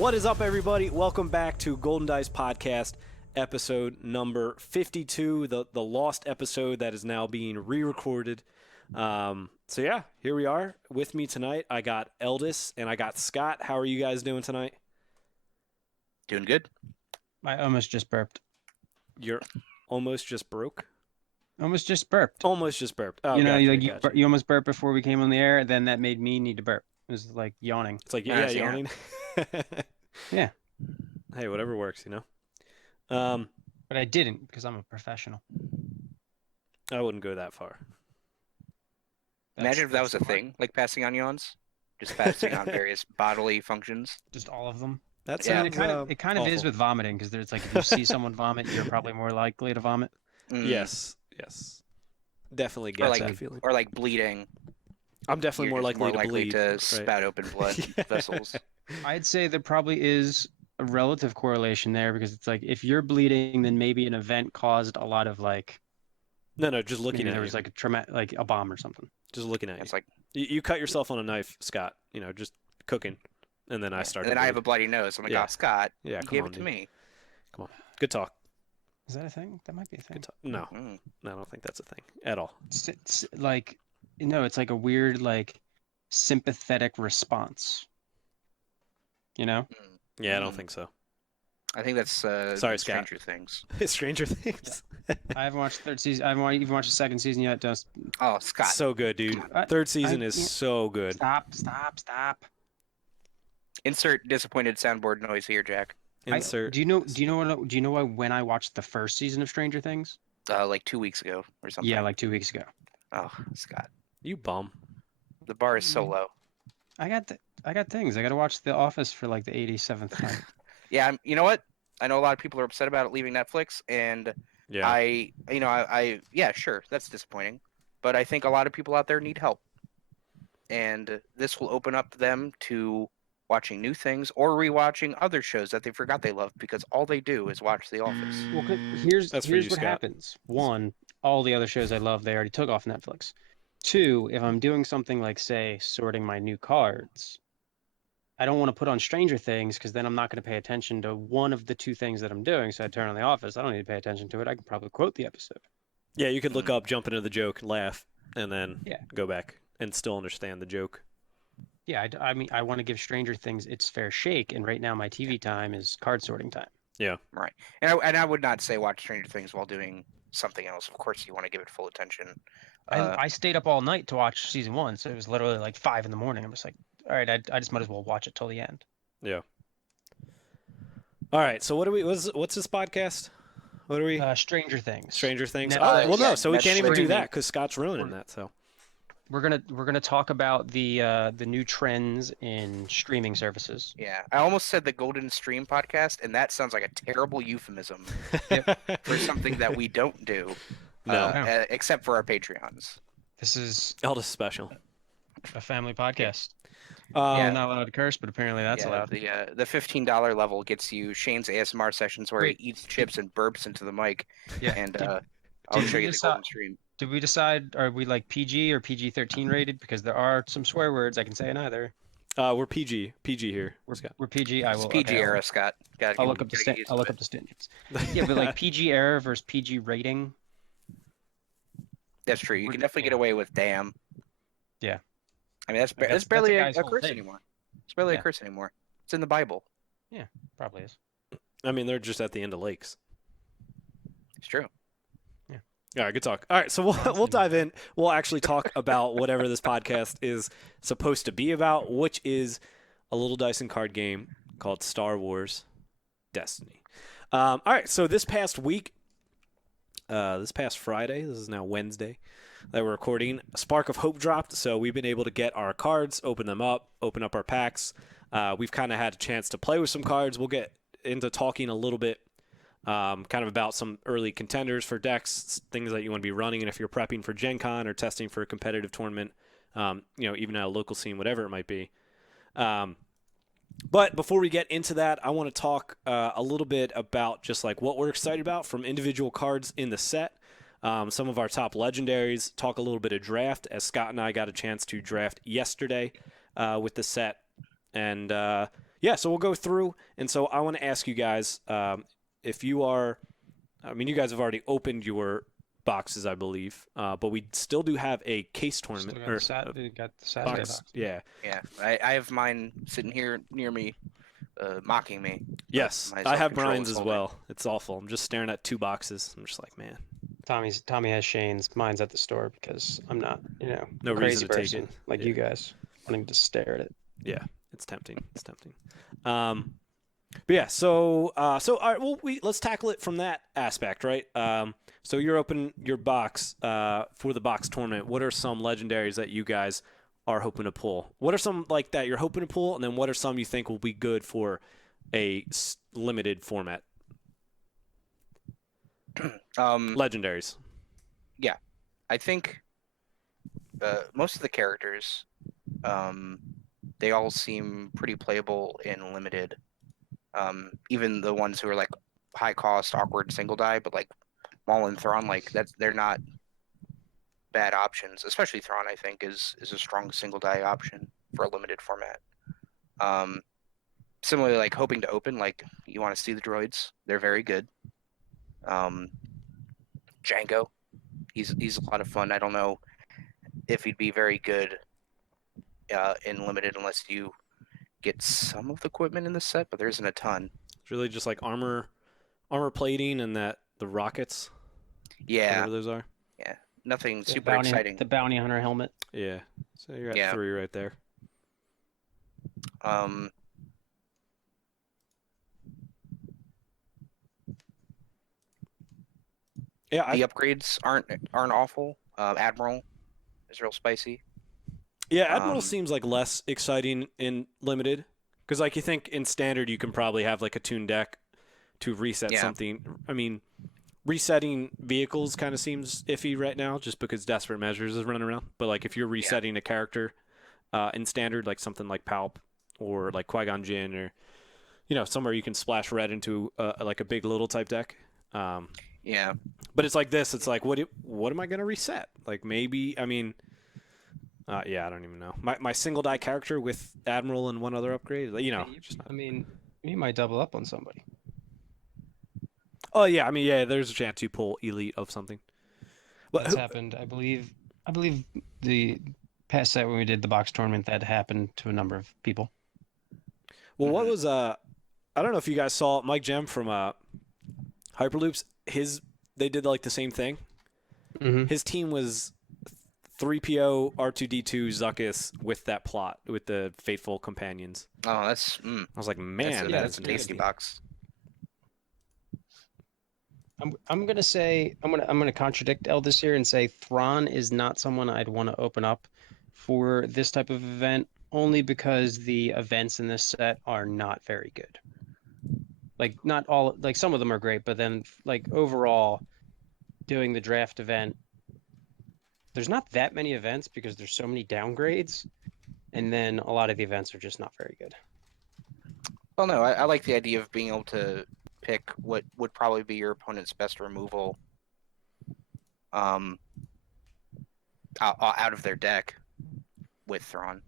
What is up, everybody? Welcome back to Golden Dice Podcast, episode number 52, the lost episode that is now being re-recorded. So yeah, here we are. With me tonight, I got Eldis and I got Scott. How are you guys doing tonight? Doing good. I almost just burped. You're almost just broke? Almost just burped. Almost just burped. Oh, you know, gotcha. you almost burped before we came on the air, then that made me need to burp. It was like yawning. It's like, yeah, yawning. Yeah. Hey, whatever works, you know? But I didn't because I'm a professional. I wouldn't go that far. Imagine if that was a thing, like passing on yawns. Just passing on various bodily functions. Just all of them. That Yeah, sounds it kind of is with vomiting, because there's like, if you see someone vomit, you're probably more likely to vomit. Yes. Definitely gets like, that feeling. Or like bleeding. I'm definitely more likely to bleed. To spout open blood vessels. I'd say there probably is a relative correlation there, because it's like, if you're bleeding, then maybe an event caused a lot of like... No, just looking at there was like a traumatic, like a bomb or something. Just looking at it's you. like You cut yourself on a knife, Scott. You know, just cooking, and then I start. And then I have a bloody nose. I'm like, oh, Scott, you gave it to me. Come on, good talk. Is that a thing? That might be a thing. Good talk. No, I don't think that's a thing at all. It's like, no, it's like a weird, like, sympathetic response. You know? Yeah, I don't think so. I think that's Sorry, Scott. Stranger Things. Stranger Things. I haven't watched the third season. I haven't even watched the second season yet. Just Oh, Scott. So good, dude. Third season is so good. Stop. Insert disappointed soundboard noise here, Jack. Insert. Do you know why when I watched the first season of Stranger Things? Like 2 weeks ago or something. Yeah, like 2 weeks ago. Oh, Scott. You bum. The bar is so low. I got things. I got to watch The Office for like the 87th time. Yeah, you know what? I know a lot of people are upset about it leaving Netflix, and yeah, yeah, sure, that's disappointing, but I think a lot of people out there need help, and this will open up them to watching new things or rewatching other shows that they forgot they loved because all they do is watch The Office. Well, here's what happens. One, all the other shows I love, they already took off Netflix. Two, if I'm doing something like, say, sorting my new cards, I don't want to put on Stranger Things because then I'm not going to pay attention to one of the two things that I'm doing. So I turn on The Office. I don't need to pay attention to it. I can probably quote the episode. Yeah, you could look up, jump into the joke, laugh, and then go back and still understand the joke. Yeah, I mean, I want to give Stranger Things its fair shake, and right now my TV time is card sorting time. Yeah. Right. And I would not say watch Stranger Things while doing something else. Of course, you want to give it full attention. I stayed up all night to watch season 1, so it was literally like 5 in the morning. I'm just like, all right, I just might as well watch it till the end. Yeah. All right. So what's this podcast? What are we? Stranger Things. Stranger Things. Netflix. No. So we can't even do that because Scott's ruining that. So we're gonna talk about the new trends in streaming services. Yeah, I almost said the Golden Stream podcast, and that sounds like a terrible euphemism for something that we don't do. No. Except for our Patreons. This is Eldis special. A family podcast. Yeah. Not allowed to curse, but apparently that's allowed. The $15 level gets you Shane's ASMR sessions where he eats chips and burps into the mic. Yeah. And I'll show you the Golden Stream. Did we decide, are we like PG or PG-13 rated? Because there are some swear words. I can say in either. We're PG. PG here. We're PG. I will. It's PG era, Scott. I'll look up the standards. Yeah, but like PG era versus PG rating. That's true. You can definitely get away with damn. Yeah. I mean, that's barely a curse anymore. It's barely a curse anymore. It's in the Bible. Yeah, probably is. I mean, they're just at the end of lakes. It's true. Yeah. All right, good talk. All right, so we'll dive in. We'll actually talk about whatever this podcast is supposed to be about, which is a little dice and card game called Star Wars Destiny. All right, so this past week, this past Friday, this is now Wednesday, that we're recording, a Spark of Hope dropped, so we've been able to get our cards, open up our packs. We've kind of had a chance to play with some cards. We'll get into talking a little bit kind of about some early contenders for decks, things that you want to be running, and if you're prepping for GenCon or testing for a competitive tournament, even at a local scene, whatever it might be. But before we get into that, I want to talk a little bit about just like what we're excited about from individual cards in the set. Some of our top legendaries, talk a little bit of draft, as Scott and I got a chance to draft yesterday with the set. And, yeah, so we'll go through, and so I want to ask you guys if you are. I mean, you guys have already opened your boxes, I believe, but we still do have a case tournament got the Saturday box. Yeah. Yeah, I have mine sitting here near me, mocking me. Yes, I have Brian's as well. It's awful. I'm just staring at 2 boxes. I'm just like, man. Tommy has Shane's. Mine's at the store because I'm not, No crazy reason to take person it. like you guys wanting to stare at it. Yeah, it's tempting. It's tempting. But yeah, so all right, well, let's tackle it from that aspect, right? So you're opening your box for the box tournament. What are some legendaries that you guys are hoping to pull? What are some like that you're hoping to pull, and then what are some you think will be good for a limited format? Legendaries. Yeah, I think most of the characters, they all seem pretty playable in limited. Even the ones who are like high cost, awkward single die, but like Maul and Thrawn, like they're not bad options. Especially Thrawn, I think, is a strong single die option for a limited format. Similarly, like hoping to open, like you want to see the droids, they're very good. Django, he's a lot of fun. I don't know if he'd be very good in limited unless you get some of the equipment in the set, but there isn't a ton. It's really just like armor plating and the rockets. Yeah, whatever those are. Yeah, nothing super exciting. The bounty hunter helmet. Yeah, so you're at 3 right there. Yeah, the upgrades aren't awful. Admiral is real spicy. Yeah, Admiral seems like less exciting in limited, because like you think in standard you can probably have like a tuned deck to reset something. I mean, resetting vehicles kind of seems iffy right now, just because Desperate Measures is running around. But like if you're resetting a character in standard, like something like Palp or like Qui-Gon Jinn, or somewhere you can splash red into like a big little type deck. Yeah. But it's like this. It's like what am I gonna reset? Like maybe I mean. I don't even know. My single die character with Admiral and one other upgrade, I mean, you might double up on somebody. Oh yeah, I mean there's a chance you pull elite of something. But that's happened. I believe the past set when we did the box tournament, that happened to a number of people. Well, what was I don't know if you guys saw Mike Gem from Hyperloops. They did like the same thing. Mm-hmm. His team was 3PO, R2D2, Zuckuss with that plot with the faithful companions. Oh, that's. I was like, man, that's a tasty box. I'm gonna contradict Eldis here and say Thrawn is not someone I'd want to open up for this type of event, only because the events in this set are not very good. Like not all, like some of them are great, but then like overall, doing the draft event, there's not that many events because there's so many downgrades, and then a lot of the events are just not very good. Well, no, I like the idea of being able to pick what would probably be your opponent's best removal out of their deck with Thrawn.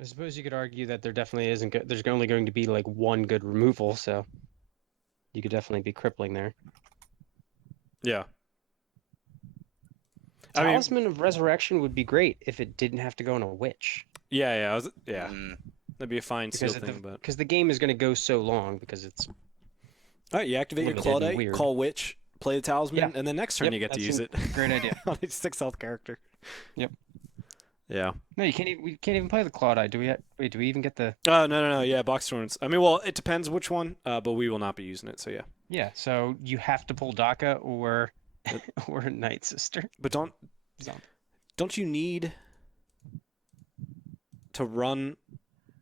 I suppose you could argue that there definitely isn't good. There's only going to be like one good removal, so you could definitely be crippling there. Yeah. Talisman of Resurrection would be great if it didn't have to go on a witch. Yeah. That'd be a fine seal thing, but because the game is going to go so long because it's. All right, you activate your Claudite, call Witch, play the Talisman, and then next turn you get to use it. Great idea. On a 6 health character. Yep. Yeah. No, we can't even play the Claudite. Do we even get the? Oh no. Yeah, box tournaments. I mean, well, it depends which one, but we will not be using it. So yeah. Yeah. So you have to pull Daka or Night Sister. But don't you need to run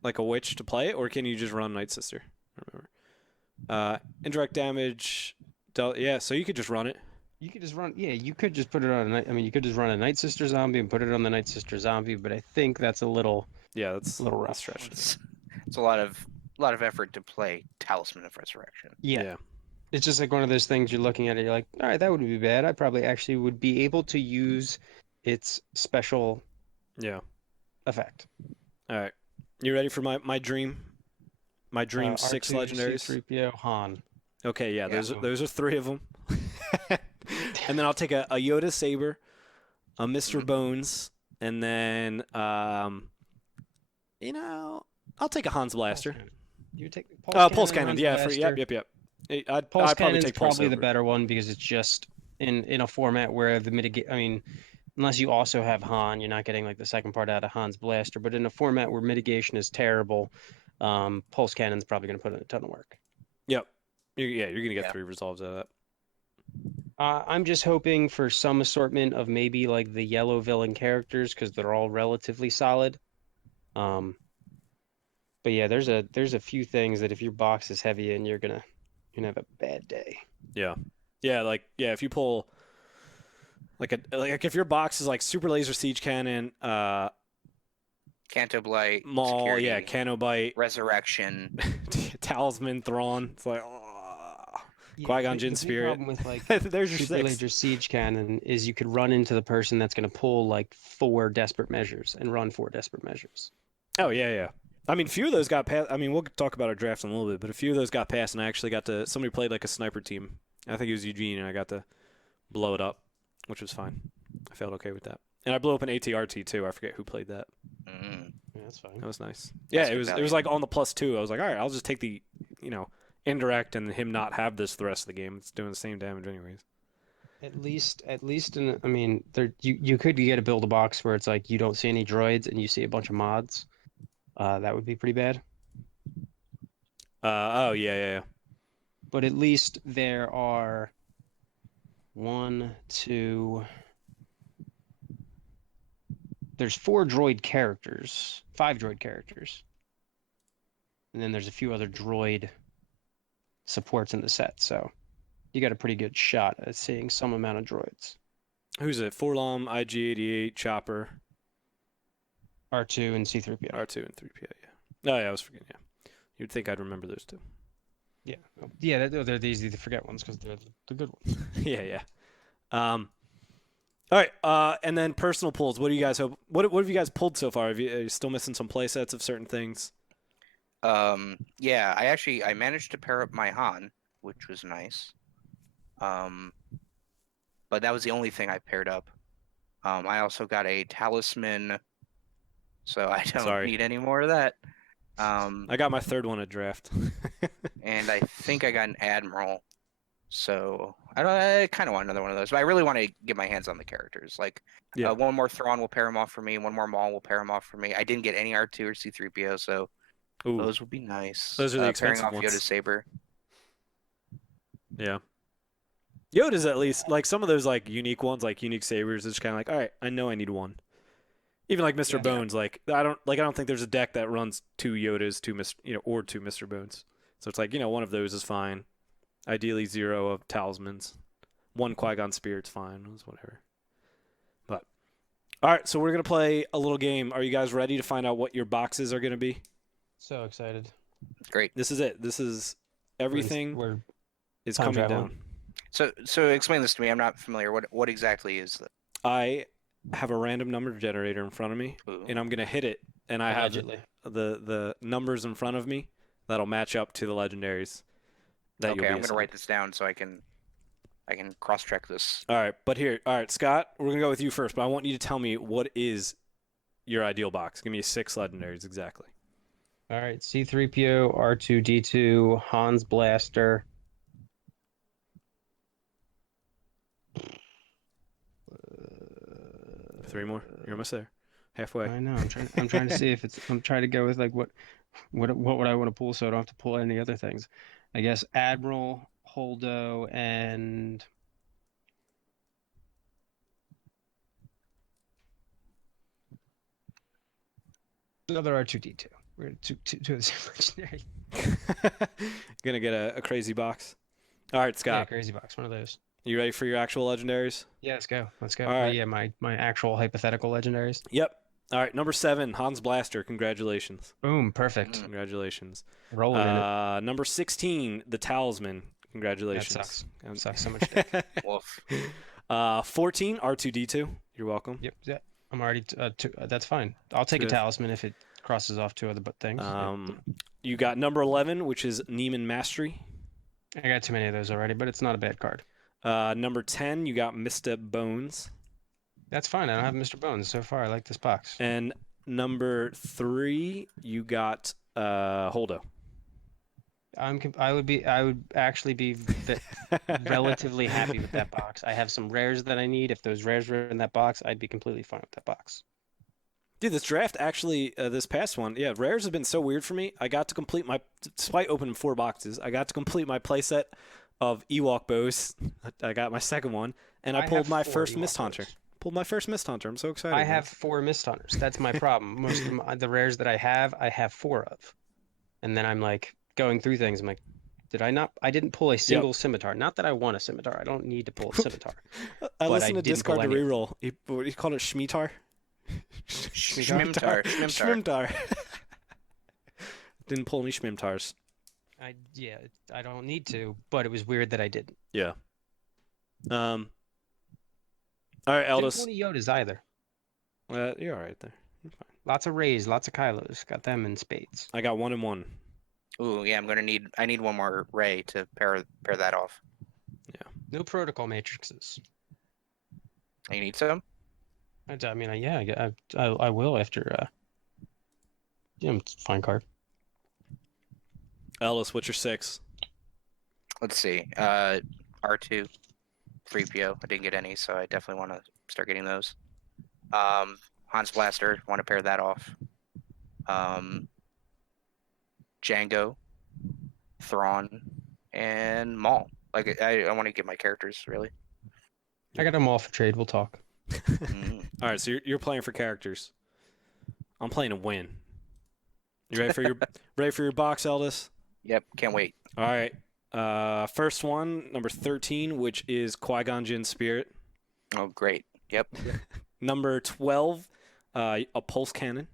like a witch to play it, or can you just run Night Sister? Remember, indirect damage. Yeah, so you could just run it. You could just run. Yeah, you could just put it on. You could just run a Night Sister zombie and put it on the Night Sister zombie. But I think that's a little. Yeah, that's a little rough. Stretch. It's a lot of effort to play Talisman of Resurrection. Yeah. It's just like one of those things you're looking at it, you're like, all right, that wouldn't be bad. I probably actually would be able to use its special effect. All right. You ready for my dream my dream 6 R2, legendaries. C3PO, Han. Okay, yeah, Yeah. those are 3 of them. And then I'll take a Yoda Saber, a Mr. Bones, and then I'll take a Hans Blaster. You take Pulse Cannon, Hans yeah, Blaster. Yep. I'd Pulse probably Cannon's take Pulse probably the over. better one because it's just in a format where the mitigate. I mean, unless you also have Han, you're not getting like the second part out of Han's Blaster. But in a format where mitigation is terrible, Pulse Cannon's probably going to put in a ton of work. Yep. You're gonna get Yeah. 3 resolves out of that. I'm just hoping for some assortment of maybe like the yellow villain characters because they're all relatively solid. But yeah, there's a few things that if your box is heavy and you're gonna have a bad day. Yeah. If you pull like if your box is like Super Laser Siege Cannon, Canto Blight, Maul, Security, yeah, Canobite, Resurrection. Talisman, Thrawn. It's like, Qui-Gon Jinn Spirit. The problem with like there's your Super 6. Laser Siege Cannon is you could run into the person that's going to pull like 4 desperate measures and run 4 desperate measures. Oh yeah. I mean, a few of those got past. I mean, we'll talk about our drafts in a little bit, but a few of those got past, and I actually got to. Somebody played like a sniper team. I think it was Eugene, and I got to blow it up, which was fine. I felt okay with that, and I blew up an ATRT too. I forget who played that. Yeah, that's fine. That was nice. Yeah, That's it was like on the +2. I was like, all right, I'll just take the indirect and him not have this the rest of the game. It's doing the same damage anyways. At least I mean, you could get a build a box where it's like you don't see any droids and you see a bunch of mods. That would be pretty bad. Oh yeah. But at least there are there's 4 droid characters, 5 droid characters. And then there's a few other droid supports in the set, so you got a pretty good shot at seeing some amount of droids. Who's it? Forlom, IG-88, Chopper, R2 and C3PO. R2 and 3PO. Yeah. Oh yeah, I was forgetting. Yeah, you'd think I'd remember those 2. Yeah, they're the easy to forget ones because they're the good ones. yeah. All right. And then personal pulls. What do you guys hope? What have you guys pulled so far? Are you still missing some play sets of certain things? Yeah, I managed to pair up my Han, which was nice. But that was the only thing I paired up. I also got a talisman, so I don't need any more of that. I got my 3rd one at draft. And I think I got an admiral. So I kind of want another one of those, but I really want to get my hands on the characters. Like, one more Thrawn will pair him off for me. One more Maul will pair him off for me. I didn't get any R2 or C3PO, so those would be nice. Those are the expensive pairing off ones. Yoda Saber. Yeah. Yoda's at least like some of those like unique ones, like unique sabers. It's kind of like, all right, I know I need one. Even like Mr. Bones, like I don't think there's a deck that runs 2 Yodas, 2 or 2 Mr. Bones. So it's like one of those is fine. Ideally 0 of talismans. 1 Qui-Gon Spirit's fine. It's whatever. But all right, so we're gonna play a little game. Are you guys ready to find out what your boxes are gonna be? So excited. Great. This is it. This is everything is coming down. So explain this to me. I'm not familiar. What exactly is that? I have a random number generator in front of me, and I'm gonna hit it, and I have the numbers in front of me that'll match up to the legendaries. I'm gonna write this down so I can cross-check this. All right, Scott, we're gonna go with you first, but I want you to tell me what is your ideal box. Give me 6 legendaries exactly. All right, C3PO, R2D2, Hans Blaster. 3 more. You're almost there. Halfway. I know. I'm trying to see if I'm trying to go with like what would I want to pull so I don't have to pull any other things. I guess Admiral, Holdo, and another R2D2. We're gonna two of the same legendary. Gonna get a crazy box. All right, Scott. Yeah, crazy box. One of those. You ready for your actual legendaries? Yeah, let's go. All right. Yeah, my actual hypothetical legendaries. Yep. All right, number 7, Hans Blaster. Congratulations. Boom, perfect. Congratulations. Rolling in it. Number 16, the Talisman. Congratulations. That sucks so much dick. Wolf. 14, R2D2. You're welcome. Yep. Yeah. I'm already. That's fine. I'll take a talisman if it crosses off two other things. You got number 11, which is Neiman Mastery. I got too many of those already, but it's not a bad card. Number 10, you got Mr. Bones. That's fine. I don't have Mr. Bones so far. I like this box. And number 3, you got Holdo. I would actually be relatively happy with that box. I have some rares that I need. If those rares were in that box, I'd be completely fine with that box. Dude, this draft actually, this past one, yeah, rares have been so weird for me. I got to complete despite opening 4 boxes, I got to complete my playset of Ewok bows. I got my second one, and I pulled my first Mist Hunter. Pulled my first Mist Hunter. I'm so excited. I have 4 Mist Hunters. That's my problem. Most of the rares that I have 4 of. And then I'm like going through things. I'm like, I didn't pull a single scimitar. Not that I want a scimitar. I don't need to pull a scimitar. I listened to Discard to reroll. He called it Shmitar. Shmimtar. Didn't pull any Shmimtars. I don't need to, but it was weird that I didn't. Yeah. All right, Eldis. Didn't pull any Yodas either. You're all right there. You're fine. Lots of Rays, lots of Kylos. Got them in spades. I got 1 and 1. Ooh, yeah, I need one more Ray to pair that off. Yeah. No protocol matrices. You need some? I mean, yeah, I will after. It's a fine card. Eldis, what's your 6? Let's see. R2, 3PO. I didn't get any, so I definitely want to start getting those. Hans Blaster, want to pair that off. Django, Thrawn, and Maul. Like I want to get my characters really. I got them all for trade. We'll talk. All right, so you're playing for characters. I'm playing to win. You ready for your box, Eldis? Yep, can't wait. All right. First one, number 13, which is Qui-Gon Jinn Spirit. Oh, great. Yep. Number 12, a Pulse Cannon.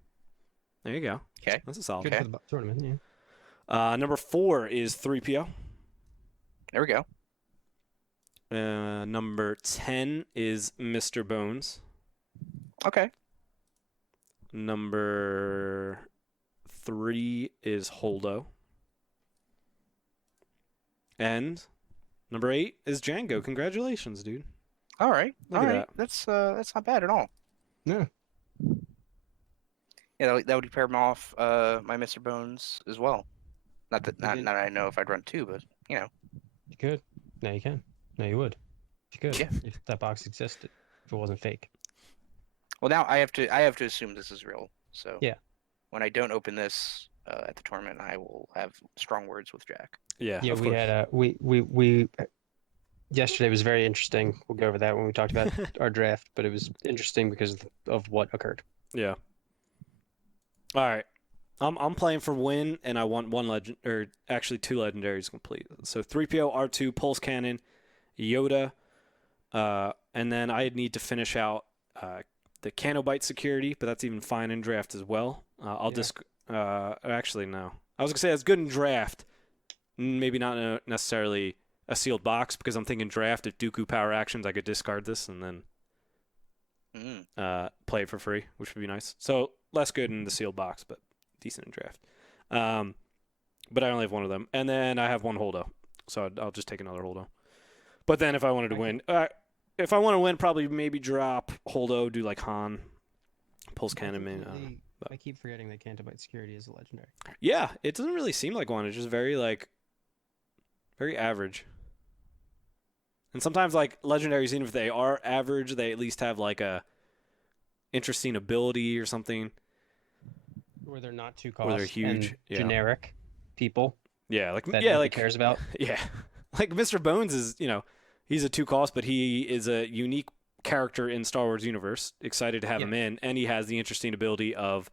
There you go. Okay. That's a solid. Good for the tournament, yeah. Number 4 is 3PO. There we go. Number 10 is Mr. Bones. Okay. Number 3 is Holdo. And number 8 is Django. Congratulations, dude. All right. Look at that. That's not bad at all. No. Yeah, that would pair them off my Mr. Bones as well. Not that I know if I'd run 2, but you know. You could. No, you can. No, you would. You could. Yeah. If that box existed. If it wasn't fake. Well, now I have to assume this is real. So yeah. When I don't open this at the tournament, I will have strong words with Jack. Yeah. Yeah, we yesterday was very interesting. We'll go over that when we talked about our draft, but it was interesting because of what occurred. Yeah. All right. I'm playing for win, and I want 1 legend, or actually 2 legendaries complete. So 3PO, R2, Pulse Cannon, Yoda, and then I need to finish out the Canobite security, but that's even fine in draft as well. Actually, no. I was going to say that's good in draft. Maybe not necessarily a sealed box, because I'm thinking draft, if Dooku power actions, I could discard this and then play it for free, which would be nice. So less good in the sealed box, but decent in draft. But I only have 1 of them. And then I have 1 Holdo, so I'll just take another Holdo. But then if I wanted to win, probably maybe drop Holdo, do like Han, Pulse Cannon. I keep forgetting that Canobite security is a legendary. Yeah, it doesn't really seem like one. It's just very average. And sometimes like legendaries, even if they are average, they at least have like a interesting ability or something. Where they're not too cost. Where they're huge. And generic people. Yeah, like that nobody cares about. Yeah, like Mr. Bones is, he's a 2 cost, but he is a unique character in Star Wars universe. Excited to have him in, and he has the interesting ability of,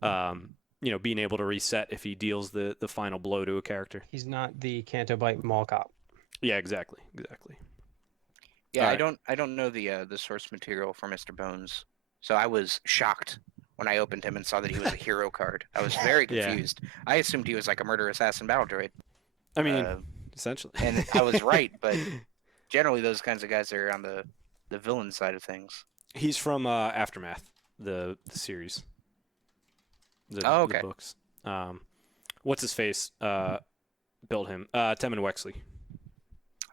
being able to reset if he deals the final blow to a character. He's not the Canobite mall cop. Yeah, exactly. Yeah, right. I don't know the source material for Mr. Bones, so I was shocked when I opened him and saw that he was a hero card. I was very confused. Yeah. I assumed he was like a murder assassin battle droid. I mean, essentially. And I was right, but generally those kinds of guys are on the villain side of things. He's from Aftermath, the series. Oh, the okay. books. What's his face? Built him. Temin Wexley.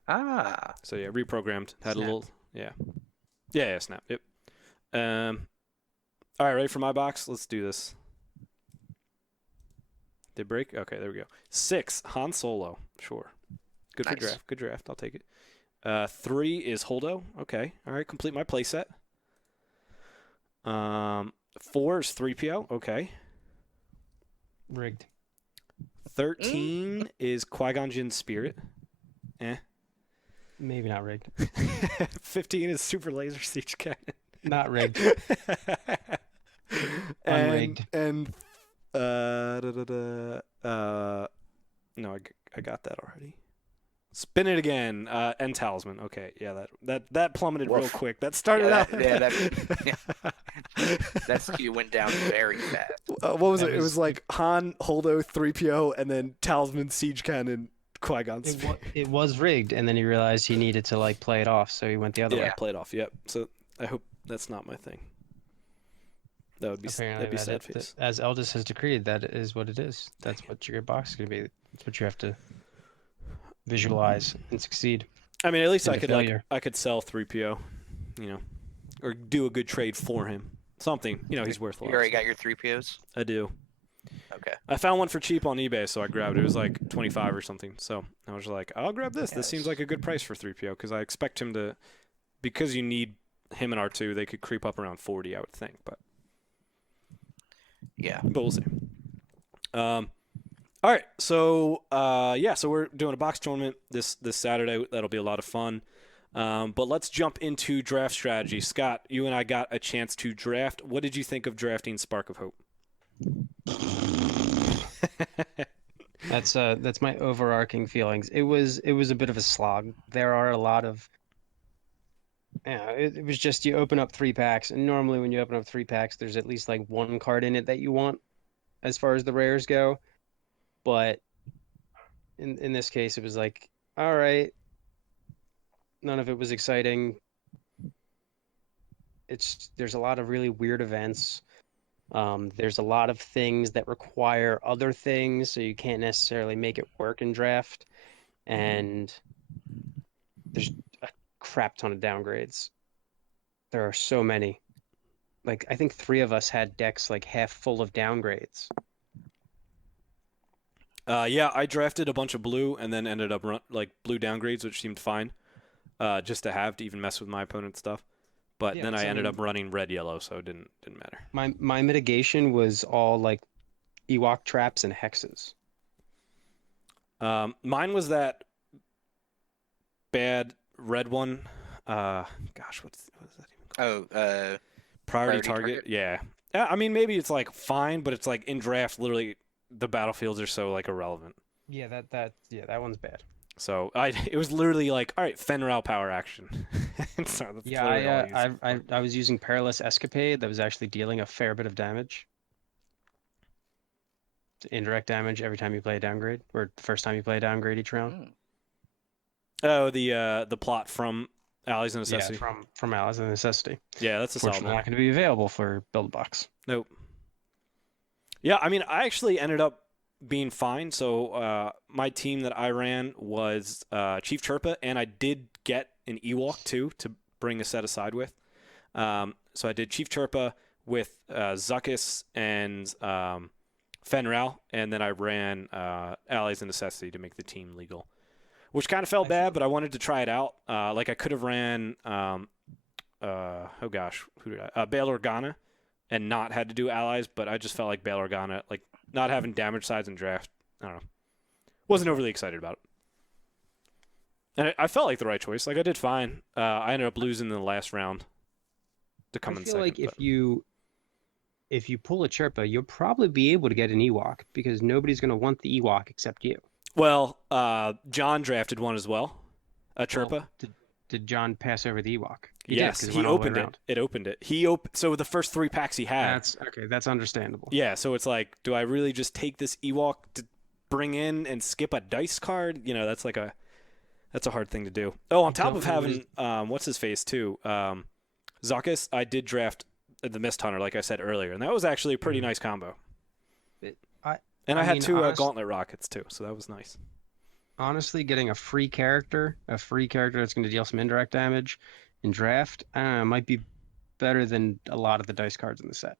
Ah. So yeah, reprogrammed. Had Snap. a little. Yeah. Snap. Yep. All right, ready for my box? Let's do this. Did break? Okay, there we go. 6, Han Solo. Sure. Good for Nice. draft. Good draft. I'll take it. 3 is Holdo. Okay. All right, complete my playset. 4 is 3PO. Okay. Rigged. 13 is Qui-Gon Jinn's Spirit. Maybe not rigged. 15 is Super Laser Siege Cannon. Not rigged. and, Unrigged. And no, I got that already. Spin it again. End Talisman. Okay, yeah, that plummeted real Woof. quick. That started out. That skew went down very fast. What was it? It was like Han, Holdo, 3PO, and then Talisman, Siege Cannon, Qui-Gon. It was rigged, and then he realized he needed to like play it off, so he went the other way. Yeah, play it off. Yep. So I hope that's not my thing. That would be Apparently, sad face. as Eldis has decreed, that is what it is. That's what your box is going to be. That's what you have to visualize and succeed. I mean, at least in I the could failure. I could sell 3PO, or do a good trade for him. Something, he's worth a lot. You already got your 3POs? I do. Okay. I found one for cheap on eBay, so I grabbed it. It was like 25 or something. So I was like, I'll grab this. This seems like a good price for 3PO because I expect him to, because you need him and R2, they could creep up around 40, I would think. But Yeah. we'll see. All right, so so we're doing a box tournament this Saturday. That'll be a lot of fun. But let's jump into draft strategy. Scott, you and I got a chance to draft. What did you think of drafting Spark of Hope? That's my overarching feelings. It was a bit of a slog. There are a lot of it was just you open up 3 packs, and normally when you open up 3 packs, there's at least like 1 card in it that you want as far as the rares go. But in this case, it was like, all right, none of it was exciting. There's a lot of really weird events. There's a lot of things that require other things, so you can't necessarily make it work in draft. And there's a crap ton of downgrades. There are so many. Like, I think 3 of us had decks like half full of downgrades. Yeah, I drafted a bunch of blue and then ended up blue downgrades, which seemed fine, just to have to even mess with my opponent's stuff. But then I ended up running red yellow, so it didn't matter. My mitigation was all like Ewok traps and hexes. Mine was that bad red one. Gosh, what is that even called? Oh, Priority target. Yeah. I mean, maybe it's like fine, but it's like in draft, literally the battlefields are so like irrelevant. Yeah, that one's bad. So it was literally like, all right, Fenral power action. So that's literally all I used. I was using Perilous Escapade that was actually dealing a fair bit of damage. Indirect damage every time you play a downgrade, or the first time you play a downgrade each round. Oh, the plot from Allies of Necessity. Yeah, from Allies of Necessity. Yeah, that's a solid Fortunately, one. not going to be available for Build a Box. Nope. Yeah, I mean, I actually ended up being fine. So my team that I ran was Chief Chirpa, and I did get an Ewok too to bring a set aside with. So I did Chief Chirpa with Zuckuss and Fenral, and then I ran Allies of Necessity to make the team legal, which kind of felt bad, but I wanted to try it out. Like I could have ran, who did I? Bail Organa, and not had to do allies, but I just felt like Bail Organa, like not having damage sides in draft, I don't know, wasn't overly excited about it. And I felt like the right choice. Like I did fine. I ended up losing in the last round to come in second. I feel like if you pull a Chirpa, you'll probably be able to get an Ewok because nobody's going to want the Ewok except you. Well, John drafted one as well, a Chirpa. Well, did John pass over the Ewok? Yes, he opened it. It opened it. So the first 3 packs he had. That's understandable. Yeah, so it's like, do I really just take this Ewok to bring in and skip a dice card? That's like that's a hard thing to do. Oh, on top of having what's his face too, Zuckuss, I did draft the Mist Hunter, like I said earlier, and that was actually a pretty nice combo. And I had mean, two gauntlet rockets too, so that was nice. honestly, getting a free character that's going to deal some indirect damage in draft, might be better than a lot of the dice cards in the set.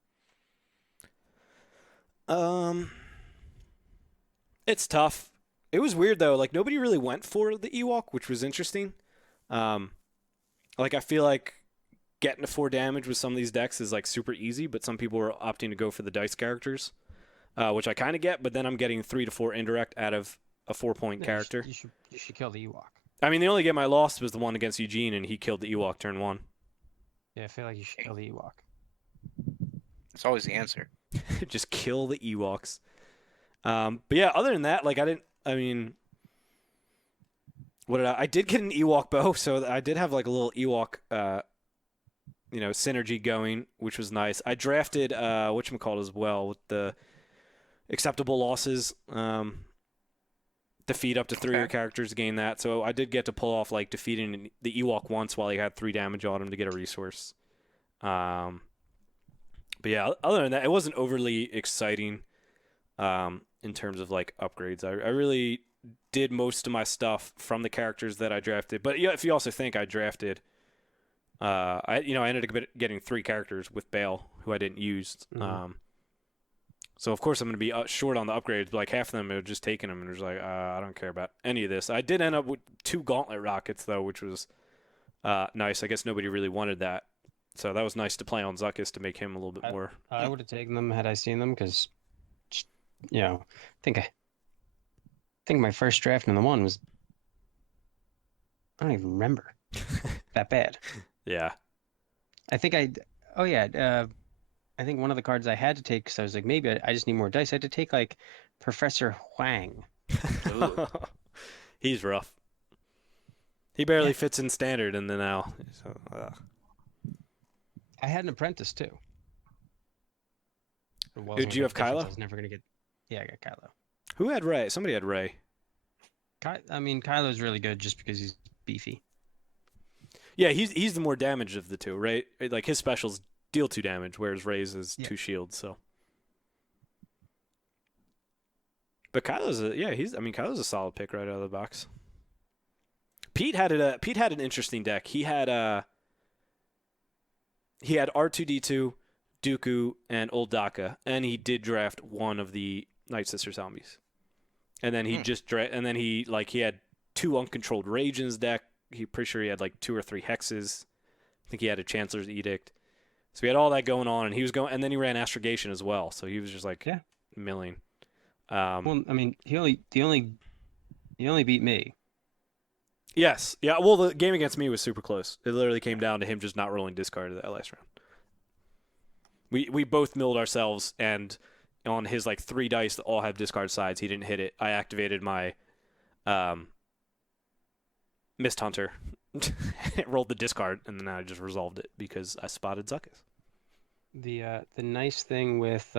Um, it's tough. It was weird though. Like nobody really went for the Ewok, which was interesting. Um, like I feel like getting to 4 damage with some of these decks is like super easy, but some people were opting to go for the dice characters, which I kind of get. But then I'm getting 3 to 4 indirect out of a 4-point character. You should kill the Ewok. I mean, the only game I lost was the one against Eugene, and he killed the Ewok turn 1. Yeah, I feel like you should kill the Ewok. It's always the answer. Just kill the Ewoks. But yeah, other than that, like I mean, what did I did get an Ewok bow, so I did have like a little Ewok, synergy going, which was nice. I drafted whatchamacallit as well with the acceptable losses. Defeat up to 3 of your characters, gain that. So I did get to pull off like defeating the Ewok once while he had 3 damage on him to get a resource. But yeah, other than that, it wasn't overly exciting in terms of like upgrades. I really did most of my stuff from the characters that I drafted. But yeah, if you also think I drafted, I ended up getting 3 characters with Bale who I didn't use. Mm-hmm. So of course I'm going to be short on the upgrades. But like half of them are just taking them, and it was like I don't care about any of this. I did end up with 2 gauntlet rockets though, which was nice. I guess nobody really wanted that. So that was nice to play on Zuckus to make him a little bit more. I would have taken them had I seen them because, I think my first draft in the one was, I don't even remember that bad. Yeah. I think I think one of the cards I had to take because I was like maybe I just need more dice. I had to take like Professor Huang. He's rough. He barely fits in standard in the now. So, I had an apprentice too. Did you have Kylo? I was never gonna get. Yeah, I got Kylo. Who had Ray? Somebody had Ray. Kylo's really good just because he's beefy. Yeah, he's the more damaged of the two, right? Like his specials deal 2 damage, whereas Ray's is 2 shields. So, but Kylo's Kylo's a solid pick right out of the box. Pete had an interesting deck. He had R2D2, Dooku, and Old Daka, and he did draft one of the Night Sister zombies. And then he he had 2 uncontrolled rage in his deck. Pretty sure he had like 2 or 3 hexes. I think he had a Chancellor's Edict. So he had all that going on, and and then he ran Astrogation as well. So he was just like milling. Well, I mean, he only beat me. Yes. Yeah. Well, the game against me was super close. It literally came down to him just not rolling discard that last round. We both milled ourselves, and on his like 3 dice that all have discard sides, he didn't hit it. I activated my Mist Hunter, rolled the discard, and then I just resolved it because I spotted Zuckus. The nice thing with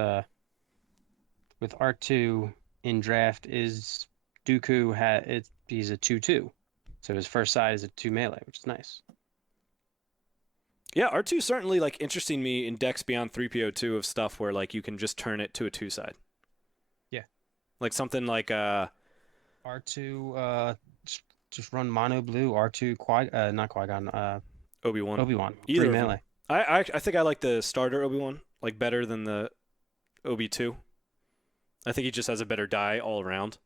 R2 in draft is Dooku he's a 2/2. So his first side is a 2 melee, which is nice. Yeah, R2 certainly like interesting me in decks beyond 3PO2 of stuff where like you can just turn it to a 2 side. Yeah. Like something like R2 just run mono blue, R2 not Qui-Gon, Obi-Wan. Obi-Wan. Either 3 melee. I think I like the starter Obi-Wan like better than the Obi-2. I think he just has a better die all around.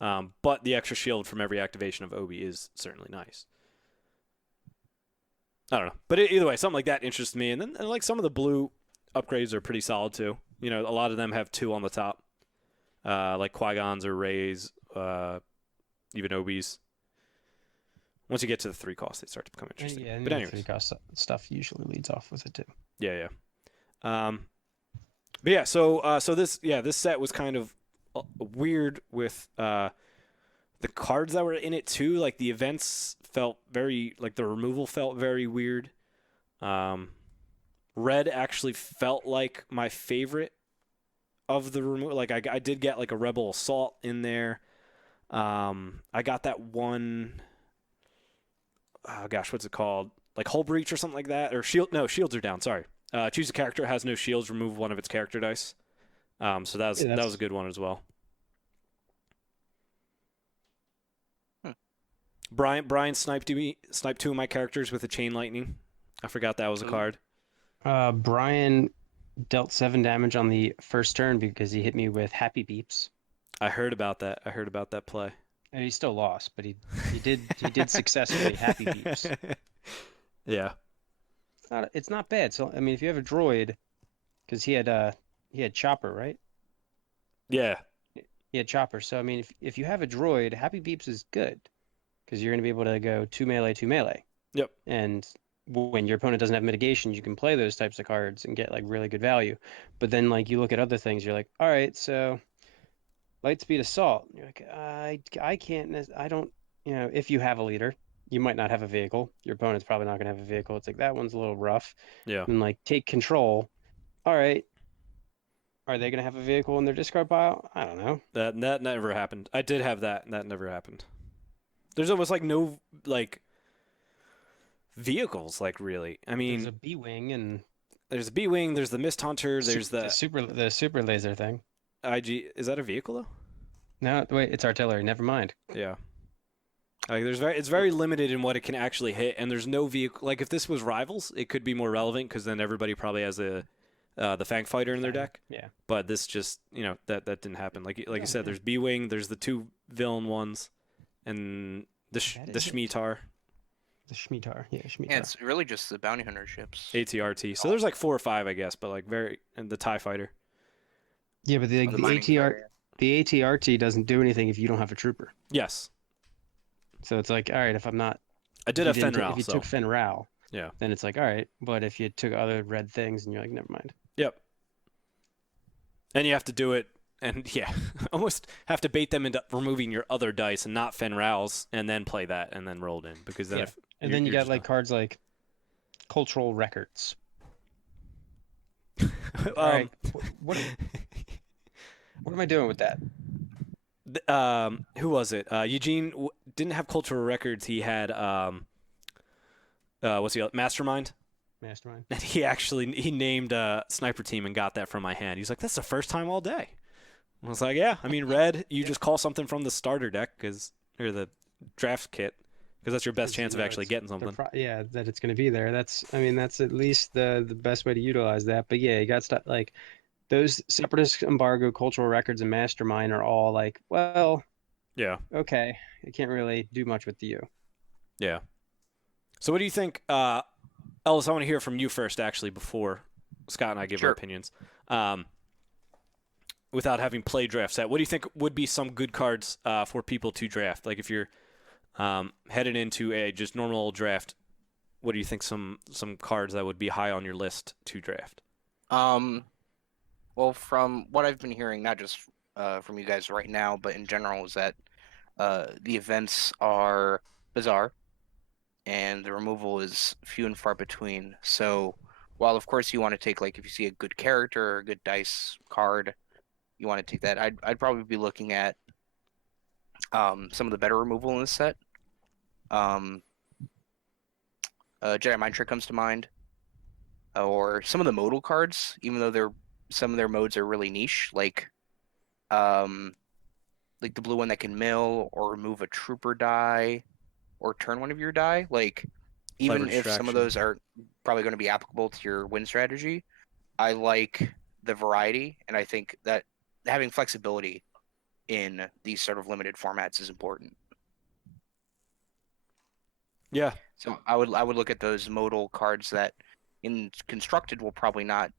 But the extra shield from every activation of Obi is certainly nice. I don't know. But either way, something like that interests me. And then like some of the blue upgrades are pretty solid too. A lot of them have 2 on the top. Like Qui-Gon's or Rey's, even Obi's. Once you get to the 3 cost, they start to become interesting. Yeah, but anyways. 3 cost stuff usually leads off with it too. Yeah. But yeah, so this set was kind of weird with the cards that were in it too. Like the events felt very like the removal felt very weird. Red actually felt like my favorite of the removal. Like I did get like a Rebel Assault in there. I got that one. Oh gosh, what's it called? Like Hull Breach or something like that, or shield? No, shields are down. Sorry. Choose a character has no shields. Remove one of its character dice. So that was a good one as well. Brian sniped two of my characters with a chain lightning. I forgot that was a card. Brian dealt 7 damage on the first turn because he hit me with happy beeps. I heard about that. I heard about that play. And he still lost, but he did successfully happy beeps. Yeah. It's not bad. So I mean, if you have a droid, because he had chopper, right? Yeah. He had chopper. So I mean, if you have a droid, happy beeps is good because you're going to be able to go 2 melee, 2 melee. Yep. And when your opponent doesn't have mitigation, you can play those types of cards and get like really good value. But then like you look at other things, you're like, all right, so Lightspeed Assault. You're like, I can't. I don't. If you have a leader, you might not have a vehicle. Your opponent's probably not going to have a vehicle. It's like that one's a little rough. Yeah. And like take control. All right. Are they going to have a vehicle in their discard pile? I don't know. That never happened. I did have that, and that never happened. There's almost like no like vehicles, like really. I mean, there's a B-wing and there's a B-wing. There's the Mist Hunter. There's the super laser thing. IG. Is that a vehicle though? No, wait, it's artillery. Never mind. Yeah. Like it's very limited in what it can actually hit, and there's no vehicle. Like if this was Rivals, it could be more relevant because then everybody probably has the Fang Fighter in their deck. Yeah. But this just that didn't happen. Like you said, there's B-wing. There's the 2 villain ones, and the Shmeitar. The Shmeitar, yeah, Shmeitar. Yeah, it's really just the bounty hunter ships. ATRT. So there's like 4 or 5, I guess, but like and the TIE Fighter. Yeah, but the ATRT doesn't do anything if you don't have a trooper. Yes. So it's like, all right, if I'm not. I did have Fen Rao. If you took Fen Rao, yeah, then it's like, all right. But if you took other red things, and you're like, never mind. Yep. And you have to do it, and yeah, almost have to bait them into removing your other dice and not Fen Rao's, and then play that, and then roll it in because then and then you got like cards like cultural records. All right, what am I doing with that? Who was it? Eugene didn't have cultural records. He had what's he? Mastermind. Mastermind. And he named a sniper team and got that from my hand. He's like, that's the first time all day. I was like, yeah. I mean, red. You just call something from the starter deck or the draft kit because that's your best chance of actually getting something. That it's going to be there. That's at least the best way to utilize that. But yeah, you got stuff like. Those Separatist Embargo, Cultural Records, and Mastermind are all like, well, yeah, okay, I can't really do much with you. Yeah. So what do you think, Eldis? I want to hear from you first, actually, before Scott and I give our opinions. Without having played draft set, what do you think would be some good cards for people to draft? Like if you're headed into a just normal draft, what do you think some cards that would be high on your list to draft? Well, from what I've been hearing, not just from you guys right now, but in general, is that the events are bizarre, and the removal is few and far between. So, while of course you want to take, like, if you see a good character or a good dice card, you want to take that. I'd probably be looking at some of the better removal in this set. Jedi Mind Trick comes to mind, or some of the modal cards, even though some of their modes are really niche, like the blue one that can mill or remove a trooper die or turn one of your die. Like, even if some of those are probably going to be applicable to your win strategy, I like the variety, and I think that having flexibility in these sort of limited formats is important. Yeah. So I would look at those modal cards that in constructed will probably not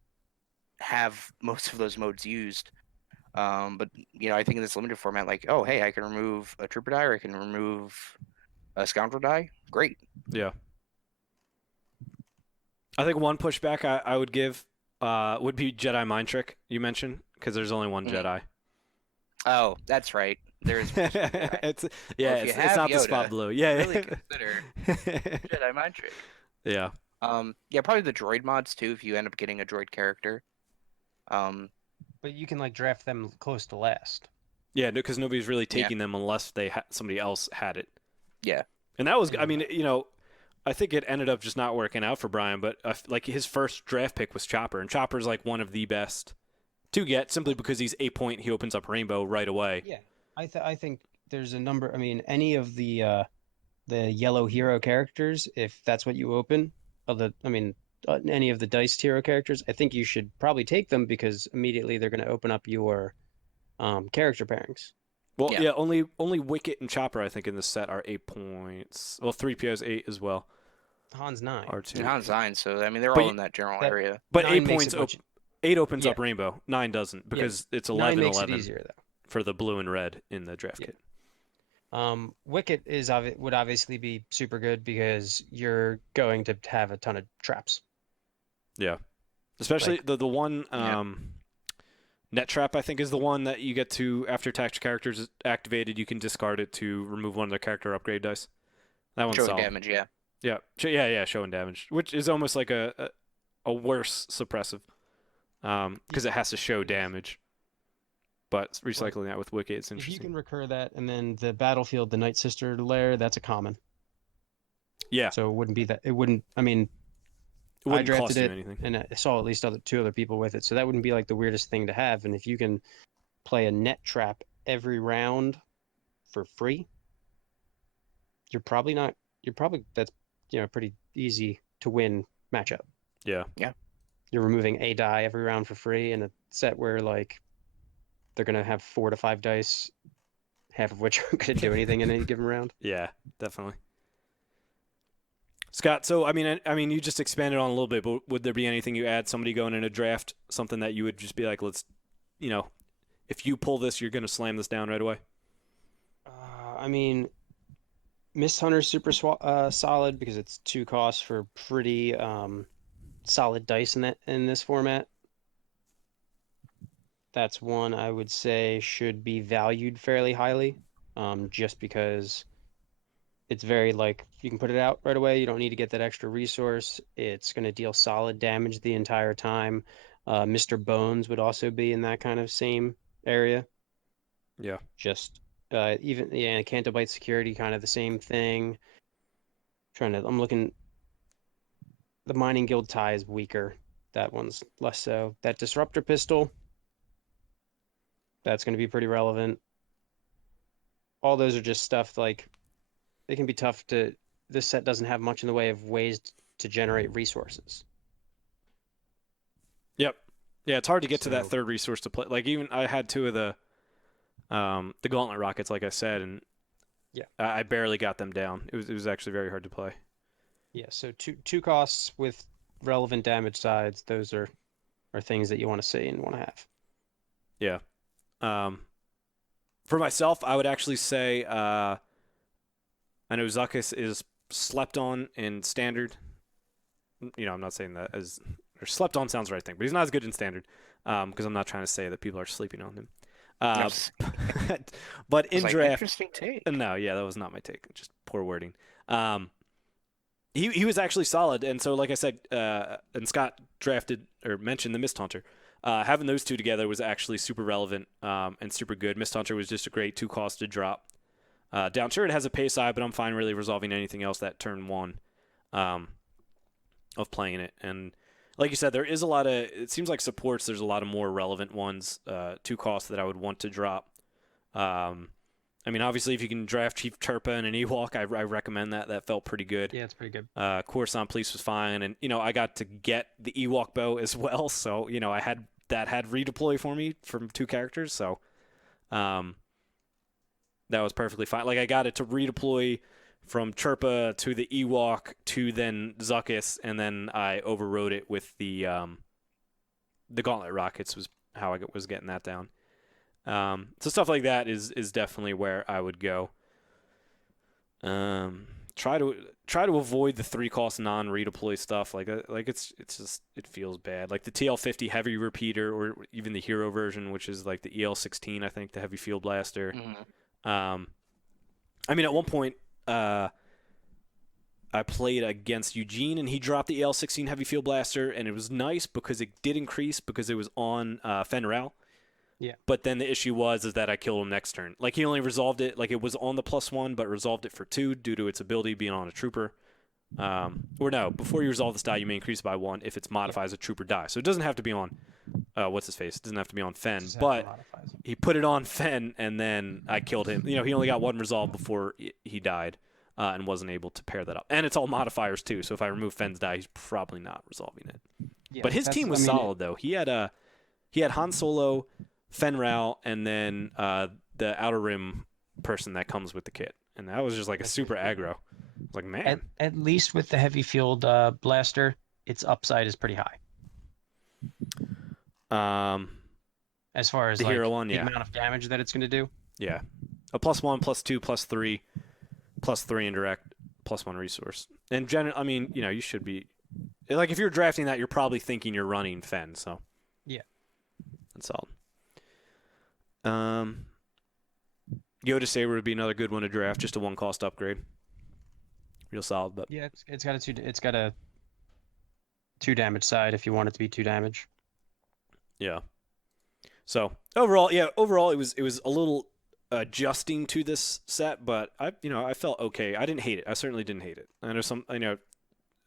have most of those modes used, but I think in this limited format, like, oh hey, I can remove a trooper die or I can remove a scoundrel die. Great. Yeah. I think one pushback I would give would be Jedi Mind Trick you mentioned, because there's only one Jedi. Oh, that's right. There's it's not Yoda, the spot blue. Yeah. Really consider Jedi Mind Trick. Yeah. Probably the droid mods too, if you end up getting a droid character. But you can like draft them close to last. Yeah, because nobody's really taking them unless somebody else had it. Yeah. And that was, I mean, I think it ended up just not working out for Brian, but like his first draft pick was Chopper, and Chopper's like one of the best to get simply because he's 8 point. He opens up Rainbow right away. Yeah, I think there's a number. I mean, any of the the yellow hero characters, if that's what you open, any of the diced hero characters, I think you should probably take them because immediately they're going to open up your character pairings. Well, yeah, only Wicket and Chopper I think in this set are 8 points. Well, 3PO is 8 as well. Han's 9. R2. And Han's 9, so I mean they're all in that general area. But 9 8 points. 8 opens up Rainbow. 9 doesn't because it's 11 9 makes 11 it easier though. for the blue and red in the draft kit. Wicket would obviously be super good because you're going to have a ton of traps. Yeah, especially the one net trap. I think is the one that you get to after attached characters is activated. You can discard it to remove one of their character upgrade dice. That one's showing solid. damage. Yeah. Yeah, showing damage, which is almost like a worse suppressive, because it has to show damage. But recycling that with Wicket, it's interesting. If you can recur that, and then the battlefield, the Night Sister lair, that's a common. Yeah. So it wouldn't be that. It wouldn't. I mean, it wouldn't I drafted cost you it, anything. and I saw at least two other people with it. So that wouldn't be like the weirdest thing to have. And if you can play a net trap every round for free, that's pretty easy to win matchup. Yeah. Yeah. You're removing a die every round for free in a set where they're going to have 4 to 5 dice, half of which aren't going to do anything in any given round. Yeah, definitely. Scott, so I mean, you just expanded on a little bit, but would there be anything you add? Somebody going in a draft, something that you would just be like, if you pull this, you're going to slam this down right away? I mean, Mist Hunter's super solid because it's 2 costs for pretty solid dice in this format. That's one I would say should be valued fairly highly, just because it's very you can put it out right away. You don't need to get that extra resource. It's going to deal solid damage the entire time. Mr. Bones would also be in that kind of same area. Yeah. Just Cantobite Security, kind of the same thing. I'm looking. The Mining Guild tie is weaker. That one's less so. That Disruptor Pistol. That's going to be pretty relevant. All those are just stuff they can be tough to. This set doesn't have much in the way of ways to generate resources. Yep. Yeah, it's hard to get to that third resource to play. Even I had 2 of the Gauntlet Rockets, like I said, and I barely got them down. It was actually very hard to play. Yeah, so 2 costs with relevant damage sides. Those are things that you want to see and want to have. Yeah. For myself, I would actually say I know Zuckuss is slept on in Standard. I'm not saying that or slept on sounds the right thing, but he's not as good in Standard because I'm not trying to say that people are sleeping on him. But in draft, interesting take. No, yeah, that was not my take. Just poor wording. He was actually solid, and so like I said, and Scott drafted or mentioned the Mist Hunter. Having those 2 together was actually super relevant and super good. Mist Hunter was just a great 2 cost to drop. Down sure it has a pay side, but I'm fine really resolving anything else that turn 1 of playing it. And like you said, there is a lot of, it seems like supports, there's a lot of more relevant ones, 2 costs that I would want to drop. Obviously, if you can draft Chief Turpa and an Ewok, I recommend that. That felt pretty good. Yeah, it's pretty good. Coruscant Police was fine, and I got to get the Ewok bow as well, so I had redeploy for me from 2 characters, so that was perfectly fine. I got it to redeploy from Chirpa to the Ewok to then Zuckuss, and then I overrode it with the Gauntlet Rockets was how I was getting that down. So stuff like that is definitely where I would go. Try to avoid the 3-cost non-redeploy stuff. It's just, it feels bad. Like the TL50 heavy repeater, or even the hero version, which is like the EL16, I think, the heavy field blaster. Mm-hmm. At one point, I played against Eugene, and he dropped the EL16 heavy field blaster, and it was nice because it did increase because it was on Fenral. Yeah. But then the issue was that I killed him next turn. He only resolved it, it was on the +1, but resolved it for 2 due to its ability being on a trooper. Before you resolve this die, you may increase it by 1 if it's modified as a trooper die. So it doesn't have to be on, what's his face? It doesn't have to be on Fen. But he put it on Fen, and then I killed him. He only got 1 resolve before he died. and wasn't able to pair that up. And it's all modifiers too, so if I remove Fenn's die, he's probably not resolving it. Yeah, but his team was solid though. He had Han Solo, Fen Rao, and then the Outer Rim person that comes with the kit, and that was just like a super aggro. Like, man, at least with the heavy field blaster, its upside is pretty high. As far as the like hero one, the yeah, amount of damage that it's going to do. yeah, a +1, +2, +3, +3 indirect, +1 resource. And I mean, you know, you should be like, if you're drafting that, you're probably thinking you're running Fen, so yeah, that's solid. Yoda Saber would be another good one to draft, just a 1-cost upgrade. Real solid, but yeah, it's got a 2 damage side if you want it to be 2 damage. yeah. So overall it was a little adjusting to this set, but I felt okay. I didn't hate it. I certainly didn't hate it. I know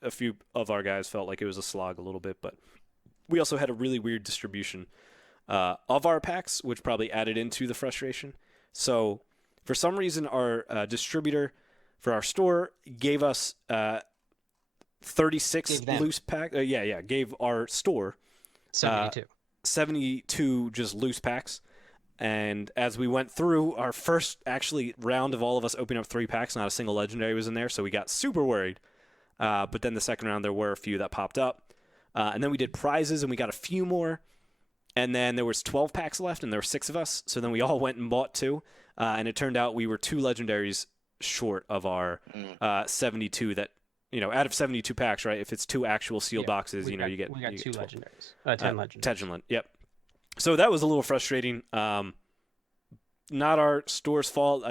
a few of our guys felt like it was a slog a little bit, but we also had a really weird distribution of our packs, which probably added into the frustration. So for some reason, our distributor for our store gave us 36 loose packs. Gave our store 72 just loose packs. And as we went through our first actually round of all of us opening up 3 packs, not a single legendary was in there, so we got super worried. But then the second round, there were a few that popped up. And then we did prizes, and we got a few more. And then there was 12 packs left, and there were 6 of us. So then we all went and bought 2. And it turned out we were 2 legendaries short of our 72 that, out of 72 packs, right? If it's 2 actual sealed boxes, you get 2 12. legendaries. 10 legendaries. 10, yep. So that was a little frustrating. Not our store's fault,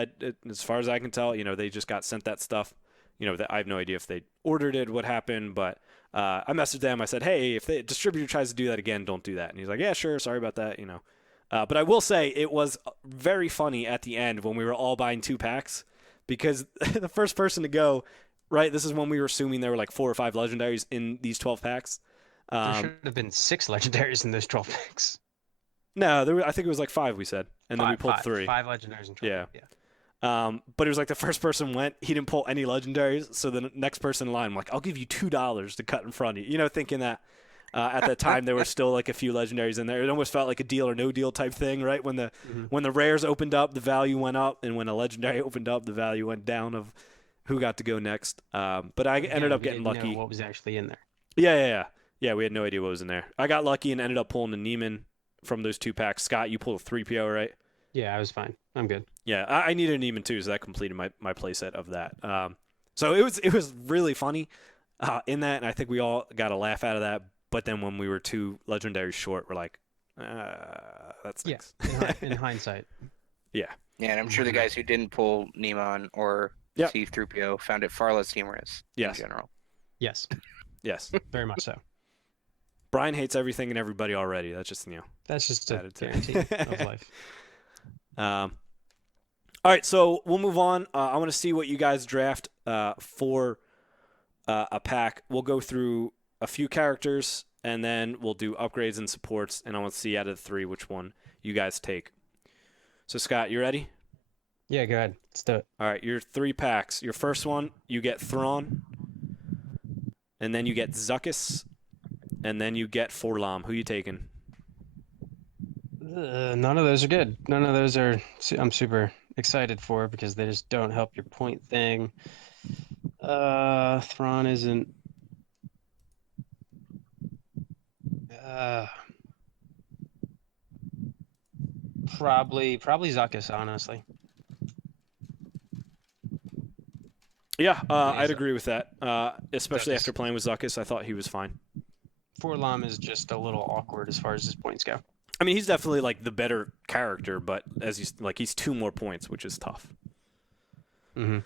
as far as I can tell. They just got sent that stuff. That I have no idea if they ordered it, what happened, but I messaged them. I said, hey, if the distributor tries to do that again, don't do that. And he's like, yeah, sure, sorry about that. But I will say it was very funny at the end when we were all buying 2 packs, because the first person to go, right, this is when we were assuming there were like 4 or 5 legendaries in these 12 packs. There should have been 6 legendaries in those 12 packs. No, I think it was like 5, we said. And then we pulled 3. 5 legendaries in 12. Yeah. But it was like the first person went, he didn't pull any legendaries. So the next person in line, I'm like, I'll give you $2 to cut in front of you. Thinking that at that time there were still like a few legendaries in there. It almost felt like a deal or no deal type thing, right? When the rares opened up, the value went up, and when a legendary opened up, the value went down of who got to go next. But I ended up getting lucky. Know what was actually in there? Yeah. We had no idea what was in there. I got lucky and ended up pulling a Neiman from those 2 packs. Scott, you pulled a 3PO, right? Yeah, I was fine. I'm good. Yeah, I needed an Neiman too, so that completed my playset of that. So it was really funny in that, and I think we all got a laugh out of that. But then when we were 2 legendaries short, we're like, that's nice. Yeah, in hindsight. Yeah. Yeah, and I'm sure the guys who didn't pull Neiman or C-3PO found it far less humorous in general. Yes. Yes. Very much so. Brian hates everything and everybody already. That's just That's just a guarantee of life. All right, so we'll move on. I want to see what you guys draft for a pack. We'll go through a few characters, and then we'll do upgrades and supports, and I want to see out of the 3 which one you guys take. So, Scott, you ready? Yeah, go ahead. Let's do it. All right, your 3 packs. Your first one, you get Thrawn, and then you get Zuckuss, and then you get Forlom. Who you taking? None of those are good. None of those are I'm super excited for, because they just don't help your point thing. Thrawn isn't. Probably Zuckuss, honestly. Yeah, I'd agree with that. Especially after playing with Zuckuss, I thought he was fine. Forlom is just a little awkward as far as his points go. I mean, he's definitely like the better character, but he's 2 more points, which is tough. Mm-hmm.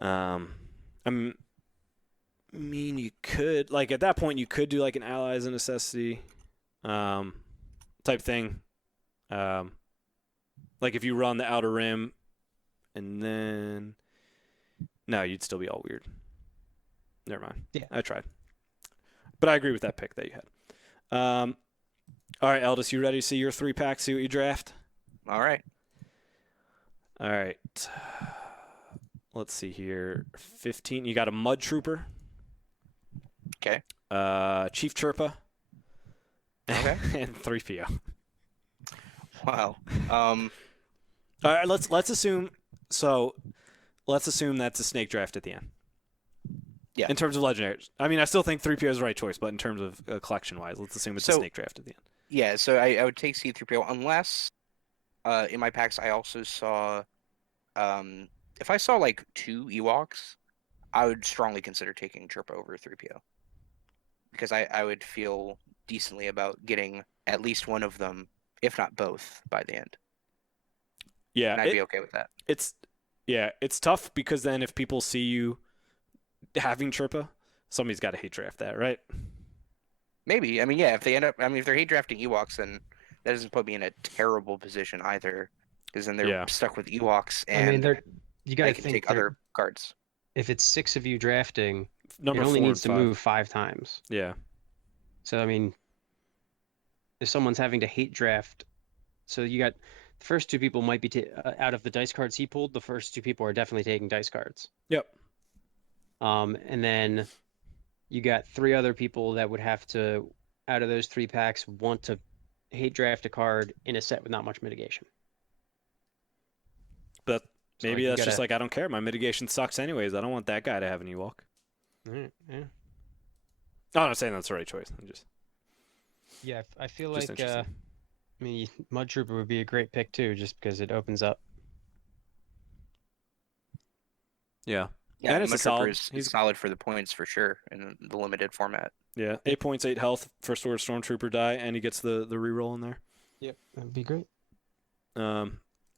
I mean, you could at that point you could do like an ally as a necessity, type thing. Like if you run the Outer Rim, and then no, you'd still be all weird. Never mind. Yeah, I tried, but I agree with that pick that you had. All right, Eldis, you ready to see your 3 packs? See what you draft? All right. All right. let's see here. 15. You got a Mud Trooper. Okay. Chief Chirpa. Okay. And 3PO. Wow. All right, let's assume. So, let's assume that's a snake draft at the end. Yeah. In terms of legendaries, I mean, I still think 3PO is the right choice, but in terms of collection wise, let's assume it's a snake draft at the end. Yeah. So I would take C-3PO unless, in my packs I also saw, if I saw like 2 Ewoks, I would strongly consider taking Chirpa over 3PO. Because I would feel decently about getting at least one of them, if not both, by the end. Yeah, And I'd be okay with that. It's tough because then if people see you having Chirpa, somebody's got to hate draft that, right? Maybe. I mean, yeah, if they're hate drafting Ewoks, then that doesn't put me in a terrible position either. Because then they're stuck with Ewoks, and I mean, you got I to can think take other cards. if it's 6 of you drafting, Number it only 4 needs to and 5. move 5 times. Yeah. So, I mean, if someone's having to hate draft, so you got the first 2 people might be out of the dice cards he pulled, the first 2 people are definitely taking dice cards. Yep. And then you got 3 other people that would have to, out of those 3 packs, want to hate draft a card in a set with not much mitigation. But So, maybe you that's gotta- just like, I don't care. My mitigation sucks anyways. I don't want that guy to have an Ewok. Yeah. I'm not saying that's the right choice. Yeah, I feel Just like interesting. I mean, Mud Trooper would be a great pick too, just because it opens up. Yeah. Yeah, And it's a solid. He's solid for the points for sure in the limited format. Yeah, 8 points, 8 health, first order Stormtrooper die, and he gets the reroll in there. Yep, that'd be great. All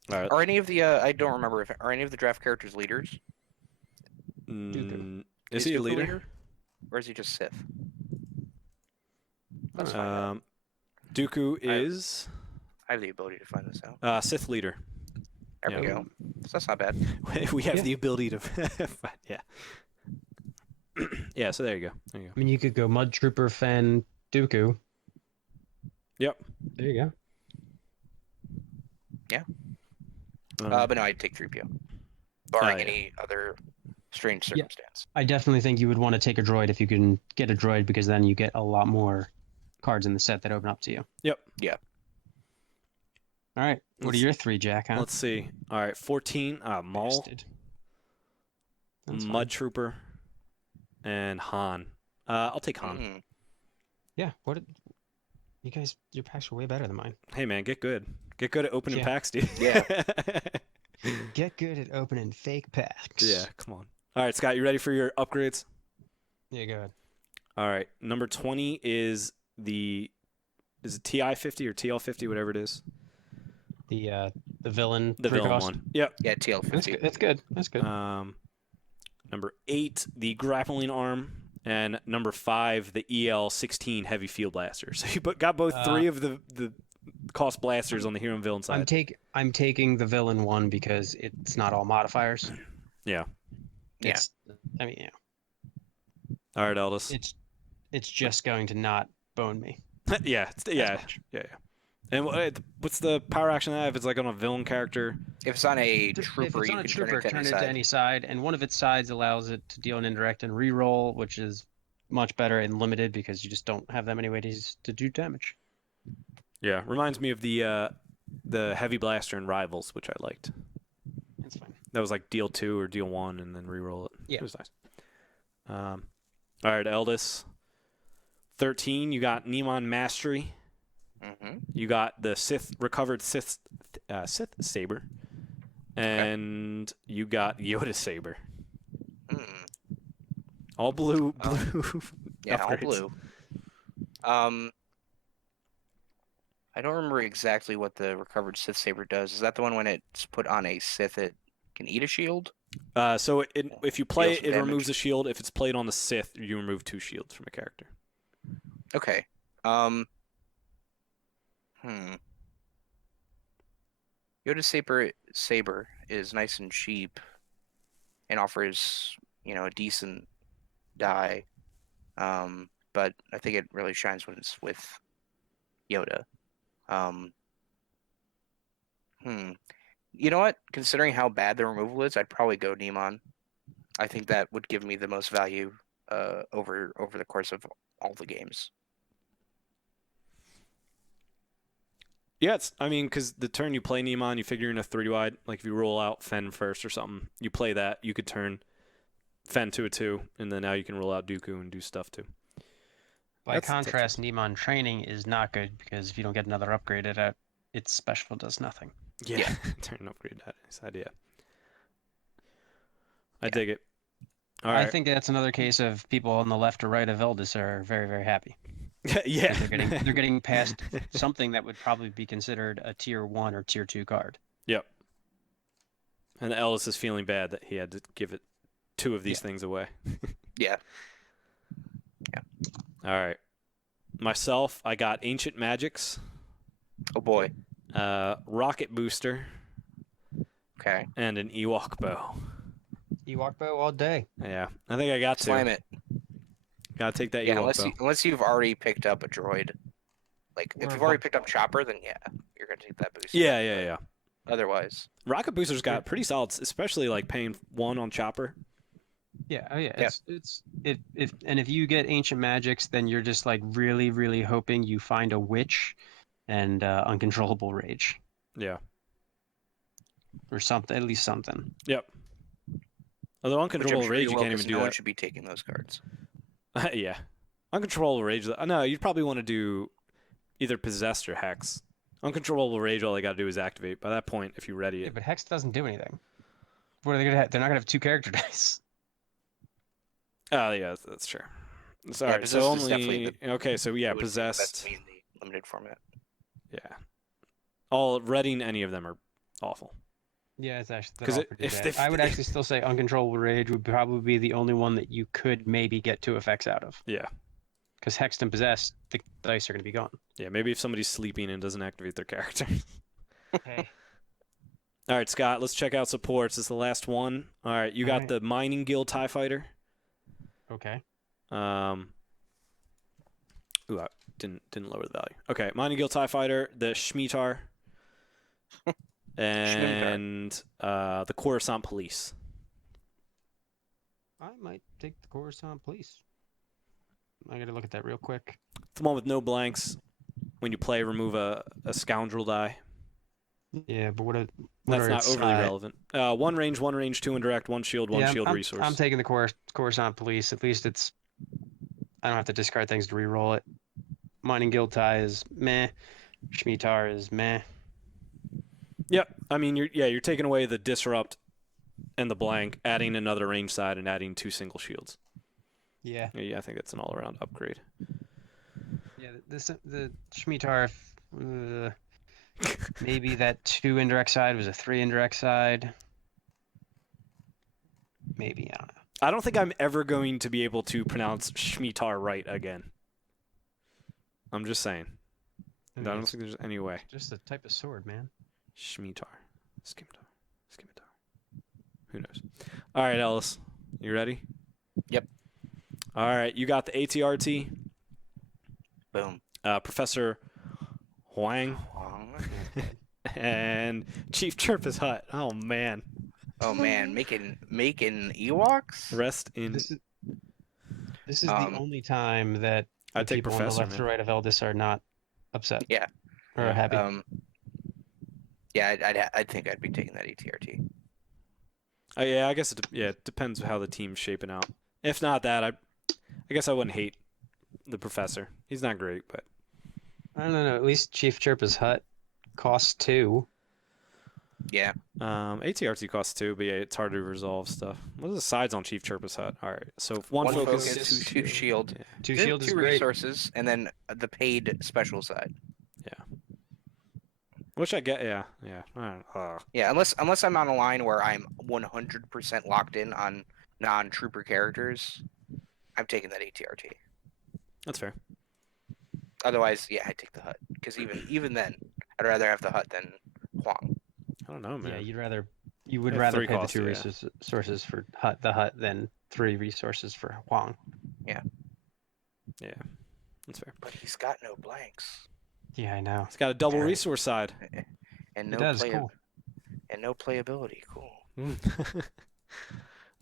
right. Are any of the I don't remember if are any of the draft characters leaders? Is he a Dooku leader? Or is he just Sith? Let's find out. Dooku is I have the ability to find this out. Sith leader. There we go. So that's not bad. We have the ability to. Yeah. Yeah. So there you go. I mean, you could go Mud Trooper, Fen, Dooku. Yep. There you go. Yeah. But no, I'd take 3PO. Barring yeah. any other strange circumstance. I definitely think you would want to take a droid if you can get a droid, because then you get a lot more cards in the set that open up to you. Yep. Yeah. All right. What are your 3, Jack? Huh? Let's see. All right. 14. Maul, Mud Trooper, and Han. I'll take Han. Mhm. Yeah. You guys? Your packs are way better than mine. Hey man, get good. Get good at opening packs, dude. Yeah. Get good at opening fake packs. Yeah. Come on. All right, Scott. You ready for your upgrades? Yeah. Go ahead. All right. Number 20 is it TI-50 or TL-50, whatever it is. The villain. The villain cost. one. Yep. Yeah, TL-50. That's good. That's good. Number 8, the grappling arm, and number 5, the EL-16 heavy field blaster. So you got both 3 of the cost blasters on the hero and villain side. I'm taking the villain one because it's not all modifiers. Yeah. I mean, yeah. All right, Eldis. It's just going to not bone me. Yeah. Yeah. And what's the power action of that if it's like on a villain character? If it's on a trooper, if it's on you a can trooper, turn it to any any side, and one of its sides allows it to deal an indirect and reroll, which is much better and limited because you just don't have that many ways to do damage. Yeah, reminds me of the heavy blaster in Rivals, which I liked. That's fine. That was like deal 2 or deal 1 and then reroll it. Yeah. It was nice. All right, Eldis. 13, you got Nemon Mastery. Mm-hmm. You got the recovered Sith saber, and you got Yoda saber. All blue. Yeah, all upgrades. blue. I don't remember exactly what the recovered Sith saber does. Is that the one when it's put on a Sith it can eat a shield? So if you play Deals it, some removes damage. a shield. If it's played on the Sith, you remove 2 shields from a character. Okay. Yoda saber is nice and cheap and offers, a decent die. But I think it really shines when it's with Yoda. You know what? Considering how bad the removal is, I'd probably go Neemon. I think that would give me the most value over the course of all the games. Yeah, I mean, because the turn you play Neemon, you figure in a 3-wide. Like if you roll out Fen first or something, you play that. You could turn Fen to a 2, and then now you can roll out Dooku and do stuff too. By contrast, Neemon training is not good because if you don't get another upgrade at it, its special does nothing. Yeah. Turn an upgrade that is idea. I dig it. All right. I think that's another case of people on the left or right of Eldis are very, very happy. Yeah. They're getting past something that would probably be considered a tier 1 or tier 2 card. Yep. And Ellis is feeling bad that he had to give it 2 of these things away. Yeah. All right. Myself, I got Ancient Magics. Oh boy. Rocket Booster. Okay. And an Ewok Bow. Ewok Bow all day. Yeah. I think I got to. Slam it. Gotta take that Yeah, Ewok Bow. unless you've already picked up a droid. Like, if you've already picked up Chopper, then yeah, you're going to take that boost. Yeah. Otherwise. Rocket Booster's got pretty solid, especially like paying 1 on Chopper. Yeah, if you get Ancient Magics, then you're just like really, really hoping you find a Witch and Uncontrollable Rage. Yeah. Or something, at least something. Yep. Although Uncontrollable Rage, you can't even do no that. one should be taking those cards. Yeah. Uncontrollable Rage, no, you'd probably want to do either Possessed or Hex. Uncontrollable Rage, all they got to do is activate. By that point, if you ready it. Yeah, but Hex doesn't do anything. What are they gonna have? They're not gonna have 2 character dice. Oh, yeah, that's true. Sorry, Yeah, so only... Okay, so yeah, Possessed. That's the limited format. Yeah. All reading any of them are awful. Yeah, it's actually... Because I would actually still say Uncontrollable Rage would probably be the only one that you could maybe get 2 effects out of. Yeah. Because Hexed and Possessed, the dice are going to be gone. Yeah, maybe if somebody's sleeping and doesn't activate their character. Okay. All right, Scott, let's check out supports. This is the last one. All right, you got the Mining Guild TIE Fighter. Okay. Ooh, I didn't lower the value. Okay, Mining Guild TIE Fighter, the Shemitah, and the Coruscant Police. I might take the Coruscant Police. I gotta look at that real quick. The one with no blanks. When you play, remove a scoundrel die. Yeah, but that's not overly relevant. 1 range, 2 indirect, 1 shield, 1 shield resource. I'm taking the Coruscant Police. At least it's... I don't have to discard things to re-roll it. Mining Guild tie is meh. Shemitah is meh. Yep. I mean, you're taking away the disrupt and the blank, adding another range side, and adding 2 single shields. Yeah. Yeah, I think that's an all-around upgrade. Yeah, the Shemitah, maybe that 2 indirect side was a 3 indirect side. Maybe, I don't know. I don't think I'm ever going to be able to pronounce Shemitah right again. I'm just saying. I don't think there's any way. Just a type of sword, man. Shemitah. Scimitar. Who knows? All right, Ellis. You ready? Yep. All right, you got the ATRT. Boom. Professor Huang. And Chief Chirp's Hut. Oh, man. Oh, man. Making Ewoks? Rest in... This is the only time that I'd take people Professor, on the left or right of Eldis are not upset. Yeah. Or happy. Yeah, I think I'd be taking that ATRT. Yeah, I guess it depends how the team's shaping out. If not that, I guess I wouldn't hate the Professor. He's not great, but... I don't know. At least Chief Chirp's Hut costs 2. Yeah. ATRT costs 2, but yeah, it's hard to resolve stuff. What are the sides on Chief Chirp's Hut? All right, so 1 focus, 2 shield. Yeah. 2 shield is 2 great. resources, and then the paid special side. Yeah. Which I get, yeah. Yeah, unless I'm on a line where I'm 100% locked in on non-trooper characters, I'm taking that ATRT. That's fair. Otherwise, yeah, I'd take the Hut. Because even then, I'd rather have the Hut than Huang. I don't know, man. Yeah, you would Yeah, rather 3 pay the costs, 2 yeah. resources for the Hut than 3 resources for Huang. Yeah. Yeah, that's fair. But he's got no blanks. Yeah, I know. It's got a double resource side. And It does, cool. And no playability. Cool.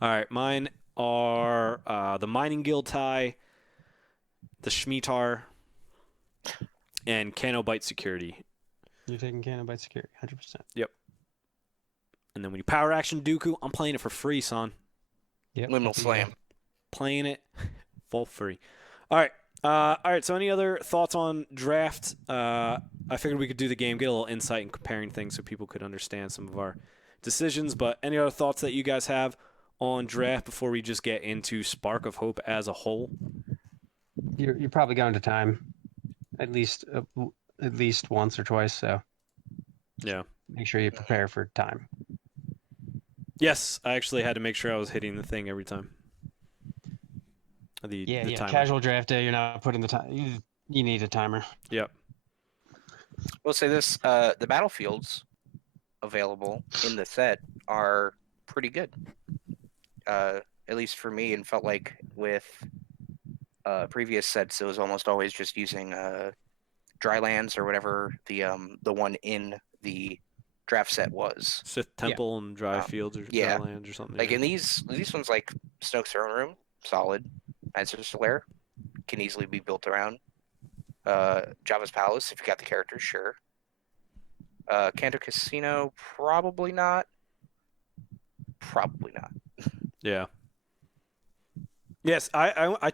All right, mine are the Mining Guild tie, the Shemitah, and Canobite Security. You're taking Canobite Security, 100%. Yep. And then when you power action Dooku, I'm playing it for free, son. Yep. Liminal Slam. Playing it for free. All right. So any other thoughts on draft? I figured we could do the game, get a little insight in comparing things so people could understand some of our decisions. But any other thoughts that you guys have on draft before we just get into Spark of Hope as a whole? You're probably going to time, at least once or twice. So yeah, make sure you prepare for time. Yes, I actually had to make sure I was hitting the thing every time. The timer. Casual draft day, you're not putting the time. You need a timer. Yep. We'll say this: the battlefields available in the set are pretty good. At least for me, and felt like with previous sets, it was almost always just using dry lands or whatever the one in the draft set was. Sith Temple and dry fields or dry lands or something. Like in these ones, like Snoke's Throne Room, solid. Ancestor Lair can easily be built around. Jabba's Palace, if you got the characters, sure. Canto Casino, probably not. Probably not. Yeah. Yes, I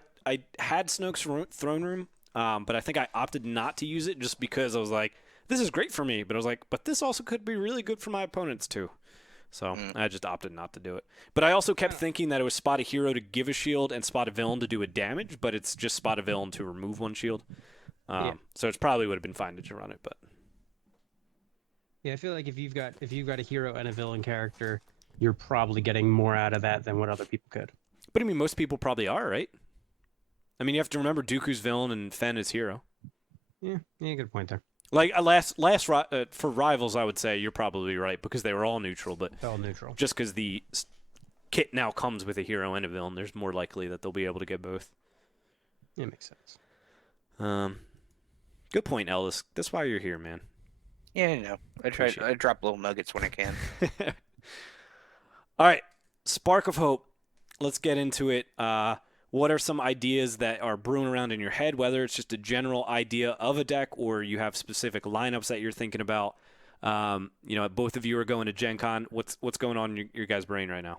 had Snoke's Throne Room, but I think I opted not to use it just because I was like, this is great for me, but I was like, but this also could be really good for my opponents too. So I just opted not to do it. But I also kept thinking that it was spot a hero to give a shield and spot a villain to do a damage, but it's just spot a villain to remove one shield. So it probably would have been fine to just run it, but yeah, I feel like if you've got a hero and a villain character, you're probably getting more out of that than what other people could. But I mean, most people probably are, right? I mean, you have to remember Dooku's villain and Fen is hero. Yeah, good point there. Like for rivals, I would say you're probably right because they were all neutral. But all neutral. Just because the kit now comes with a hero and a villain, there's more likely that they'll be able to get both. Yeah, makes sense. Good point, Eldis. That's why you're here, man. Yeah, I know. I drop little nuggets when I can. All right, Spark of Hope. Let's get into it. What are some ideas that are brewing around in your head, whether it's just a general idea of a deck or you have specific lineups that you're thinking about? Both of you are going to GenCon. What's going on in your guys' brain right now?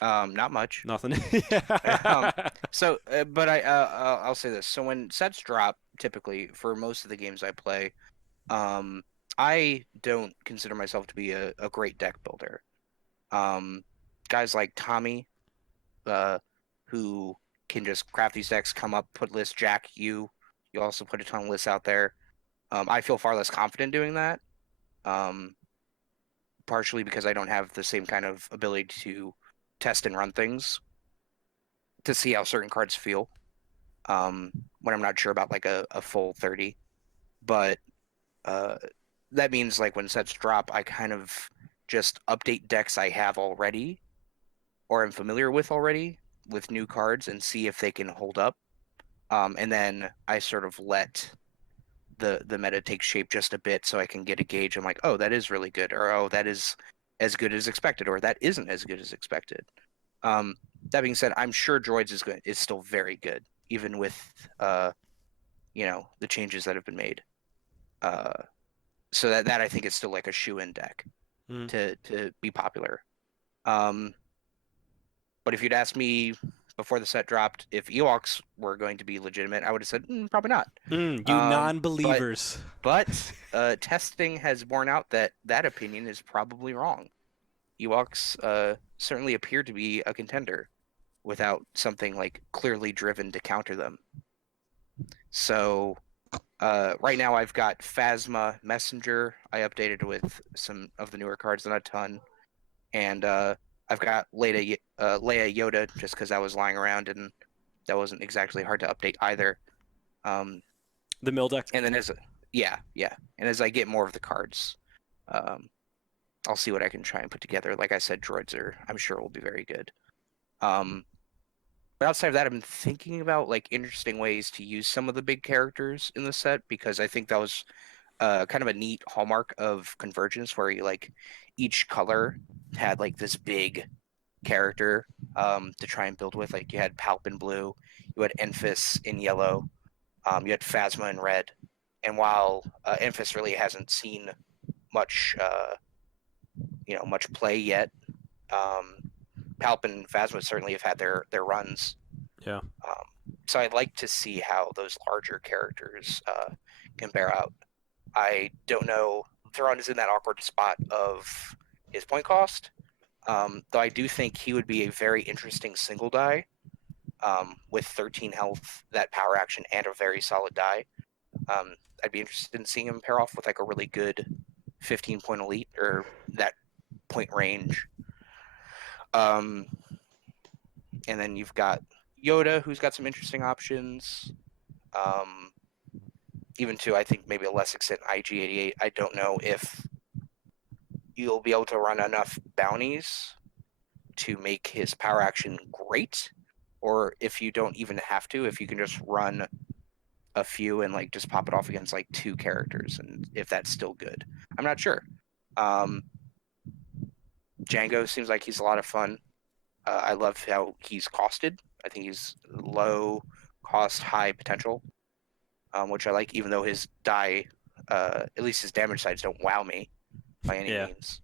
Not much. Nothing. But I'll say this. So when sets drop, typically for most of the games I play, I don't consider myself to be a great deck builder. Guys like Tommy, who can just craft these decks, come up, put lists, Jack, you also put a ton of lists out there. I feel far less confident doing that, partially because I don't have the same kind of ability to test and run things to see how certain cards feel when I'm not sure about like a full 30. But that means like when sets drop, I kind of just update decks I have already or am familiar with already with new cards and see if they can hold up. And then I sort of let the meta take shape just a bit so I can get a gauge. I'm like, oh, that is really good, or oh, that is as good as expected, or that isn't as good as expected. That being said, I'm sure Droids is still very good, even with the changes that have been made. So that I think is still like a shoe-in deck to be popular. But if you'd asked me before the set dropped if Ewoks were going to be legitimate, I would have said probably not. You non-believers. But testing has borne out that opinion is probably wrong. Ewoks certainly appear to be a contender without something like clearly driven to counter them. So right now I've got Phasma Messenger. I updated with some of the newer cards, not a ton. And I've got Leia Yoda just because that was lying around and that wasn't exactly hard to update either. The mill deck? And then and as I get more of the cards, I'll see what I can try and put together. Like I said, droids I'm sure will be very good. But outside of that, I've been thinking about like interesting ways to use some of the big characters in the set because I think that was kind of a neat hallmark of Convergence, where you like each color had like this big character to try and build with. Like you had Palp in blue, you had Enfys in yellow, you had Phasma in red. And while Enfys really hasn't seen much, much play yet, Palp and Phasma certainly have had their runs. Yeah. So I'd like to see how those larger characters can bear out. I don't know. Theron is in that awkward spot of his point cost, though I do think he would be a very interesting single die with 13 health, that power action, and a very solid die. I'd be interested in seeing him pair off with like a really good 15-point elite or that point range. And then you've got Yoda, who's got some interesting options. Even to, I think, maybe a less extent IG-88. I don't know if you'll be able to run enough bounties to make his power action great, or if you don't even have to, if you can just run a few and like just pop it off against like 2 characters, and if that's still good. I'm not sure. Django seems like he's a lot of fun. I love how he's costed. I think he's low cost, high potential, which I like, even though his die, at least his damage sides, don't wow me by any means.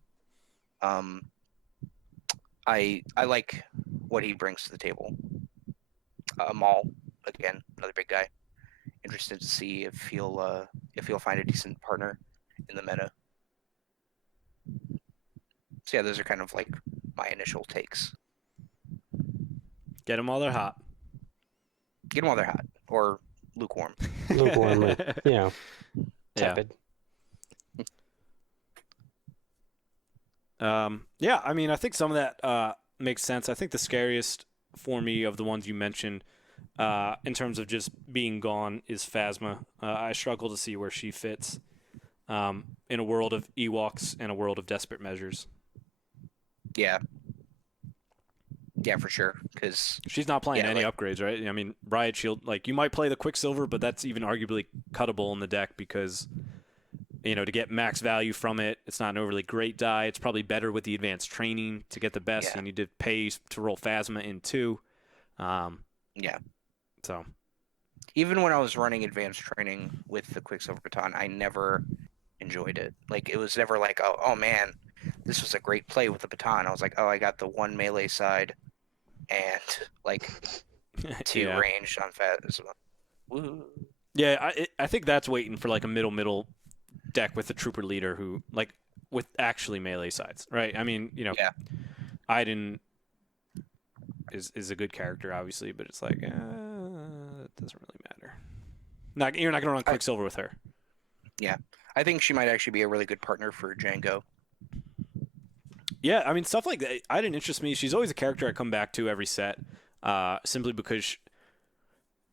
I like what he brings to the table. Maul, again, another big guy. Interested to see if he'll find a decent partner in the meta. So yeah, those are kind of like my initial takes. Get them while they're hot. Get them while they're hot, or lukewarm. Lukewarm, tepid. Yeah, I mean, I think some of that makes sense. I think the scariest for me of the ones you mentioned, in terms of just being gone, is Phasma. I struggle to see where she fits in a world of Ewoks and a world of desperate measures. Yeah, for sure. Because she's not playing any upgrades, right? I mean, Riot Shield, like you might play the Quicksilver, but that's even arguably cuttable in the deck because, to get max value from it, it's not an overly great die. It's probably better with the advanced training to get the best. You need to pay to roll Phasma in too. So even when I was running advanced training with the Quicksilver baton, I never enjoyed it. Like it was never like, oh man, this was a great play with the baton. I was like, oh, I got the 1 melee side and like 2 ranged on Phasma. Woo. Yeah, I think that's waiting for like a middle deck with a trooper leader who like with actually melee sides, right? I mean, Iden is a good character, obviously, but it's like it doesn't really matter. You're not gonna run Quicksilver with her. Yeah, I think she might actually be a really good partner for Django. Yeah, I mean, stuff like that. Iden interests me. She's always a character I come back to every set, simply because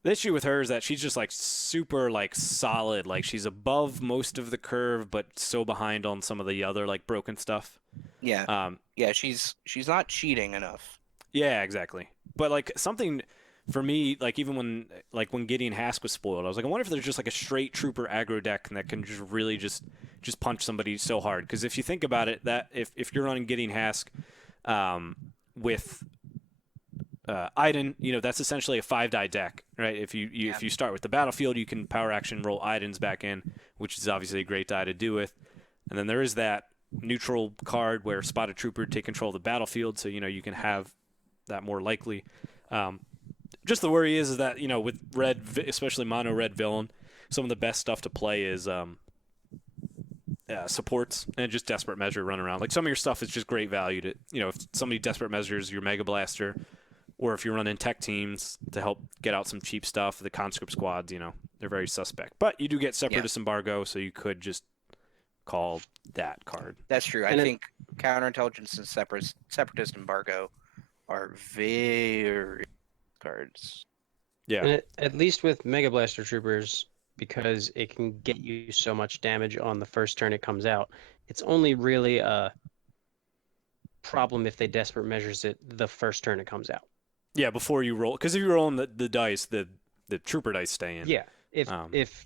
the issue with her is that she's just like super like solid. Like she's above most of the curve, but so behind on some of the other like broken stuff. Yeah. She's not cheating enough. Yeah, exactly. But like something for me, like even when Gideon Hask was spoiled, I was like, I wonder if there's just like a straight trooper aggro deck that can just really just punch somebody so hard. Because if you think about it, that if you're running Gideon Hask with Iden, that's essentially a 5-die deck, right? If you start with the battlefield, you can power action roll Idens back in, which is obviously a great die to do with. And then there is that neutral card where Spotted Trooper take control of the battlefield, so you can have that more likely. Just the worry is that with red, especially mono red villain, some of the best stuff to play is supports and just desperate measure run around. Like some of your stuff is just great value to if somebody desperate measures your Mega Blaster, or if you're running tech teams to help get out some cheap stuff, the conscript squads, they're very suspect. But you do get Separatist Embargo, so you could just call that card. That's true. I think Counterintelligence and Separatist Embargo are very cards. Yeah. And at least with Mega Blaster Troopers, because it can get you so much damage on the first turn it comes out, it's only really a problem if they desperate measures it the first turn it comes out. Yeah, before you roll, because if you're rolling the dice, the trooper dice stay in. Yeah, if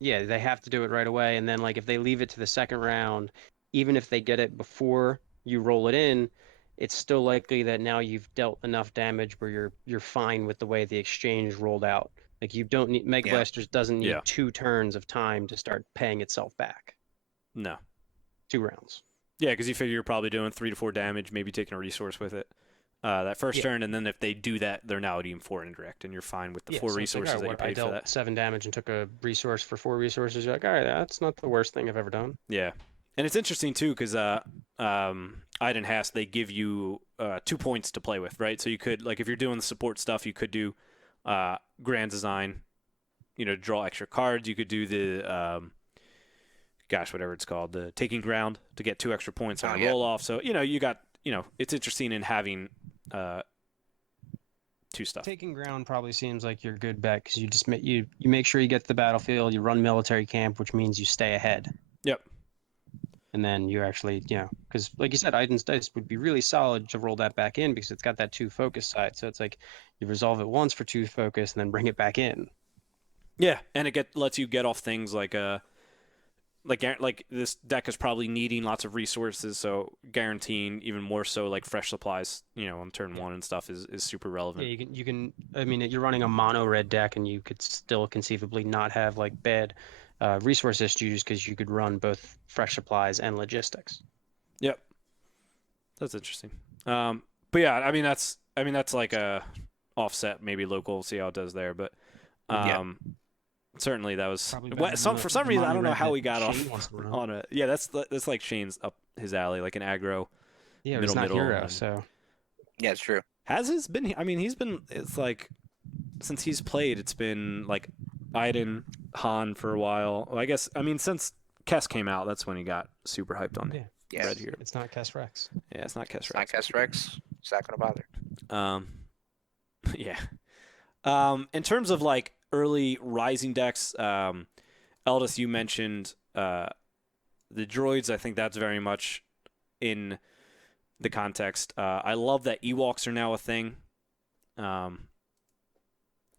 Yeah, they have to do it right away. And then, like, if they leave it to the second round, even if they get it before you roll it in, it's still likely that now you've dealt enough damage where you're fine with the way the exchange rolled out. Like, you don't need Mega Yeah. Blasters doesn't need Yeah. 2 turns of time to start paying itself back. No. 2 rounds. Yeah, because you figure you're probably doing 3 to 4 damage, maybe taking a resource with it. That first turn, and then if they do that, they're now at even 4 indirect, and you're fine with the 4 resources that you paid I dealt for that. 7 damage and took a resource for 4 resources. You're like, all right, that's not the worst thing I've ever done. Yeah, and it's interesting too because Iden Haas, they give you 2 points to play with, right? So you could, like, if you're doing the support stuff, you could do Grand Design, draw extra cards. You could do the whatever it's called, the Taking Ground to get 2 extra points on a roll off. So you got it's interesting in having 2 stuff. Taking Ground probably seems like your good bet because you just you make sure you get to the battlefield. You run military camp, which means you stay ahead. Yep. And then you actually, because like you said, Iden's Dice would be really solid to roll that back in because it's got that 2 focus side. So it's like you resolve it once for 2 focus and then bring it back in. Yeah, and it lets you get off things like this deck is probably needing lots of resources, so guaranteeing even more so like fresh supplies, on turn 1 and stuff is super relevant. Yeah, you can. I mean, you're running a mono red deck, and you could still conceivably not have like bad resource issues because you could run both fresh supplies and logistics. Yep, that's interesting. But yeah, I mean that's like a offset, maybe local. We'll see how it does there, but certainly that was for some reason I don't know how we got off on it. Yeah, that's like Shane's up his alley, like an aggro. Yeah, it's not hero, so yeah, it's true. Has his been? I mean, it's like since he's played, it's been like Iden, Han for a while. Well, I guess since Kess came out, that's when he got super hyped on Red Hero. It's not Kess Rex. Yeah, it's not Kess Rex. It's not Kess Rex. It's not gonna bother. Yeah. In terms of like early rising decks, Eldis, you mentioned the droids. I think that's very much in the context. I love that Ewoks are now a thing.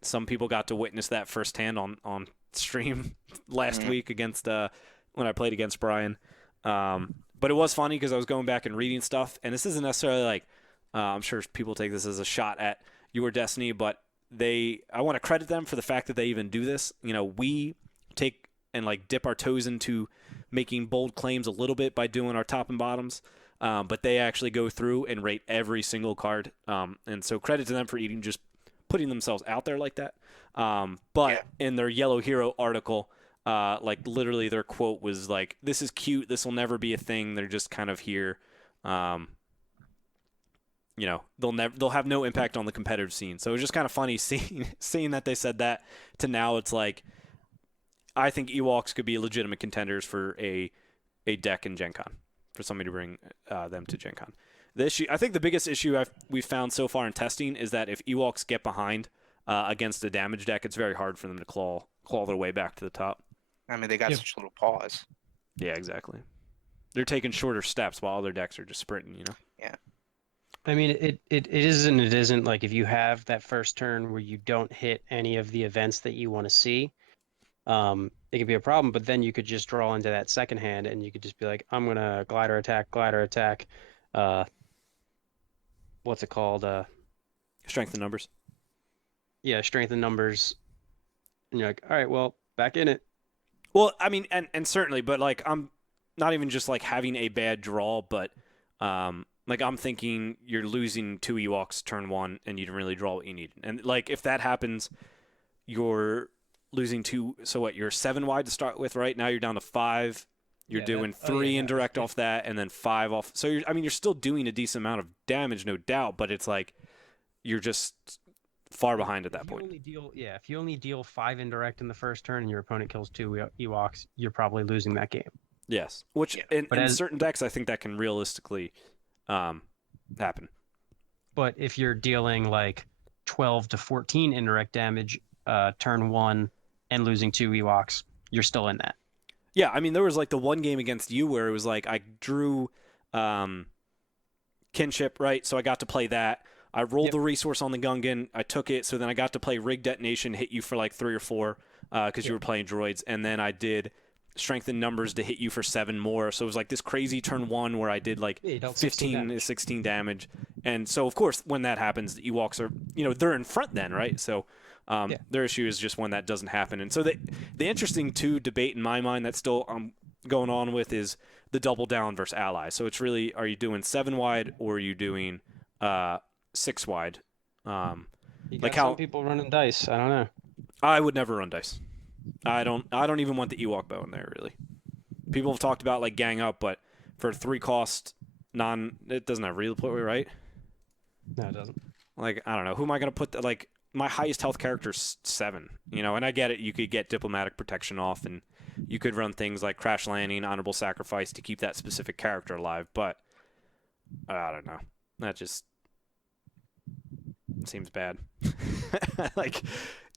Some people got to witness that firsthand on stream last week against when I played against Brian. But it was funny because I was going back and reading stuff, and this isn't necessarily like I'm sure people take this as a shot at Your Destiny, but I want to credit them for the fact that they even do this. We take and like dip our toes into making bold claims a little bit by doing our top and bottoms. But they actually go through and rate every single card. And so credit to them for just putting themselves out there like that. But in their Yellow Hero article, like literally their quote was like, "This is cute. This will never be a thing. They're just kind of here. They'll have no impact on the competitive scene." So it was just kind of funny seeing that they said that to now it's like, I think Ewoks could be legitimate contenders for a deck in GenCon, for somebody to bring them to GenCon. I think the biggest issue we've found so far in testing is that if Ewoks get behind against a damage deck, it's very hard for them to claw their way back to the top. I mean, they got such little paws. Yeah, exactly. They're taking shorter steps while other decks are just sprinting, Yeah. I mean, it is and it isn't. Like, if you have that first turn where you don't hit any of the events that you want to see, it could be a problem, but then you could just draw into that second hand and you could just be like, I'm going to glider attack, what's it called? Strength in numbers. Yeah, strength in numbers. And you're like, all right, well, back in it. Well, I mean, and certainly, but like, I'm not even just like having a bad draw, but like I'm thinking you're losing 2 Ewoks turn 1 and you didn't really draw what you needed. And like, if that happens, you're losing 2. So what? You're 7 wide to start with, right? Now you're down to 5. You're doing 3 indirect off that, and then 5 off. So you're still doing a decent amount of damage, no doubt. But it's like you're just far behind at that point. If you only deal 5 indirect in the first turn, and your opponent kills 2 Ewoks, you're probably losing that game. Yes, which in certain decks, I think that can realistically happen. But if you're dealing like 12 to 14 indirect damage turn 1 and losing 2 Ewoks, you're still in that. Yeah, I mean, there was like the one game against you where it was like I drew Kinship, right? So I got to play that. I rolled the resource on the Gungan. I took it, so then I got to play Rig Detonation, hit you for like 3 or 4. because you were playing droids, and then I did strength in numbers to hit you for 7 more. So it was like this crazy turn 1 where I did like 15 to 16 damage. And so, of course, when that happens, the Ewoks are, they're in front then, right? So their issue is just when that doesn't happen. And so the interesting debate in my mind that's still going on with is the double down versus ally. So it's really, are you doing 7 wide or are you doing 6 wide? Like how some people running dice. I don't know. I would never run dice. I don't even want the Ewok bow in there, really. People have talked about like gang up, but for 3 cost it doesn't have redeploy, right? No, it doesn't. Like, I don't know. Who am I going to put like my highest health character is 7, and I get it. You could get diplomatic protection off, and you could run things like crash landing, honorable sacrifice to keep that specific character alive, but I don't know. That just seems bad. Like,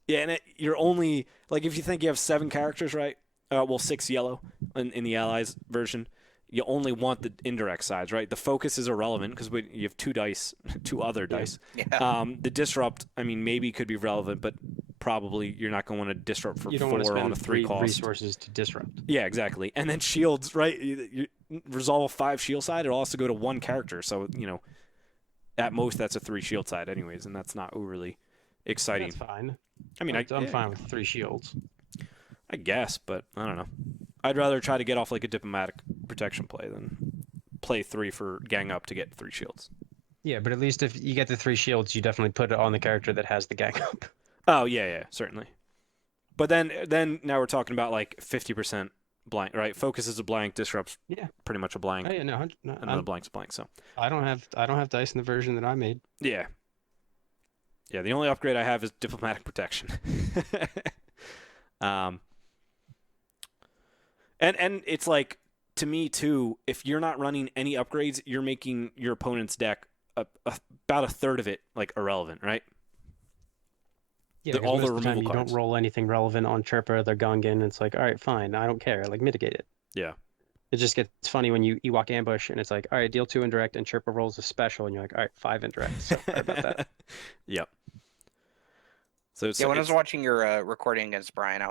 yeah, and you're only like, if you think you have 7 characters, right? 6 yellow in the allies version. You only want the indirect sides, right? The focus is irrelevant because you have 2 dice, 2 other dice. Yeah. The disrupt, I mean, maybe could be relevant, but probably you're not going to want to disrupt for 4 on a 3 cost. Resources to disrupt. Yeah, exactly. And then shields, right? You resolve a 5 shield side. It'll also go to 1 character, so at most that's a 3 shield side, anyways, and that's not overly exciting. That's fine. I mean, I'm fine with 3 shields. I guess, but I don't know. I'd rather try to get off like a diplomatic protection play than play 3 for gang up to get 3 shields. Yeah, but at least if you get the 3 shields, you definitely put it on the character that has the gang up. Oh, yeah, certainly. But then now we're talking about like 50% blank, right? Focus is a blank, disrupts pretty much a blank. Oh, yeah, no, and then a blank's blank, so. I don't have dice in the version that I made. Yeah. Yeah, the only upgrade I have is diplomatic protection. And it's like, to me too, if you're not running any upgrades, you're making your opponent's deck about a third of it like irrelevant, right? Yeah, all the removal cards. You don't roll anything relevant on Chirpa or the Gungan. It's like, all right, fine, I don't care. Like, mitigate it. Yeah. It just gets funny when you Ewok ambush and it's like, all right, deal 2 indirect, and Chirpa rolls a special, and you're like, all right, 5 indirect. So sorry about that. Yep. So when I was watching your recording against Brian,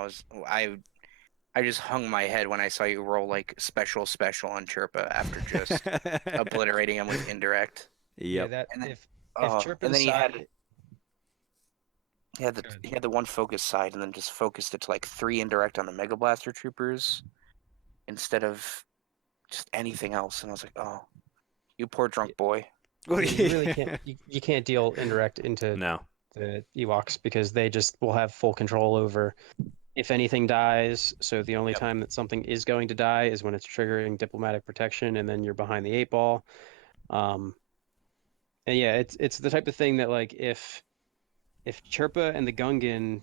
I just hung my head when I saw you roll like special on Chirpa after just obliterating him with indirect. Yep. Yeah, if Chirpa's and then he side... had the 1 focus side, and then just focused it to like 3 indirect on the Mega Blaster troopers instead of just anything else. And I was like, oh, you poor drunk boy. You really can't. You can't deal indirect into the Ewoks because they just will have full control over if anything dies. So the only time that something is going to die is when it's triggering diplomatic protection, and then you're behind the 8 ball. And yeah, it's the type of thing that, like, if Chirpa and the Gungan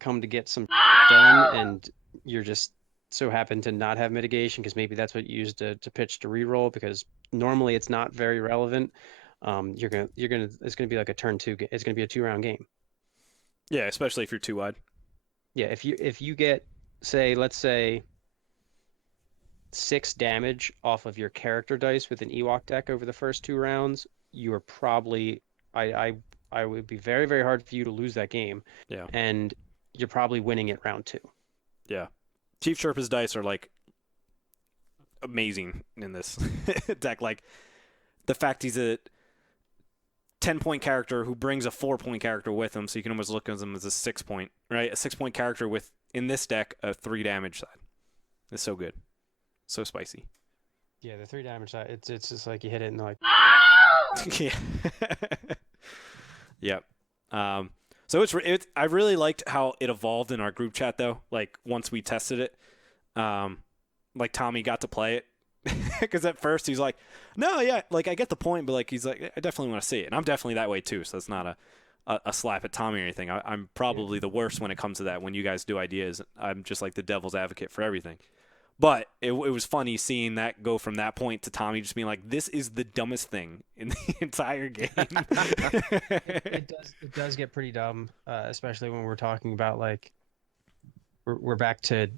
come to get some done, and you're just so happen to not have mitigation because maybe that's what you used to pitch to reroll, because normally it's not very relevant. It's gonna be like a turn 2. It's gonna be a 2-round game. Yeah, especially if you're 2 wide. Yeah, if you get, let's say 6 damage off of your character dice with an Ewok deck over the first 2 rounds, you are probably I would be very, very hard for you to lose that game. Yeah. And you're probably winning it round 2. Yeah. Chief Sherpa's dice are like amazing in this deck. Like, the fact he's a 10-point character who brings a 4-point character with him, so you can almost look at him as a 6-point, right? A 6-point character with, in this deck, a 3 damage side. It's so good. So spicy. Yeah, the 3 damage side, it's just like you hit it and like... Yeah. Yep. So I really liked how it evolved in our group chat, though. Like, once we tested it, like Tommy got to play it. Because at first he's like, no, yeah, like, I get the point, but like, he's like, I definitely want to see it. And I'm definitely that way too, so it's not a slap at Tommy or anything. I'm probably the worst when it comes to that. When you guys do ideas, I'm just like the devil's advocate for everything. But it was funny seeing that go from that point to Tommy just being like, this is the dumbest thing in the entire game. It does get pretty dumb, especially when we're talking about, like, we're back to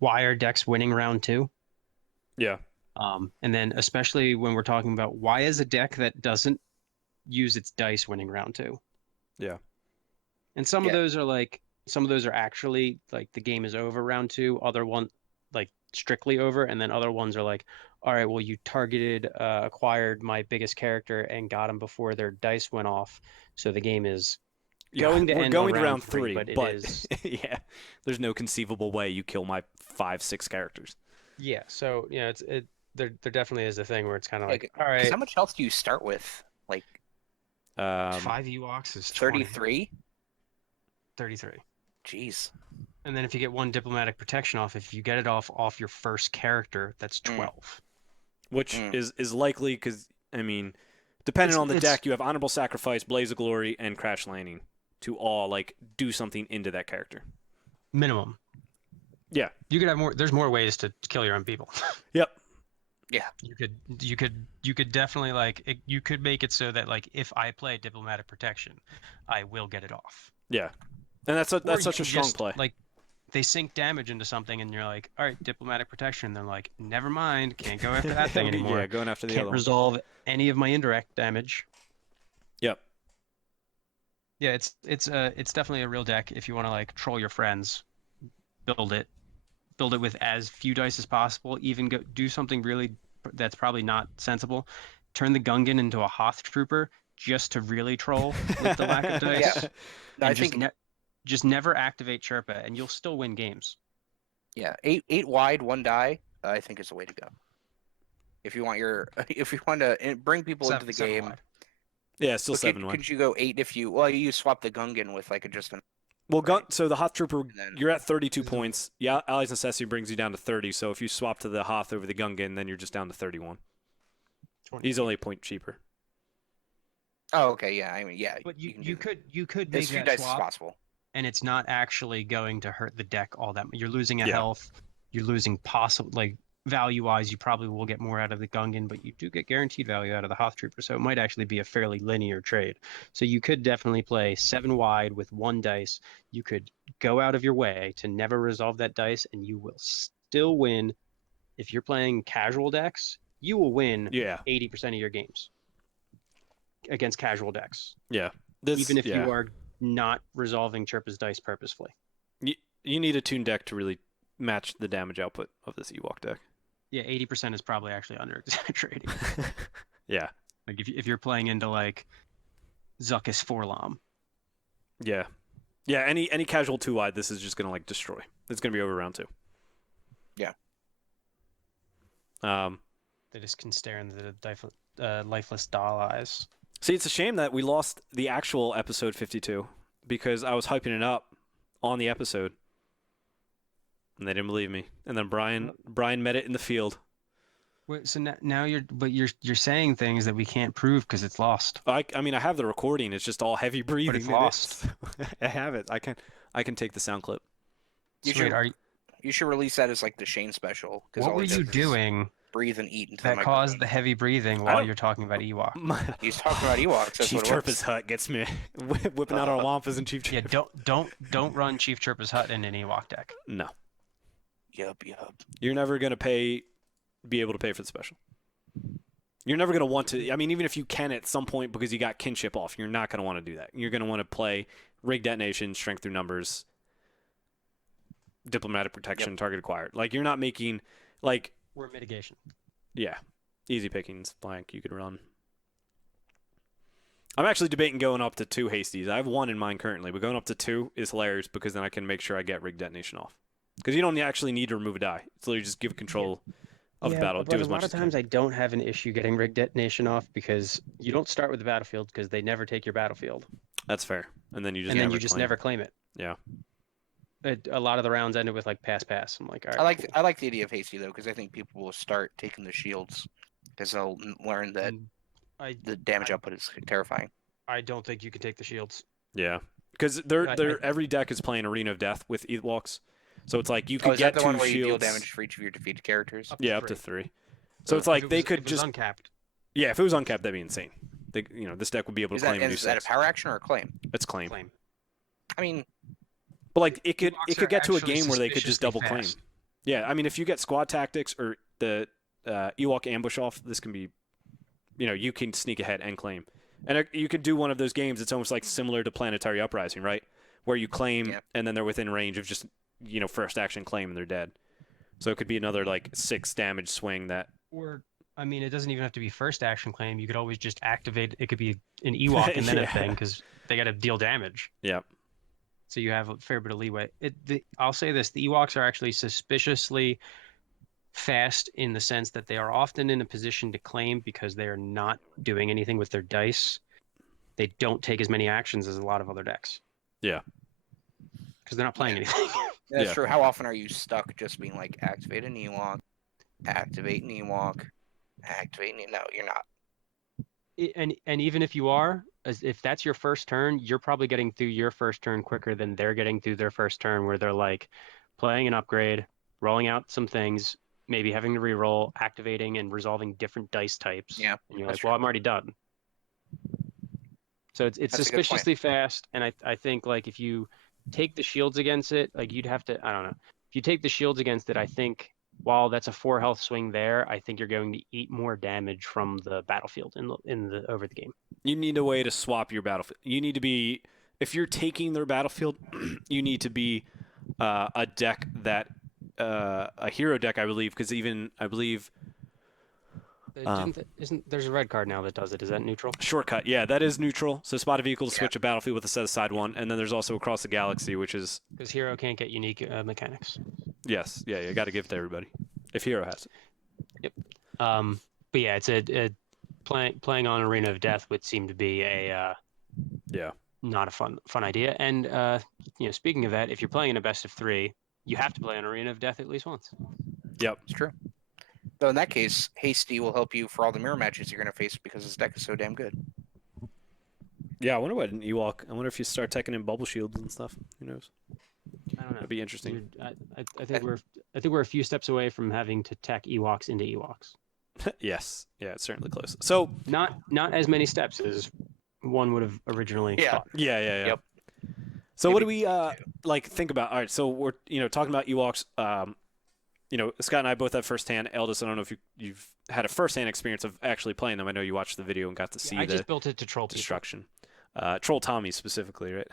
why are decks winning round 2. Yeah. And then especially when we're talking about why is a deck that doesn't use its dice winning round 2. Yeah. And some of those are like, some of those are actually like the game is over round 2. Other one like strictly over, and then other ones are like, all right, well you targeted, acquired my biggest character and got him before their dice went off, so the game is going to we're end going on to round 3, 3, but it but is yeah, there's no conceivable way you kill my 5-6 characters. yeah. So yeah, there definitely is a thing where it's kind of Yeah, like, all because right, how much health do you start with? Like 5 Ewoks is 33? 33. Jeez. And then if you get 1 diplomatic protection off, if you get it off your first character, that's 12. Which is likely because, I mean, depending on the deck, you have Honorable Sacrifice, Blaze of Glory, and Crash Landing to all like do something into that character. Minimum. Yeah. You could have more. There's more ways to kill your own people. Yep. Yeah. You could definitely like you could make it so that like if I play diplomatic protection, I will get it off. Yeah. And that's such a strong play. Like they sink damage into something and you're like, all right, diplomatic protection. They're like, never mind, can't go after that thing anymore. Yeah, going after the can't other resolve any of my indirect damage. Yep. Yeah, it's definitely a real deck if you want to like troll your friends. Build it with as few dice as possible. Even do something really that's probably not sensible. Turn the Gungan into a Hoth Trooper just to really troll with the lack of dice. Yeah. No, I think just never activate Chirpa, and you'll still win games. yeah, 8 wide, 1 die. I think is the way to go. If you want to bring people into the game. Wide. Yeah, still 7 wide. Could you go 8 if you swap the Gungan with like just an. Well, so the Hoth Trooper, then, you're at 32 points. Yeah, Ally's Necessity brings you down to 30. So if you swap to the Hoth over the Gungan, then you're just down to 31. 20. He's only a point cheaper. Oh, okay, yeah. I mean, yeah. But you could make as few that dice swap, as possible. and it's not actually going to hurt the deck all that much. You're losing a health. You're losing possible like value-wise. You probably will get more out of the Gungan, but you do get guaranteed value out of the Hoth Trooper. So it might actually be a fairly linear trade. So you could definitely play 7 wide with 1 dice. You could go out of your way to never resolve that dice, and you will still win. If you're playing casual decks, you will win 80% of your games against casual decks. Yeah. Even if you are not resolving Chirpa's dice purposefully. You need a tuned deck to really match the damage output of this Ewok deck. Yeah, 80% is probably actually under-exaggerating. Yeah. Like if you're playing into like Zuckus Forlom. Yeah. Yeah, any casual 2 wide, this is just gonna like destroy. It's gonna be over round 2. Yeah. They just can stare into the lifeless doll eyes. See, it's a shame that we lost the actual episode 52 because I was hyping it up on the episode, and they didn't believe me. And then Brian met it in the field. Wait, so now you're saying things that we can't prove because it's lost. I mean, I have the recording. It's just all heavy breathing. But it's lost. I have it. I can take the sound clip. You should release that as like the Shane special. What were you doing? Breathe and eat into that the caused the heavy breathing while you're talking about Ewok. He's talking about Ewoks. Chief Chirpa's Hut gets me whipping out our Wampas and Chief Chirpa. Yeah, don't run Chief Chirpa's Hut in an Ewok deck. No. Yup. You're never gonna be able to pay for the special. You're never gonna want to. I mean, even if you can at some point because you got kinship off, you're not gonna want to do that. You're gonna want to play Rig Detonation, Strength through Numbers, Diplomatic Protection, Target Acquired. Like you're not making like. Or mitigation. Yeah. Easy pickings, blank, you could run. I'm actually debating going up to 2 hasties. I have 1 in mind currently, but going up to 2 is hilarious because then I can make sure I get Rig Detonation off. Because you don't actually need to remove a die. It's literally just give control of the battle. Do as much as a lot of times I don't have an issue getting Rig Detonation off because you don't start with the battlefield because they never take your battlefield. That's fair. And then you just never claim it. Yeah. A lot of the rounds ended with like pass. I'm like, all right. I like the idea of hasty though because I think people will start taking the shields because they'll learn that the damage output is terrifying. I don't think you can take the shields. Yeah, because every deck is playing Arena of Death with Ewoks, so it's like you could get the 2 one where shields. You deal damage for each of your defeated characters. Up to 3. So it's like they could just uncapped. Yeah, if it was uncapped, that'd be insane. This deck would be able to claim. Is that a power action or a claim? It's claim. I mean. But like it could get to a game where they could just double claim. Fast. Yeah, I mean if you get squad tactics or the Ewok ambush off, this can be, you can sneak ahead and claim. And you could do one of those games. It's almost like similar to Planetary Uprising, right? where you claim Yeah. and then they're within range of just, first action claim and they're dead. So it could be another like 6 damage swing that. Or, I mean, it doesn't even have to be first action claim. You could always just activate. It could be an Ewok and then a Yeah. thing because they got to deal damage. Yeah. So you have a fair bit of leeway. I'll say this: the Ewoks are actually suspiciously fast in the sense that they are often in a position to claim because they are not doing anything with their dice. They don't take as many actions as a lot of other decks. Yeah. Because they're not playing anything. That's Yeah. true. How often are you stuck just being like, activate an Ewok, activate an Ewok, activate an No, you're not. And even if you are, if that's your first turn, you're probably getting through your first turn quicker than they're getting through their first turn, where they're like playing an upgrade, rolling out some things, maybe having to reroll, activating and resolving different dice types. Yeah, And you're that's like, well, I'm already done. So it's That's a good point. suspiciously fast, and I think like if you take the shields against it, like you'd have to, I don't know. If you take the shields against it, I think while that's a 4 health swing there, I think you're going to eat more damage from the battlefield in the over the game. You need a way to swap your battlefield. You need to be, if you're taking their battlefield, you need to be a deck that, a hero deck, I believe, because even, I believe, Isn't there's a red card now that does it? Is that neutral? shortcut. Yeah, that is neutral. So spot a vehicle to Yeah. switch a battlefield with a set aside one. And then there's also Across the Galaxy, which is, Because hero can't get unique mechanics. yes. Yeah, you got to give it to everybody. If hero has it. But yeah, it's a playing on Arena of Death would seem to be a Yeah. not a fun idea. And speaking of that, if you're playing in a best of 3, you have to play on Arena of Death at least once. Yep. It's true. So in that case, Hasty will help you for all the mirror matches you're going to face because his deck is so damn good. Yeah, I wonder what an Ewok. I wonder if you start teching in bubble shields and stuff. Who knows? I don't know. That'd be interesting. I think we're a few steps away from having to tech Ewoks into Ewoks. Yes. Yeah, it's certainly close. So Not as many steps as one would have originally thought. yeah. Yep. So Maybe what do we think about? All right, so we're talking about Ewoks. Scott and I both have firsthand. Eldis, I don't know if you've had a firsthand experience of actually playing them. I know you watched the video and got to see I the just built it to troll people. destruction. Troll Tommy specifically, right?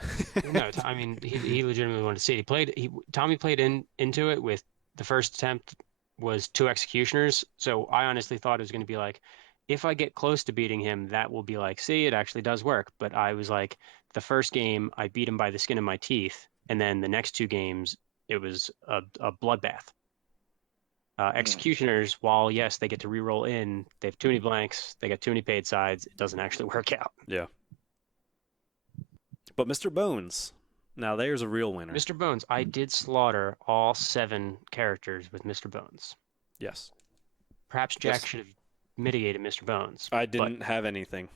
No, I mean he legitimately wanted to see it. Tommy played into it with the first attempt was 2 executioners. So I honestly thought it was going to be like, if I get close to beating him, that will be like, see, it actually does work. But I was like, the first game I beat him by the skin of my teeth, and then the next 2 games it was a bloodbath. Executioners, while yes, they get to reroll in, they have too many blanks, they got too many paid sides. It doesn't actually work out. Yeah. But Mr. Bones, now there's a real winner. Mr. Bones, I did slaughter all 7 characters with Mr. Bones. Yes. Perhaps Jack should have mitigated Mr. Bones. I didn't have anything.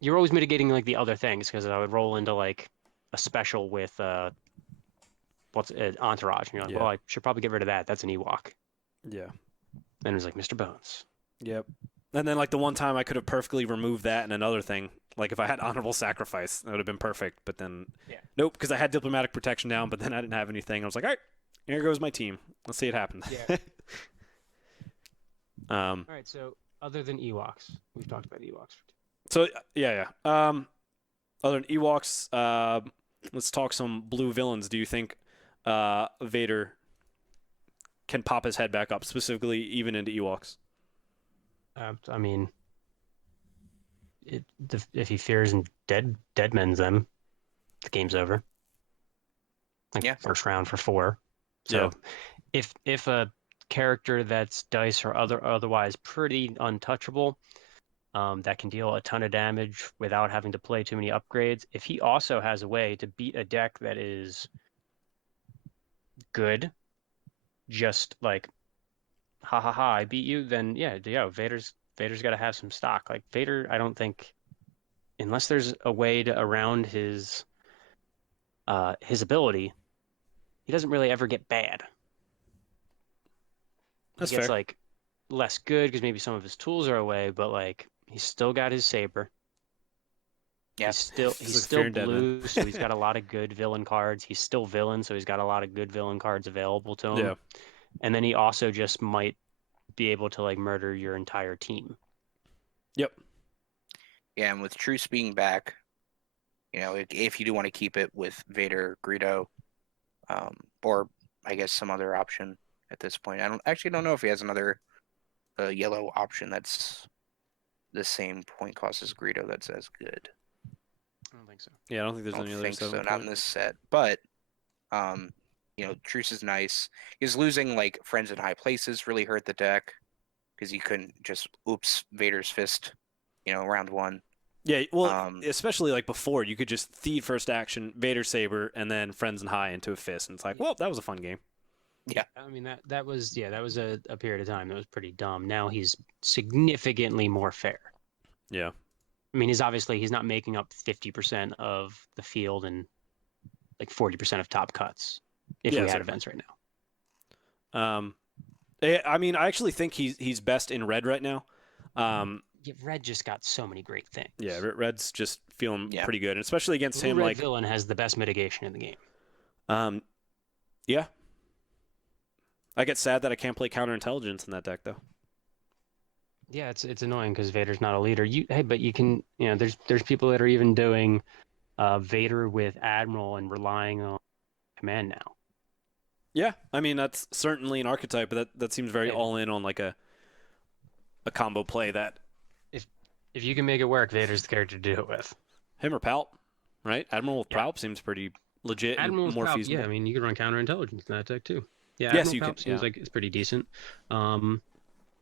You're always mitigating like the other things because I would roll into like a special with entourage. And you're like, Yeah. well, I should probably get rid of that. That's an Ewok. Yeah. Then it was like Mr. Bones. Yep. And then like the one time I could have perfectly removed that and another thing. Like if I had honorable sacrifice, that would have been perfect. But then, nope, because I had diplomatic protection down, but then I didn't have anything. I was like, all right, here goes my team. Let's see it happen. Yeah. All right. So other than Ewoks, we've talked about Ewoks. So yeah. Other than Ewoks, let's talk some blue villains. Do you think Vader can pop his head back up, specifically even into Ewoks? I mean, if he fears and deadmans them, the game's over. Like first round for 4. So if a character that's dice or otherwise pretty untouchable, that can deal a ton of damage without having to play too many upgrades. If he also has a way to beat a deck that is good, just like ha, I beat you, then Vader's got to have some stock. Like Vader, I don't think, unless there's a way to around his ability, he doesn't really ever get bad. That's he gets fair. like less good because maybe some of his tools are away, but like he's still got his saber. Yeah. He's still blue, so he's got a lot of good villain cards. He's still villain, so he's got a lot of good villain cards available to him. Yeah. And then he also just might be able to like murder your entire team. Yep. Yeah, and with Truce being back, if you do want to keep it with Vader, Greedo, or I guess some other option at this point. I don't know if he has another yellow option that's the same point cost as Greedo that's as good. I don't think so. Yeah, I don't think there's any other so. 7 Not in this set, but Truce is nice. He's losing like friends in high places really hurt the deck because you couldn't just Vader's fist, round 1. Yeah, well, especially like before, you could just feed first action, Vader Saber, and then Friends and High into a fist, and it's like, well, that was a fun game. Yeah, I mean that was a period of time that was pretty dumb. Now he's significantly more fair. Yeah. I mean, he's not making up 50% of the field and like 40% of top cuts if we had events right now. I mean, I actually think he's best in red right now. Red just got so many great things. Yeah, Red's just feeling pretty good, and especially against him. Red villain has the best mitigation in the game. Yeah. I get sad that I can't play counterintelligence in that deck though. Yeah, it's annoying because Vader's not a leader. But you can, there's people that are even doing Vader with Admiral and relying on command now. Yeah, I mean that's certainly an archetype, but that seems very all in on like a combo play that. If you can make it work, Vader's the character to do it with. Him or Palp, right? Admiral with Palp seems pretty legit Admiral and more Palp, feasible. Yeah, I mean you could run counterintelligence in that deck too. Yeah, yes, Admiral Palp seems like it's pretty decent.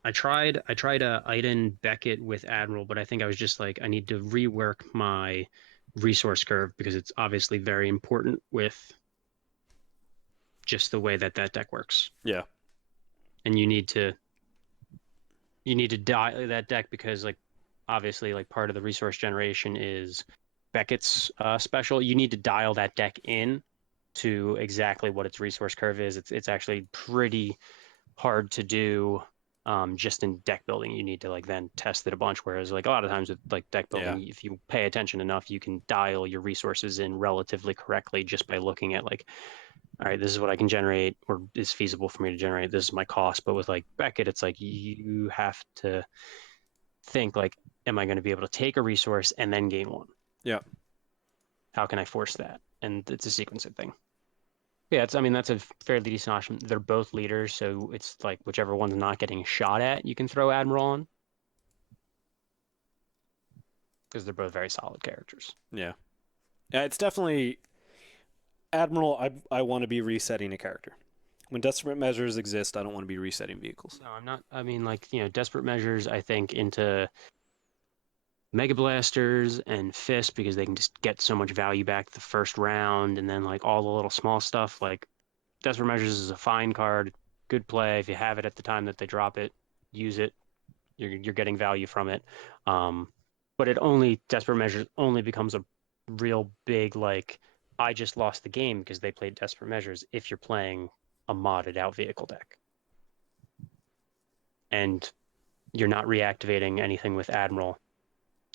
I tried Iden Beckett with Admiral, but I think I was just like I need to rework my resource curve because it's obviously very important with just the way that deck works. Yeah. And you need to dial that deck because like obviously like part of the resource generation is Beckett's special. You need to dial that deck in to exactly what its resource curve is. It's actually pretty hard to do just in deck building. You need to like then test it a bunch, whereas like a lot of times with like deck building, if you pay attention enough, you can dial your resources in relatively correctly just by looking at like, all right, this is what I can generate or is feasible for me to generate. This is my cost. But with like Beckett, it's like you have to think like, am I going to be able to take a resource and then gain one? Yeah. How can I force that? And it's a sequencing thing. Yeah, that's a fairly decent option. They're both leaders, so it's like whichever one's not getting shot at, you can throw Admiral on. Because they're both very solid characters. Yeah. Yeah, it's definitely Admiral, I want to be resetting a character. When desperate measures exist, I don't want to be resetting vehicles. No, I'm not. I mean, like, desperate measures, I think, into Mega Blasters and Fist because they can just get so much value back the first round, and then, like, all the little small stuff, like, Desperate Measures is a fine card, good play. If you have it at the time that they drop it, use it. You're getting value from it. But Desperate Measures only becomes a real big, like, I just lost the game because they played Desperate Measures if you're playing a modded out vehicle deck. And you're not reactivating anything with Admiral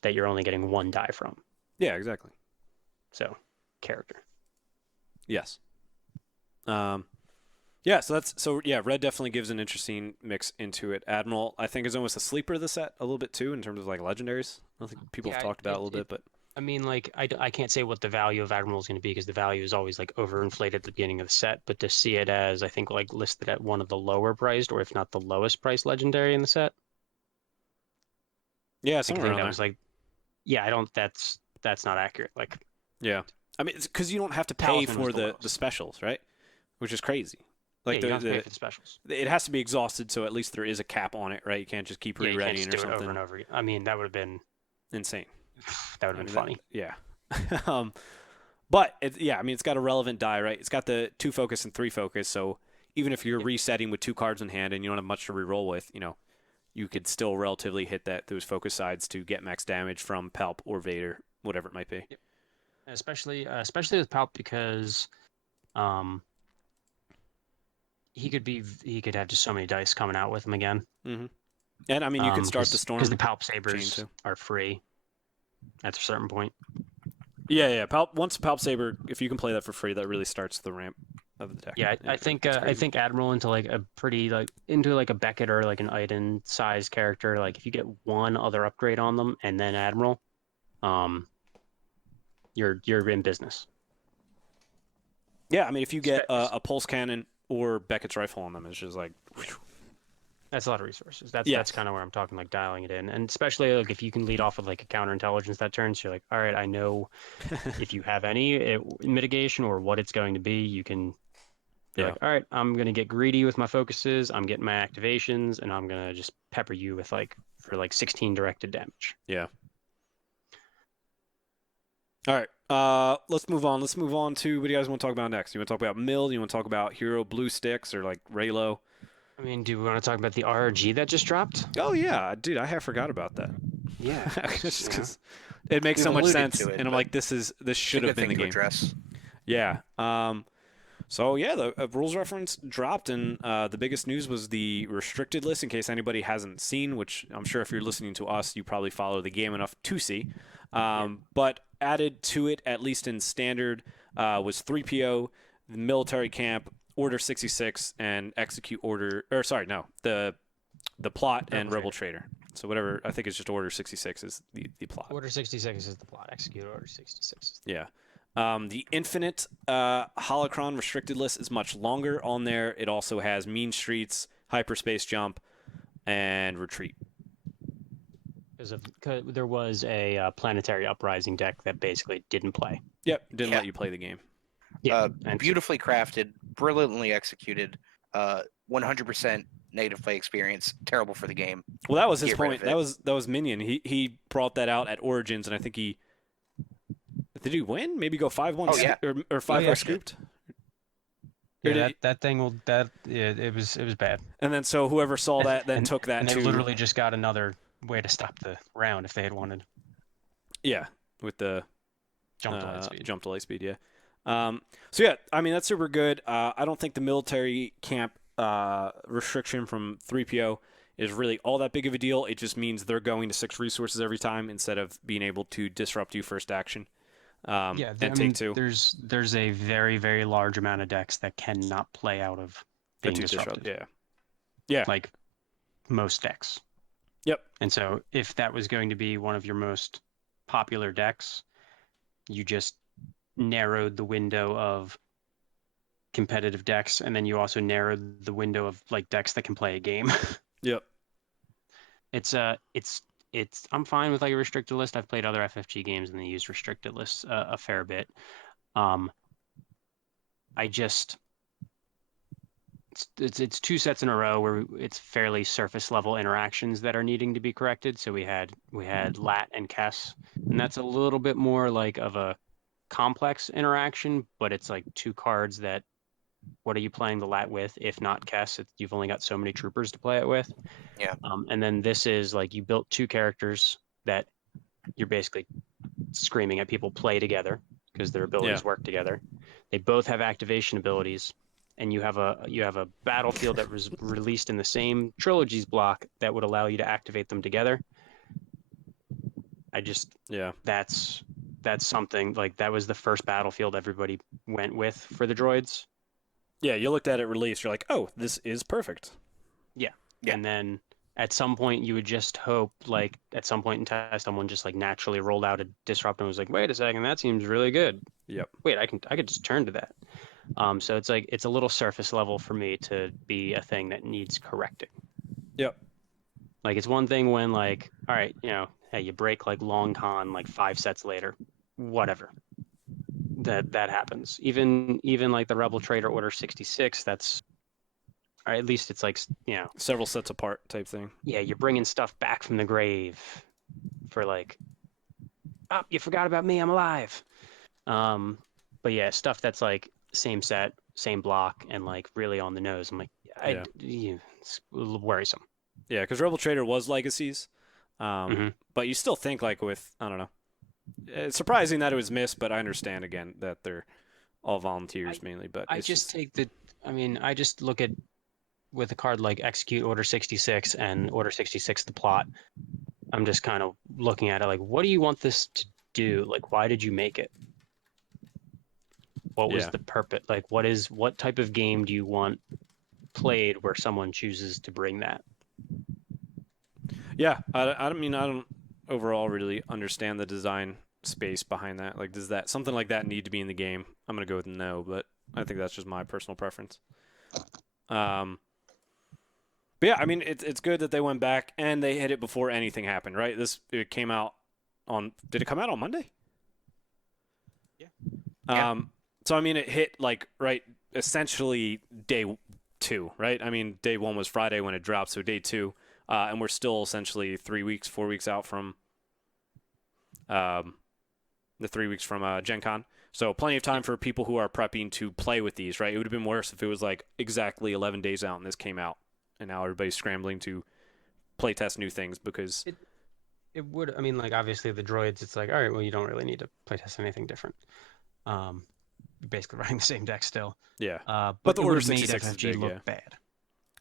that you're only getting one die from. Yeah, exactly. So, character. Yes. Red definitely gives an interesting mix into it. Admiral, I think, is almost a sleeper of the set a little bit too in terms of like legendaries. I don't think people have talked about it a little bit, but I mean, like, I can't say what the value of Admiral is going to be because the value is always like overinflated at the beginning of the set. But to see it as, I think, like listed at one of the lower priced, or if not the lowest priced legendary in the set. Yeah, I think that was like, yeah, I don't. That's not accurate. Like, yeah, I mean, it's because you don't have to pay for the specials, right? Which is crazy. Like you don't have to pay for the specials. It has to be exhausted, so at least there is a cap on it, right? You can't just keep re-readying or something. Over and over again. I mean, that would have been insane. That would have been funny. Yeah. But it's got a relevant die, right? It's got the 2 focus and 3 focus, so even if you're resetting with 2 cards in hand and you don't have much to reroll with, you could still relatively hit those focus sides to get max damage from Palp or Vader, whatever it might be. Yep. Especially with Palp because he could have just so many dice coming out with him again. Mm-hmm. And I mean, you could start the storm because the Palp Sabers are free at a certain point. Yeah. Once Palp Saber, if you can play that for free, that really starts the ramp of the deck. Yeah, I think Admiral into like a pretty into a Beckett or like an Iden size character. Like if you get one other upgrade on them and then Admiral, you're in business. Yeah, I mean, if you get a pulse cannon or Beckett's rifle on them, it's just like, whew. That's a lot of resources. That's kind of where I'm talking, like dialing it in, and especially like if you can lead off with like a counterintelligence that turns, you're like, all right, I know if you have any mitigation or what it's going to be, you can. You're like, all right, I'm gonna get greedy with my focuses. I'm getting my activations, and I'm gonna just pepper you with for 16 directed damage. Yeah. All right. Let's move on. Let's move on to what do you guys want to talk about next? You want to talk about Mill? You want to talk about Hero Blue Sticks or like Raylo? I mean, do we want to talk about the RRG that just dropped? Oh yeah, dude, I have forgot about that. Yeah, just because it makes so much sense, and I'm like, this should have been the game. Address. Yeah. So yeah, the rules reference dropped, and the biggest news was the restricted list. In case anybody hasn't seen, which I'm sure if you're listening to us, you probably follow the game enough to see. But added to it, at least in standard, was 3PO, the military camp, Order 66, and execute order. Or sorry, no, the plot and Rebel Trader. So whatever, I think it's just Order 66 is the plot. Order 66 is the plot. Execute Order 66. Yeah. The Infinite Holocron restricted list is much longer on there. It also has Mean Streets, Hyperspace Jump, and Retreat. Because there was a planetary uprising deck that basically didn't play. Yep, didn't let you play the game. Yeah, beautifully crafted, brilliantly executed, 100% native play experience. Terrible for the game. Well, that was his point. That was Minion. He brought that out at Origins, and I think did he win? Maybe go 5-1 or 5 scooped. Yeah, that thing it was bad. And then so whoever saw that then took that and to they literally just got another way to stop the round if they had wanted. Yeah, with the jump to light speed. Yeah. So yeah, I mean that's super good. I don't think the military camp restriction from 3PO is really all that big of a deal. It just means they're going to 6 resources every time instead of being able to disrupt you first action. Take 2. There's a very, very large amount of decks that cannot play out of being disrupted. Yeah. Like most decks. Yep. And so if that was going to be one of your most popular decks, you just narrowed the window of competitive decks, and then you also narrowed the window of like decks that can play a game. Yep. I'm fine with like a restricted list. I've played other FFG games and they use restricted lists a fair bit. It's 2 sets in a row where it's fairly surface level interactions that are needing to be corrected. So we had Lat and Kess, and that's a little bit more like of a complex interaction, but it's like 2 cards that, what are you playing the Lat with? If not Kess, you've only got so many troopers to play it with. Yeah. And then this is like you built 2 characters that you're basically screaming at people play together because their abilities work together. They both have activation abilities, and you have a battlefield that was released in the same trilogies block that would allow you to activate them together. That's something like that was the first battlefield everybody went with for the droids. Yeah, you looked at it released, you're like, oh, this is perfect. Yeah. And then at some point you would just hope, like at some point in time, someone just like naturally rolled out a disrupt and was like, wait a second, that seems really good. Yep. Wait, I could just turn to that. So it's like it's a little surface level for me to be a thing that needs correcting. Yep. Like it's one thing when like, all right, hey, you break like long con like 5 sets later, whatever. That happens. Even like the Rebel Trader Order 66, that's, or at least it's like, several sets apart type thing. Yeah, you're bringing stuff back from the grave for like, oh, you forgot about me, I'm alive. But yeah, stuff that's like same set, same block, and like really on the nose. I'm like, it's worrisome. Yeah, because Rebel Trader was Legacies, but you still think like with, I don't know. It's surprising that it was missed, but I understand again that they're all volunteers mainly. But I just look at with a card like Execute Order 66 and Order 66 the plot. I'm just kind of looking at it like, what do you want this to do? Like, why did you make it? What was the purpose? Like, what type of game do you want played where someone chooses to bring that? Yeah, I don't overall really understand the design space behind that? Like, does that something like that need to be in the game? I'm gonna go with no, but I think that's just my personal preference. But yeah, I mean, it's good that they went back and they hit it before anything happened, right? It came out on. Did it come out on Monday? Yeah. So I mean, it hit like right essentially day 2, right? I mean, day 1 was Friday when it dropped, so day 2, and we're still essentially 4 weeks out from the 3 weeks from GenCon. So plenty of time for people who are prepping to play with these, right? It would have been worse if it was like exactly 11 days out and this came out, and now everybody's scrambling to play test new things because it would. I mean, like obviously the droids, it's like all right, well you don't really need to play test anything different. You're basically running the same deck still. yeah. But the it Order would have made 66 is FFG big, look yeah. bad.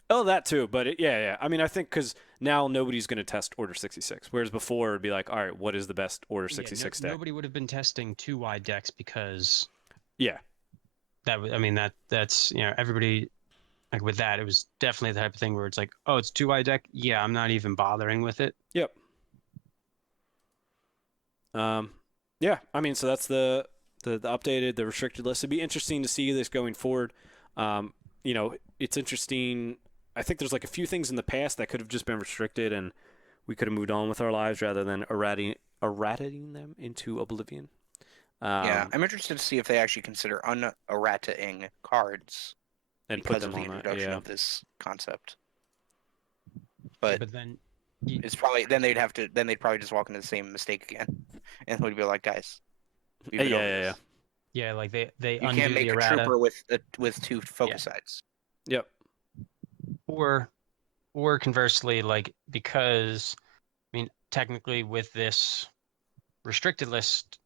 Oh, that too. But yeah. I mean, I think because now nobody's going to test Order 66, whereas before it'd be like, all right, what is the best Order 66 deck? Nobody would have been testing 2 wide decks because Yeah. That's everybody like with that it was definitely the type of thing where it's like, oh, it's 2 wide deck. Yeah, I'm not even bothering with it. Yep. Yeah. I mean, so that's the updated, the restricted list. It'd be interesting to see this going forward. It's interesting. I think there's like a few things in the past that could have just been restricted and we could have moved on with our lives rather than erratating them into oblivion. Yeah, I'm interested to see if they actually consider un-erratating cards and because put them of the on that. introduction Yeah. of this concept. But then it's probably they'd probably just walk into the same mistake again, and we'd be like, guys, we've been over this. Yeah, like they You undo can't make the a errata. trooper with 2 focus sides. Yep. Or conversely, like because I mean technically with this restricted list,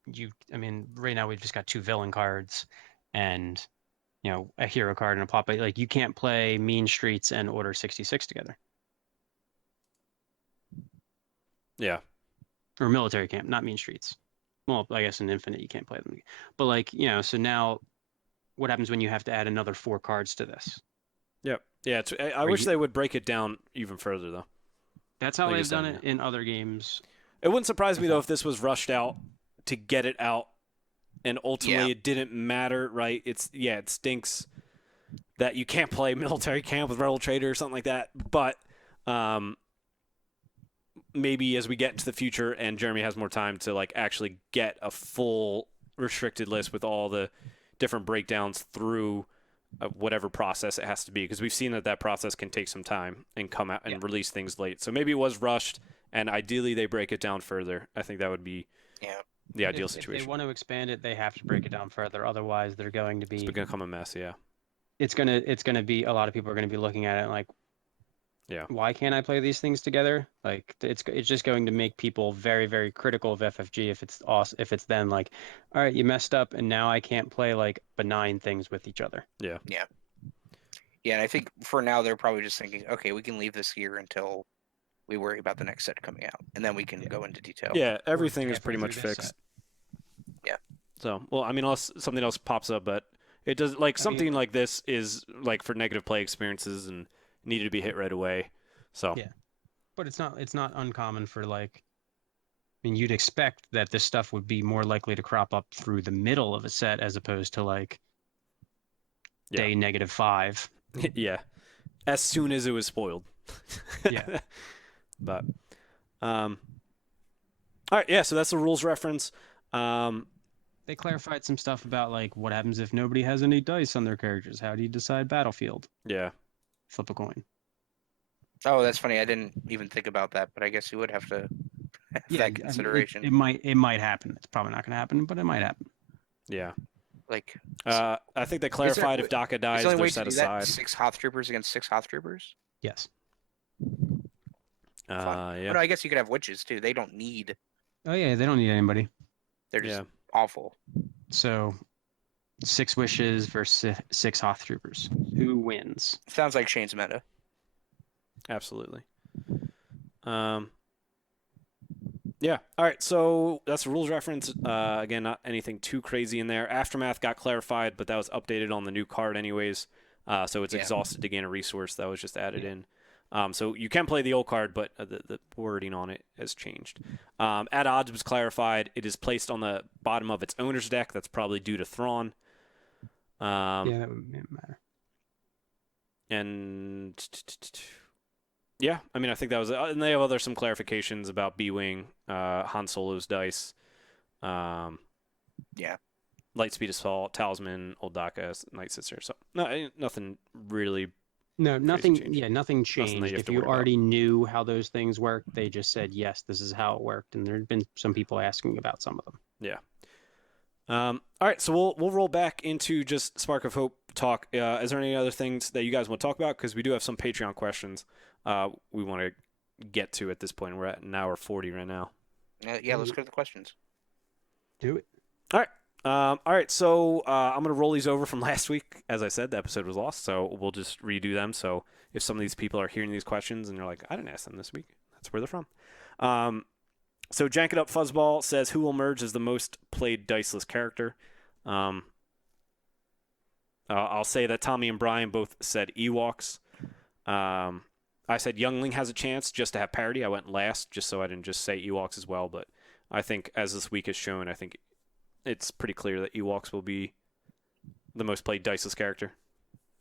right now we've just got 2 villain cards and a hero card and a pop. Like you can't play Mean Streets and Order 66 together. Yeah. Or Military Camp, not Mean Streets. Well, I guess in Infinite you can't play them. But like, so now what happens when you have to add another 4 cards to this? Yep. Yeah. I wish they would break it down even further, though. That's how Like they've done it in other games. It wouldn't surprise me, though, if this was rushed out to get it out and ultimately it didn't matter, right? It stinks that you can't play Military Camp with Rebel Trader or something like that. But maybe as we get into the future and Jeremy has more time to like actually get a full restricted list with all the different breakdowns through whatever process it has to be, because we've seen that process can take some time and come out and release things late. So maybe it was rushed, and ideally they break it down further. I think that would be the ideal situation. If they want to expand it, they have to break it down further. Otherwise, they're going to be. It's going to become a mess. Yeah. It's gonna be a lot of people are going to be looking at it and like, why can't I play these things together? Like it's just going to make people very, very critical of FFG if it's awesome, if it's then like, all right, you messed up and now I can't play like benign things with each other. Yeah, and I think for now they're probably just thinking, okay, we can leave this here until we worry about the next set coming out, and then we can go into detail. Yeah, everything is pretty much fixed. Yeah. So, well, I mean, unless something else pops up, but it does something like this is like for negative play experiences and needed to be hit right away. So but it's not uncommon for like, I mean, you'd expect that this stuff would be more likely to crop up through the middle of a set as opposed to like day -5. Yeah, as soon as it was spoiled. Yeah. But all right, yeah, so that's the rules reference. They clarified some stuff about like what happens if nobody has any dice on their characters. How do you decide battlefield? Yeah. Flip a coin. Oh, that's funny. I didn't even think about that, but I guess you would have to have that consideration. I mean, it might happen. It's probably not going to happen, but it might happen. Yeah. Like, I think they clarified if Daka dies, they're set aside. 6 Hoth Troopers against 6 Hoth Troopers? Yes. Yeah. But I guess you could have witches too. They don't need. Oh yeah, they don't need anybody. They're just awful. So, 6 wishes versus 6 Hoth Troopers. Who wins? Sounds like Shane's meta. Absolutely. Yeah. All right. So that's a rules reference. Again, not anything too crazy in there. Aftermath got clarified, but that was updated on the new card anyways. So it's exhausted to gain a resource that was just added in. So you can play the old card, but the wording on it has changed. At odds was clarified. It is placed on the bottom of its owner's deck. That's probably due to Thrawn. Yeah, that wouldn't matter. And yeah, I mean, I think that was it. And they have some clarifications about B-Wing, Han Solo's dice. Yeah. Lightspeed Assault, Talisman, Old Daka, Night Sister. So nothing really. No, nothing. changed. Yeah, nothing changed. you have If to you worry about. already knew how those things worked, they just said yes, this is how it worked, and there had been some people asking about some of them. Yeah. All right, so we'll roll back into just Spark of Hope talk. Is there any other things that you guys want to talk about? Because we do have some Patreon questions we want to get to at this point. We're at an hour 40 right now. Yeah, let's go to the questions. Do it. All right. So I'm gonna roll these over from last week. As I said, the episode was lost, so we'll just redo them. So if some of these people are hearing these questions and you're like, I didn't ask them this week, that's where they're from. So Jank It Up Fuzzball says, who will merge as the most played diceless character? I'll say that Tommy and Brian both said Ewoks. I said Youngling has a chance just to have parity. I went last just so I didn't just say Ewoks as well. But I think as this week has shown, I think it's pretty clear that Ewoks will be the most played diceless character.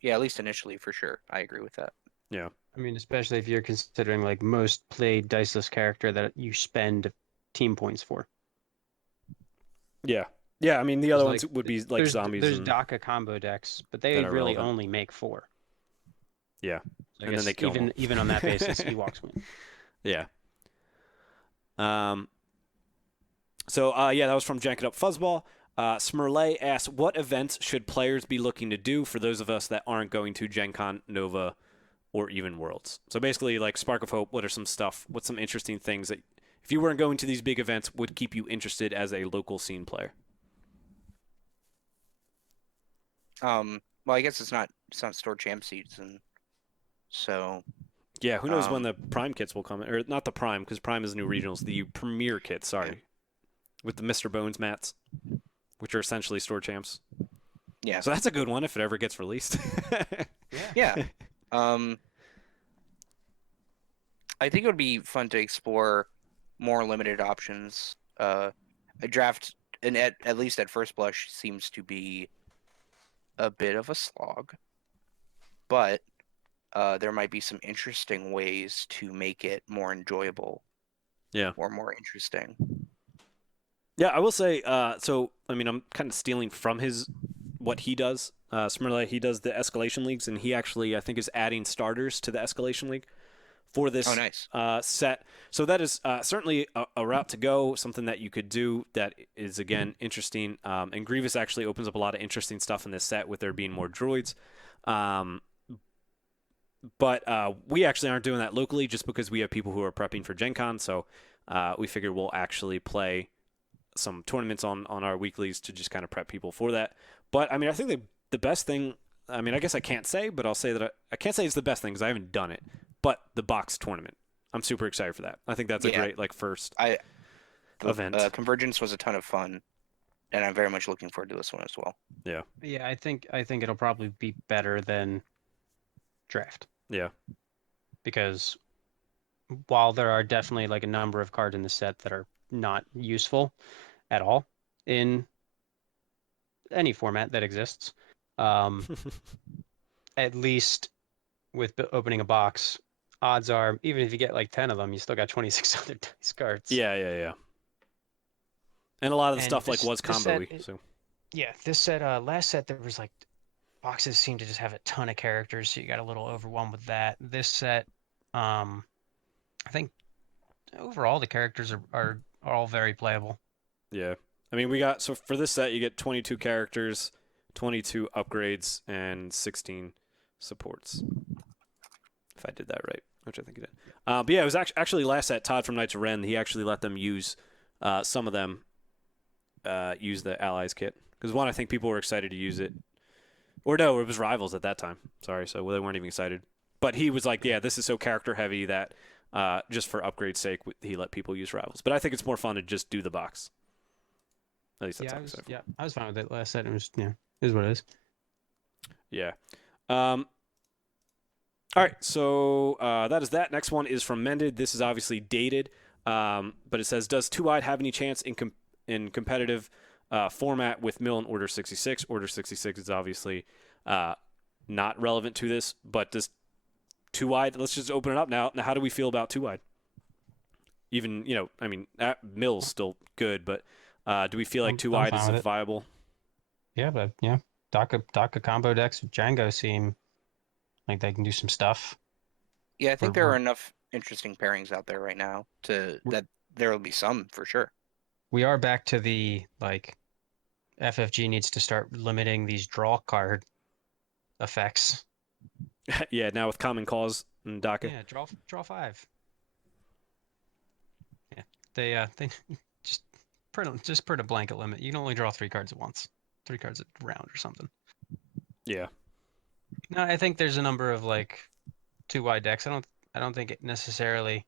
Yeah, at least initially, for sure. I agree with that. Yeah. I mean, especially if you're considering like most played diceless character that you spend team points for. Yeah. Yeah, I mean, the other ones would be like zombies. There's DACA combo decks, but they really only make 4. Yeah. So and then they kill them. Even on that basis, Ewoks win. Yeah. So, that was from Jank It Up Fuzzball. Smurley asks, what events should players be looking to do for those of us that aren't going to GenCon, Nova, or even Worlds? So basically, like Spark of Hope, what's some interesting things that, if you weren't going to these big events, would keep you interested as a local scene player? Well, I guess it's not store champ season, so. Yeah, who knows when the Prime kits will come, or not the Prime, because Prime is new regionals, the Premier kit, sorry. With the Mr. Bones mats, which are essentially store champs. Yeah. So that's a good one if it ever gets released. Yeah. I think it would be fun to explore more limited options. A draft, and at least at first blush, seems to be a bit of a slog. But there might be some interesting ways to make it more enjoyable. Yeah. Or more interesting. Yeah, I will say, so, I mean, I'm kind of stealing from what he does. Smurley, he does the Escalation Leagues, and he actually, I think, is adding starters to the Escalation League for this set. So that is certainly a route to go, something that you could do that is, again, interesting. And Grievous actually opens up a lot of interesting stuff in this set with there being more droids. But we actually aren't doing that locally just because we have people who are prepping for GenCon, so we figured we'll actually play some tournaments on our weeklies to just kind of prep people for that. But I mean, I think the best thing, I mean, I guess I can't say, but I'll say that I can't say it's the best thing because I haven't done it, but the box tournament, I'm super excited for that. I think that's a great first event. Convergence was a ton of fun, and I'm very much looking forward to this one as well. Yeah. Yeah, I think it'll probably be better than draft. Yeah. Because while there are definitely like a number of cards in the set that are not useful at all in any format that exists, at least with opening a box, odds are even if you get like 10 of them, you still got 26 other dice cards. Yeah. And a lot of the stuff was combo-y. So yeah, this set, last set, there was like boxes seem to just have a ton of characters, so you got a little overwhelmed with that. This set, I think overall the characters are all very playable. Yeah. I mean, so for this set, you get 22 characters, 22 upgrades, and 16 supports. If I did that right, which I think I did. But yeah, it was actually last set, Todd from Knights of Ren, he actually let them use, some of them use the Allies kit. Because one, I think people were excited to use it. Or no, it was Rivals at that time. Sorry, so they weren't even excited. But he was like, yeah, this is so character heavy that just for upgrade's sake, he let people use Rivals. But I think it's more fun to just do the box. At least that's I was fine with it last set. It was, it is what it is. Yeah. All right, so that is that. Next one is from Mended. This is obviously dated, but it says, does Two Wide have any chance in competitive format with Mill and Order 66? Order 66 is obviously not relevant to this, but does Two Wide? Let's just open it up now. Now, how do we feel about Two Wide? Even I mean, Mill's still good, but do we feel like Two Wide is viable? Yeah, but yeah, DACA combo decks with Django seem like they can do some stuff. Yeah, I think there are enough interesting pairings out there right now that there will be some for sure. We are back to the FFG needs to start limiting these draw card effects. Yeah, now with Common Cause and DACA. Yeah, draw 5. Yeah, they just put a blanket limit. You can only draw 3 cards at once, 3 cards a round or something. Yeah. No, I think there's a number of Two Wide decks. I don't think it necessarily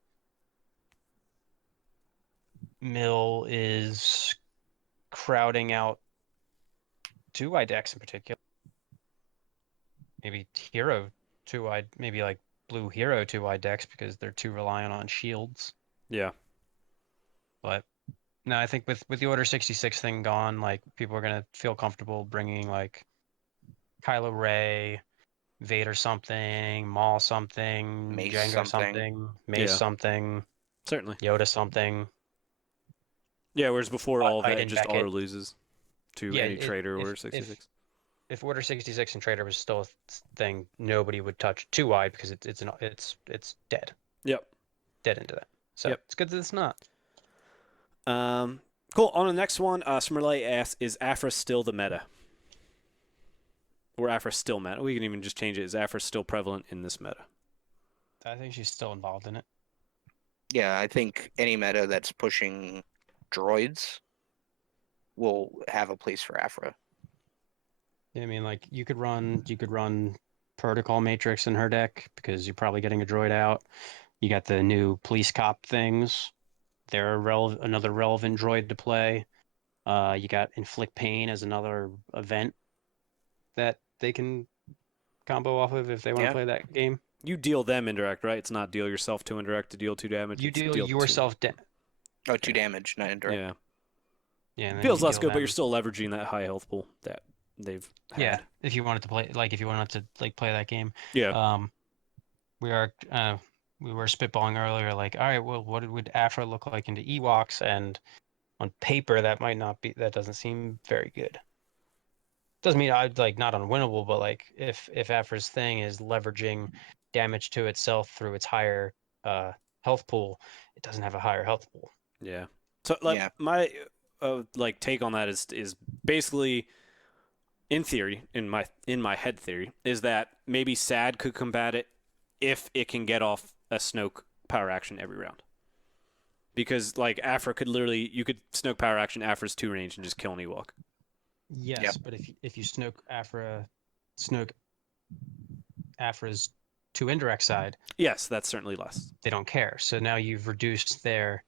Mill is crowding out Two Wide decks in particular. Maybe Hero Two Wide, maybe like Blue Hero Two Wide decks because they're too reliant on shields. Yeah. But no, I think with the Order 66 thing gone, people are gonna feel comfortable bringing Kylo Ray, Vader something, Maul something, Mace Django something. Mace something, Certainly. Yoda something. Yeah, whereas before all of that just Beckett. auto loses to any trader Order 66. If Order 66 and trader was still a thing, nobody would touch Two Wide because it's dead. Yep. Dead into that. So it's good that it's not. Cool. On the next one, Smirley asks, is Aphra still the meta? Or Aphra still meta? We can even just change it. Is Aphra still prevalent in this meta? I think she's still involved in it. Yeah, I think any meta that's pushing droids will have a place for Aphra. Yeah, I mean, you could run Protocol Matrix in her deck because you're probably getting a droid out. You got the new police cop things. They're another relevant droid to play. You got Inflict Pain as another event that they can combo off of if they want to play that game. You deal them indirect, right? It's not deal yourself 2 indirect to deal 2 damage. You deal yourself 2 damage, not indirect. Yeah. Yeah. And feels less good, but you're still leveraging that high health pool that they've had. Yeah, if you wanted to play, if you wanted to play that game. Yeah. We were spitballing earlier, all right, well, what would Aphra look like into Ewoks? And on paper, that doesn't seem very good. Doesn't mean I'd not unwinnable, but if Aphra's thing is leveraging damage to itself through its higher health pool, it doesn't have a higher health pool. Yeah. So my take on that is basically, in theory, in my head theory, is that maybe Sad could combat it if it can get off a Snoke power action every round. Because Aphra could you could Snoke power action Aphra's 2 range and just kill an Ewok. Yes, but if you Snoke Aphra's 2 indirect side. Yes, that's certainly less. They don't care. So now you've reduced their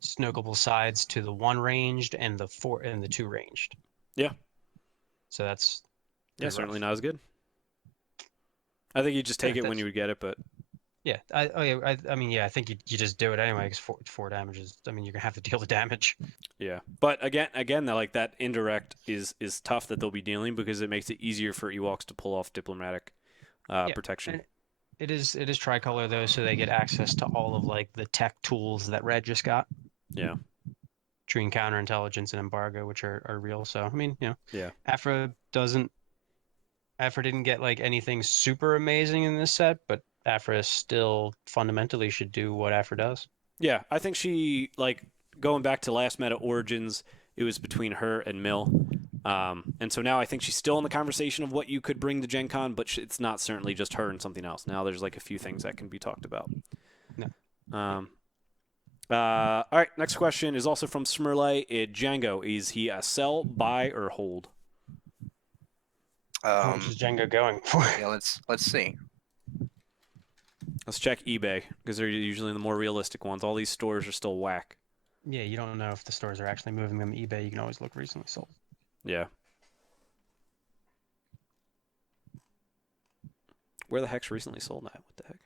Snokeable sides to the 1 ranged and the 2 ranged. Yeah. So that's certainly not as good. I think you just take it when you would get it, but yeah, I mean, yeah, I think you just do it anyway because 4 damages. I mean, you're gonna have to deal the damage. Yeah, but again, that indirect is tough that they'll be dealing because it makes it easier for Ewoks to pull off diplomatic protection. It is tricolor though, so they get access to all of the tech tools that Red just got. Yeah. Between counterintelligence and embargo, which are real. So I mean, yeah. Aphra didn't get anything super amazing in this set, but Aphra still fundamentally should do what Aphra does. Yeah, I think she going back to last meta Origins, it was between her and Mill. And so now I think she's still in the conversation of what you could bring to Gen Con, but it's not certainly just her and something else. Now there's a few things that can be talked about. No. All right, next question is also from Smirley. Django, is he a sell, buy, or hold? How much is Django going for? Yeah, let's see. Let's check eBay because they're usually the more realistic ones. All these stores are still whack. Yeah, you don't know if the stores are actually moving them. eBay, you can always look recently sold. Yeah. Where the heck's recently sold at? What the heck?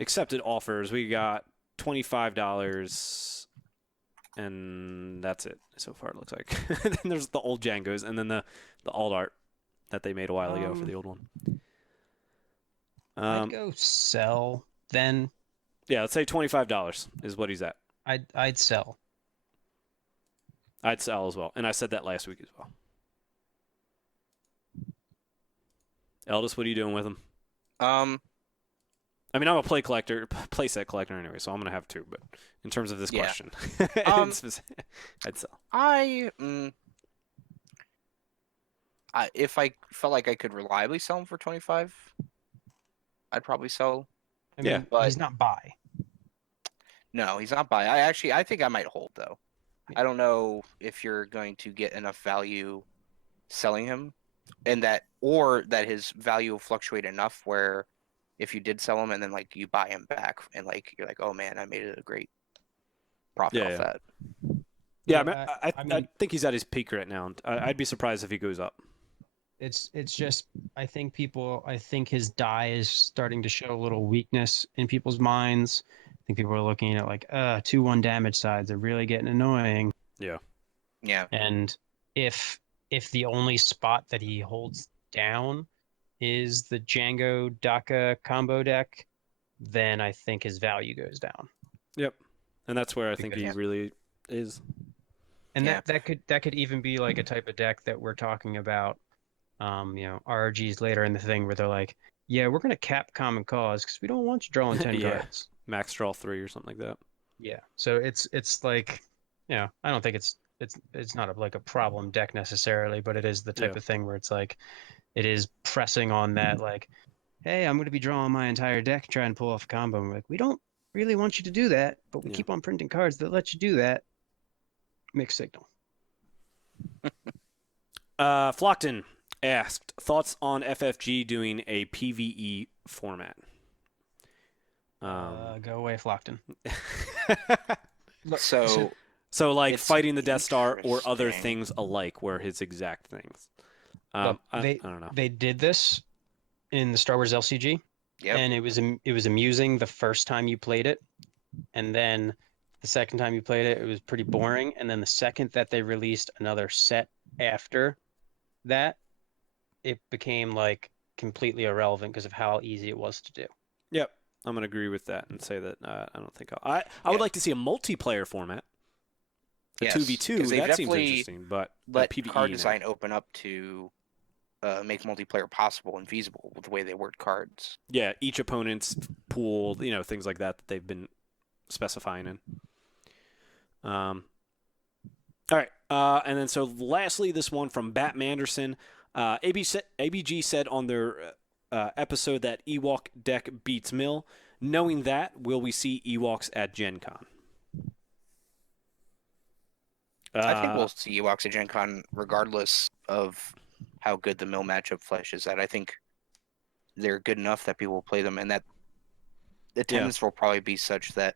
Accepted offers. We got $25, and that's it. So far, it looks like. Then there's the old Django's, and then the alt art that they made a while ago for the old one. I'd go sell then. Yeah, let's say $25 is what he's at. I'd sell. I'd sell as well, and I said that last week as well. Eldis, what are you doing with him? I mean, I'm a playset collector anyway, so I'm gonna have two. But in terms of this question, I'd sell. If I felt like I could reliably sell him for 25, I'd probably sell. I mean, but he's not buy. No, he's not buy. I think I might hold though. I don't know if you're going to get enough value selling him, and that his value will fluctuate enough where if you did sell him and then like you buy him back and like you're like, oh man, I made a great profit off that. Yeah, I mean, I think he's at his peak right now. I'd be surprised if he goes up. It's just I think his die is starting to show a little weakness in people's minds. I think people are looking at like 2/1 damage sides are really getting annoying. Yeah. Yeah. And if the only spot that he holds down is the Django Daka combo deck, then I think his value goes down. Yep. And that's where I think he really is. And that could even be like a type of deck that we're talking about, RRGs later in the thing where they're like, yeah, we're gonna cap common cause because we don't want you drawing 10 cards. Max draw 3 or something like that. Yeah. So it's like, I don't think it's not like a problem deck necessarily, but it is the type of thing where it's like it is pressing on that like, hey, I'm going to be drawing my entire deck trying to pull off a combo. And we're like, we don't really want you to do that, but we keep on printing cards that let you do that. Mixed signal. Flockton asked, thoughts on FFG doing a PvE format? Go away, Flockton. So like fighting the Death Star or other things alike were his exact things. I don't know. They did this in the Star Wars LCG, and it was amusing the first time you played it, and then the second time you played it, it was pretty boring. And then the second that they released another set after that, it became like completely irrelevant because of how easy it was to do. Yep, I'm gonna agree with that and say that I don't think I would like to see a multiplayer format. A 2v2, that seems interesting, but let PvE card design open up to make multiplayer possible and feasible with the way they word cards. Yeah, each opponent's pool, things like that they've been specifying in. All right, and then so lastly, this one from Bat Manderson. ABG said on their episode that Ewok deck beats Mill. Knowing that, will we see Ewoks at GenCon? I think we'll see Ewoks at GenCon regardless of how good the Mill matchup fleshes out. I think they're good enough that people will play them, and that the attendance will probably be such that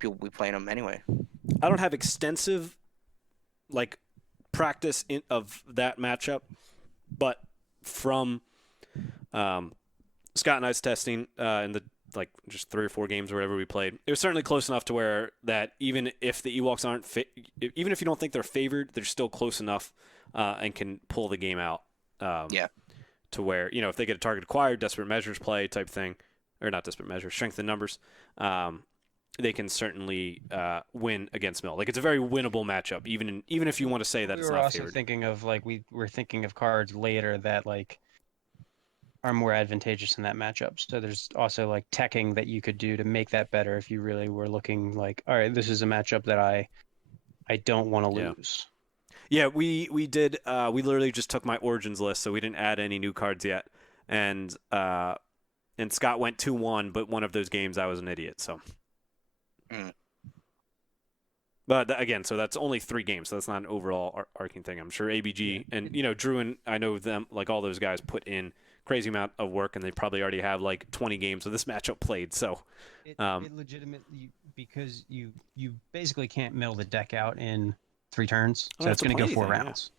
people will be playing them anyway. I don't have extensive practice of that matchup, but from Scott and I's testing in the just 3 or 4 games or whatever we played, it was certainly close enough to where that even if the Ewoks aren't even if you don't think they're favored, they're still close enough and can pull the game out. To where if they get a target acquired, desperate measures play type thing, or not desperate measures, strength in numbers, they can certainly win against Mill. It's a very winnable matchup, even if you want to say that it's not favored. We were also thinking of we were thinking of cards later that are more advantageous in that matchup. So there's also teching that you could do to make that better if you really were looking all right, this is a matchup that I don't want to lose. Yeah, we did. We literally just took my Origins list, so we didn't add any new cards yet. And Scott went 2-1, but one of those games I was an idiot. So, but again, so that's only 3 games, so that's not an overall arcing thing. I'm sure ABG and Drew and I know them, all those guys put in crazy amount of work, and they probably already have 20 games of this matchup played. So, it legitimately, because you basically can't mill the deck out in 3 turns, so it's going to go 4 rounds.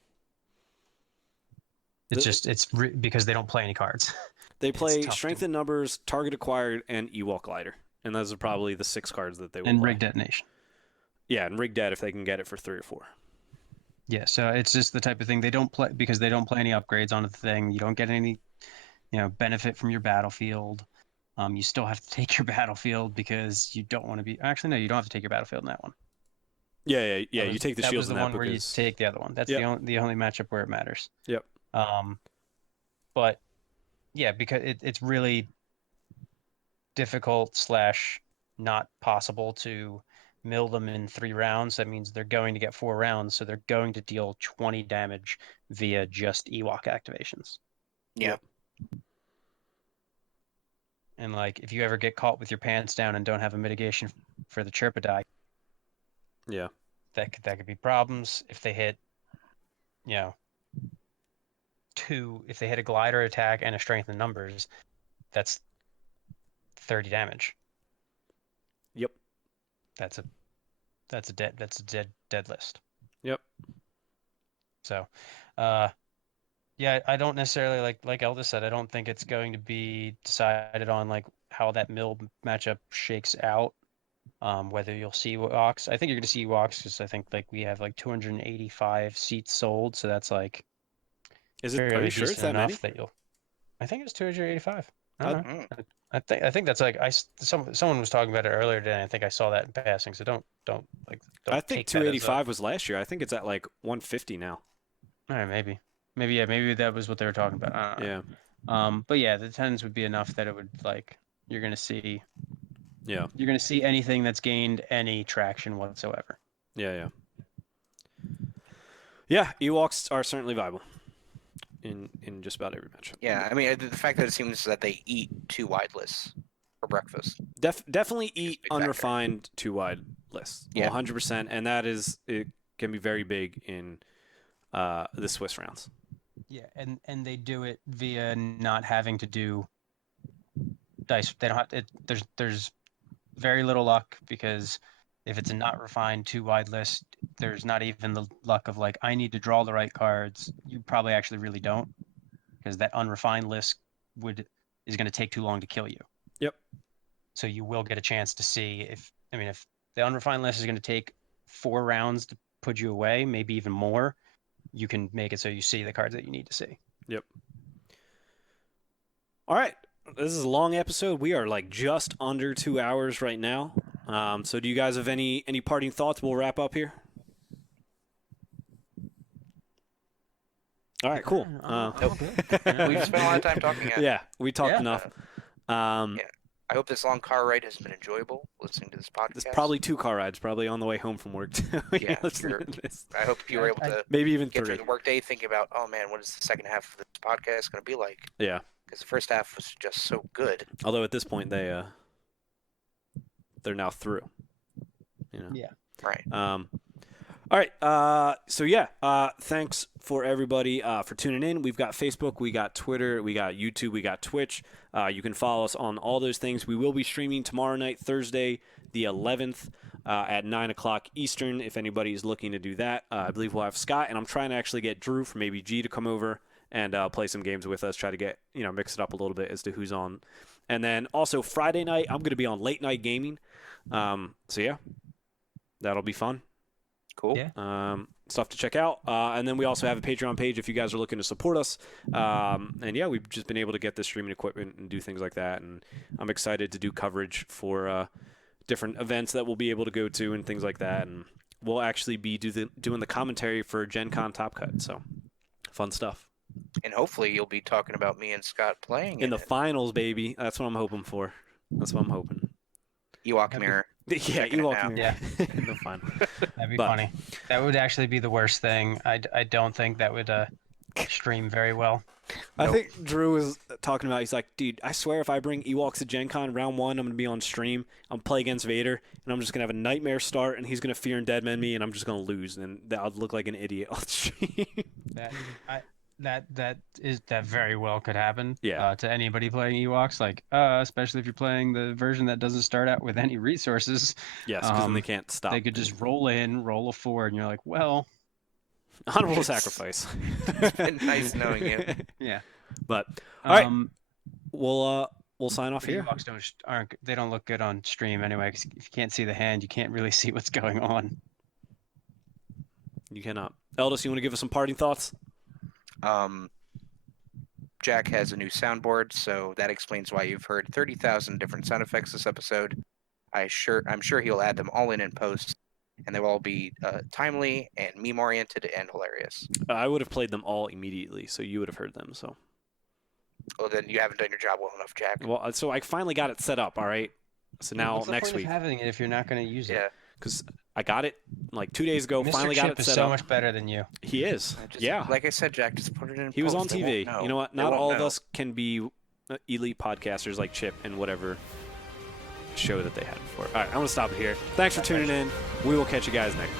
Because they don't play any cards. They play Strength in Numbers, Target Acquired, and Ewok Glider. And those are probably the 6 cards that they will play. And Rig Detonation. Yeah, and Rig Det if they can get it for 3 or 4. Yeah, so it's just the type of thing they don't play because they don't play any upgrades on the thing. You don't get any, benefit from your battlefield. You still have to take your battlefield because you don't want to be. Actually, no, you don't have to take your battlefield in that one. Yeah. You take the shields in that. That was the one where you take the other one. That's the only matchup where it matters. Yep. But yeah, because it's really difficult / not possible to mill them in 3 rounds. That means they're going to get 4 rounds, so they're going to deal 20 damage via just Ewok activations. Yeah. And like, if you ever get caught with your pants down and don't have a mitigation for the Chirpidai, that could be problems. If they hit, if they hit a glider attack and a strength in numbers, that's 30 damage. Yep. That's a dead list. Yep. So, yeah, I don't necessarily like Eldis said. I don't think it's going to be decided on like how that mill matchup shakes out. Whether you'll see Ewoks. I think you're going to see Ewoks because I think like we have like 285 seats sold, so that's like. Are you sure it's that many? I think it's 285. I don't know. I think that's like someone was talking about it earlier today. And I think I saw that in passing. So don't I think 285 was last year. I think it's at like 150 now. All right, maybe that was what they were talking about. Yeah. But yeah, the 10s would be enough that it would like you're gonna see. Yeah. You're gonna see anything that's gained any traction whatsoever. Yeah. Yeah, Ewoks are certainly viable in just about every matchup. Yeah, I mean the fact that it seems that they eat 2 wide lists for breakfast. Definitely eat unrefined 2 wide lists. Yeah, 100%, and it can be very big in the Swiss rounds. Yeah, and they do it via not having to do dice. They don't have to, there's very little luck because if it's a not refined 2 wide list, there's not even the luck of like I need to draw the right cards. You probably actually really don't because that unrefined list is going to take too long to kill you. Yep. So you will get a chance to see if the unrefined list is going to take 4 rounds to put you away, maybe even more. You can make it so you see the cards that you need to see. Yep. All right. This is a long episode. We are like just under 2 hours right now. So do you guys have any parting thoughts? We'll wrap up here. All right, cool. We've spent a lot of time talking. Yeah, we talked enough. I hope this long car ride has been enjoyable listening to this podcast. There's probably 2 car rides, probably on the way home from work too. Yeah, I hope you were able to maybe even get 3 through the workday thinking about, oh man, what is the second half of this podcast going to be like? Yeah. Because the first half was just so good. Although at this point they're now through. Yeah. Right. All right. So yeah. Thanks for everybody for tuning in. We've got Facebook, we got Twitter, we got YouTube, we got Twitch. You can follow us on all those things. We will be streaming tomorrow night, Thursday, the 11th, at 9:00 Eastern. If anybody is looking to do that, I believe we'll have Scott, and I'm trying to actually get Drew from ABG to come over and play some games with us. Try to get mix it up a little bit as to who's on. And then also Friday night, I'm going to be on Late Night Gaming. So yeah, that'll be fun. Cool. Yeah. Stuff to check out. And then we also have a Patreon page if you guys are looking to support us. And yeah, we've just been able to get this streaming equipment and do things like that. And I'm excited to do coverage for different events that we'll be able to go to and things like that. And we'll actually be doing the commentary for GenCon Top Cut. So fun stuff. And hopefully you'll be talking about me and Scott playing in the finals, baby. That's what I'm hoping for. That's what I'm hoping. Ewok mirror. Yeah, Ewok mirror. Yeah. In the final. That'd be funny. That would actually be the worst thing. I don't think that would stream very well. I think Drew was talking about, he's like, dude, I swear if I bring Ewoks to Gen Con round 1, I'm going to be on stream. I'm play against Vader, and I'm just going to have a nightmare start, and he's going to fear and deadman me, and I'm just going to lose, and I'll look like an idiot on stream. That very well could happen. Yeah. To anybody playing Ewoks, like especially if you're playing the version that doesn't start out with any resources. Yes, because then they can't stop. They could just roll a 4, and you're like, well, Honorable sacrifice. It's been nice knowing you. Yeah. But all right, we'll sign off The here. Ewoks they don't look good on stream anyway. 'Cause if you can't see the hand, you can't really see what's going on. You cannot. Eldis, you want to give us some parting thoughts? Jack has a new soundboard, so that explains why you've heard 30,000 different sound effects this episode. I'm sure he'll add them all in post, and they will all be timely and meme-oriented and hilarious. I would have played them all immediately, so you would have heard them. So. Well, then you haven't done your job well enough, Jack. Well, so I finally got it set up. All right. So now What's the next point week, of having it if you're not going to use it? Yeah. because I got it like 2 days ago. Mr. Finally Chip got it is set so up. much better than you. He is. Yeah. Like I said, Jack, just put it in. He was on post. They TV. won't know. You know what? They Not won't all of know. us can be elite podcasters like Chip and whatever show that they had before. All right, I'm going to stop it here. Thanks for tuning in. We will catch you guys next.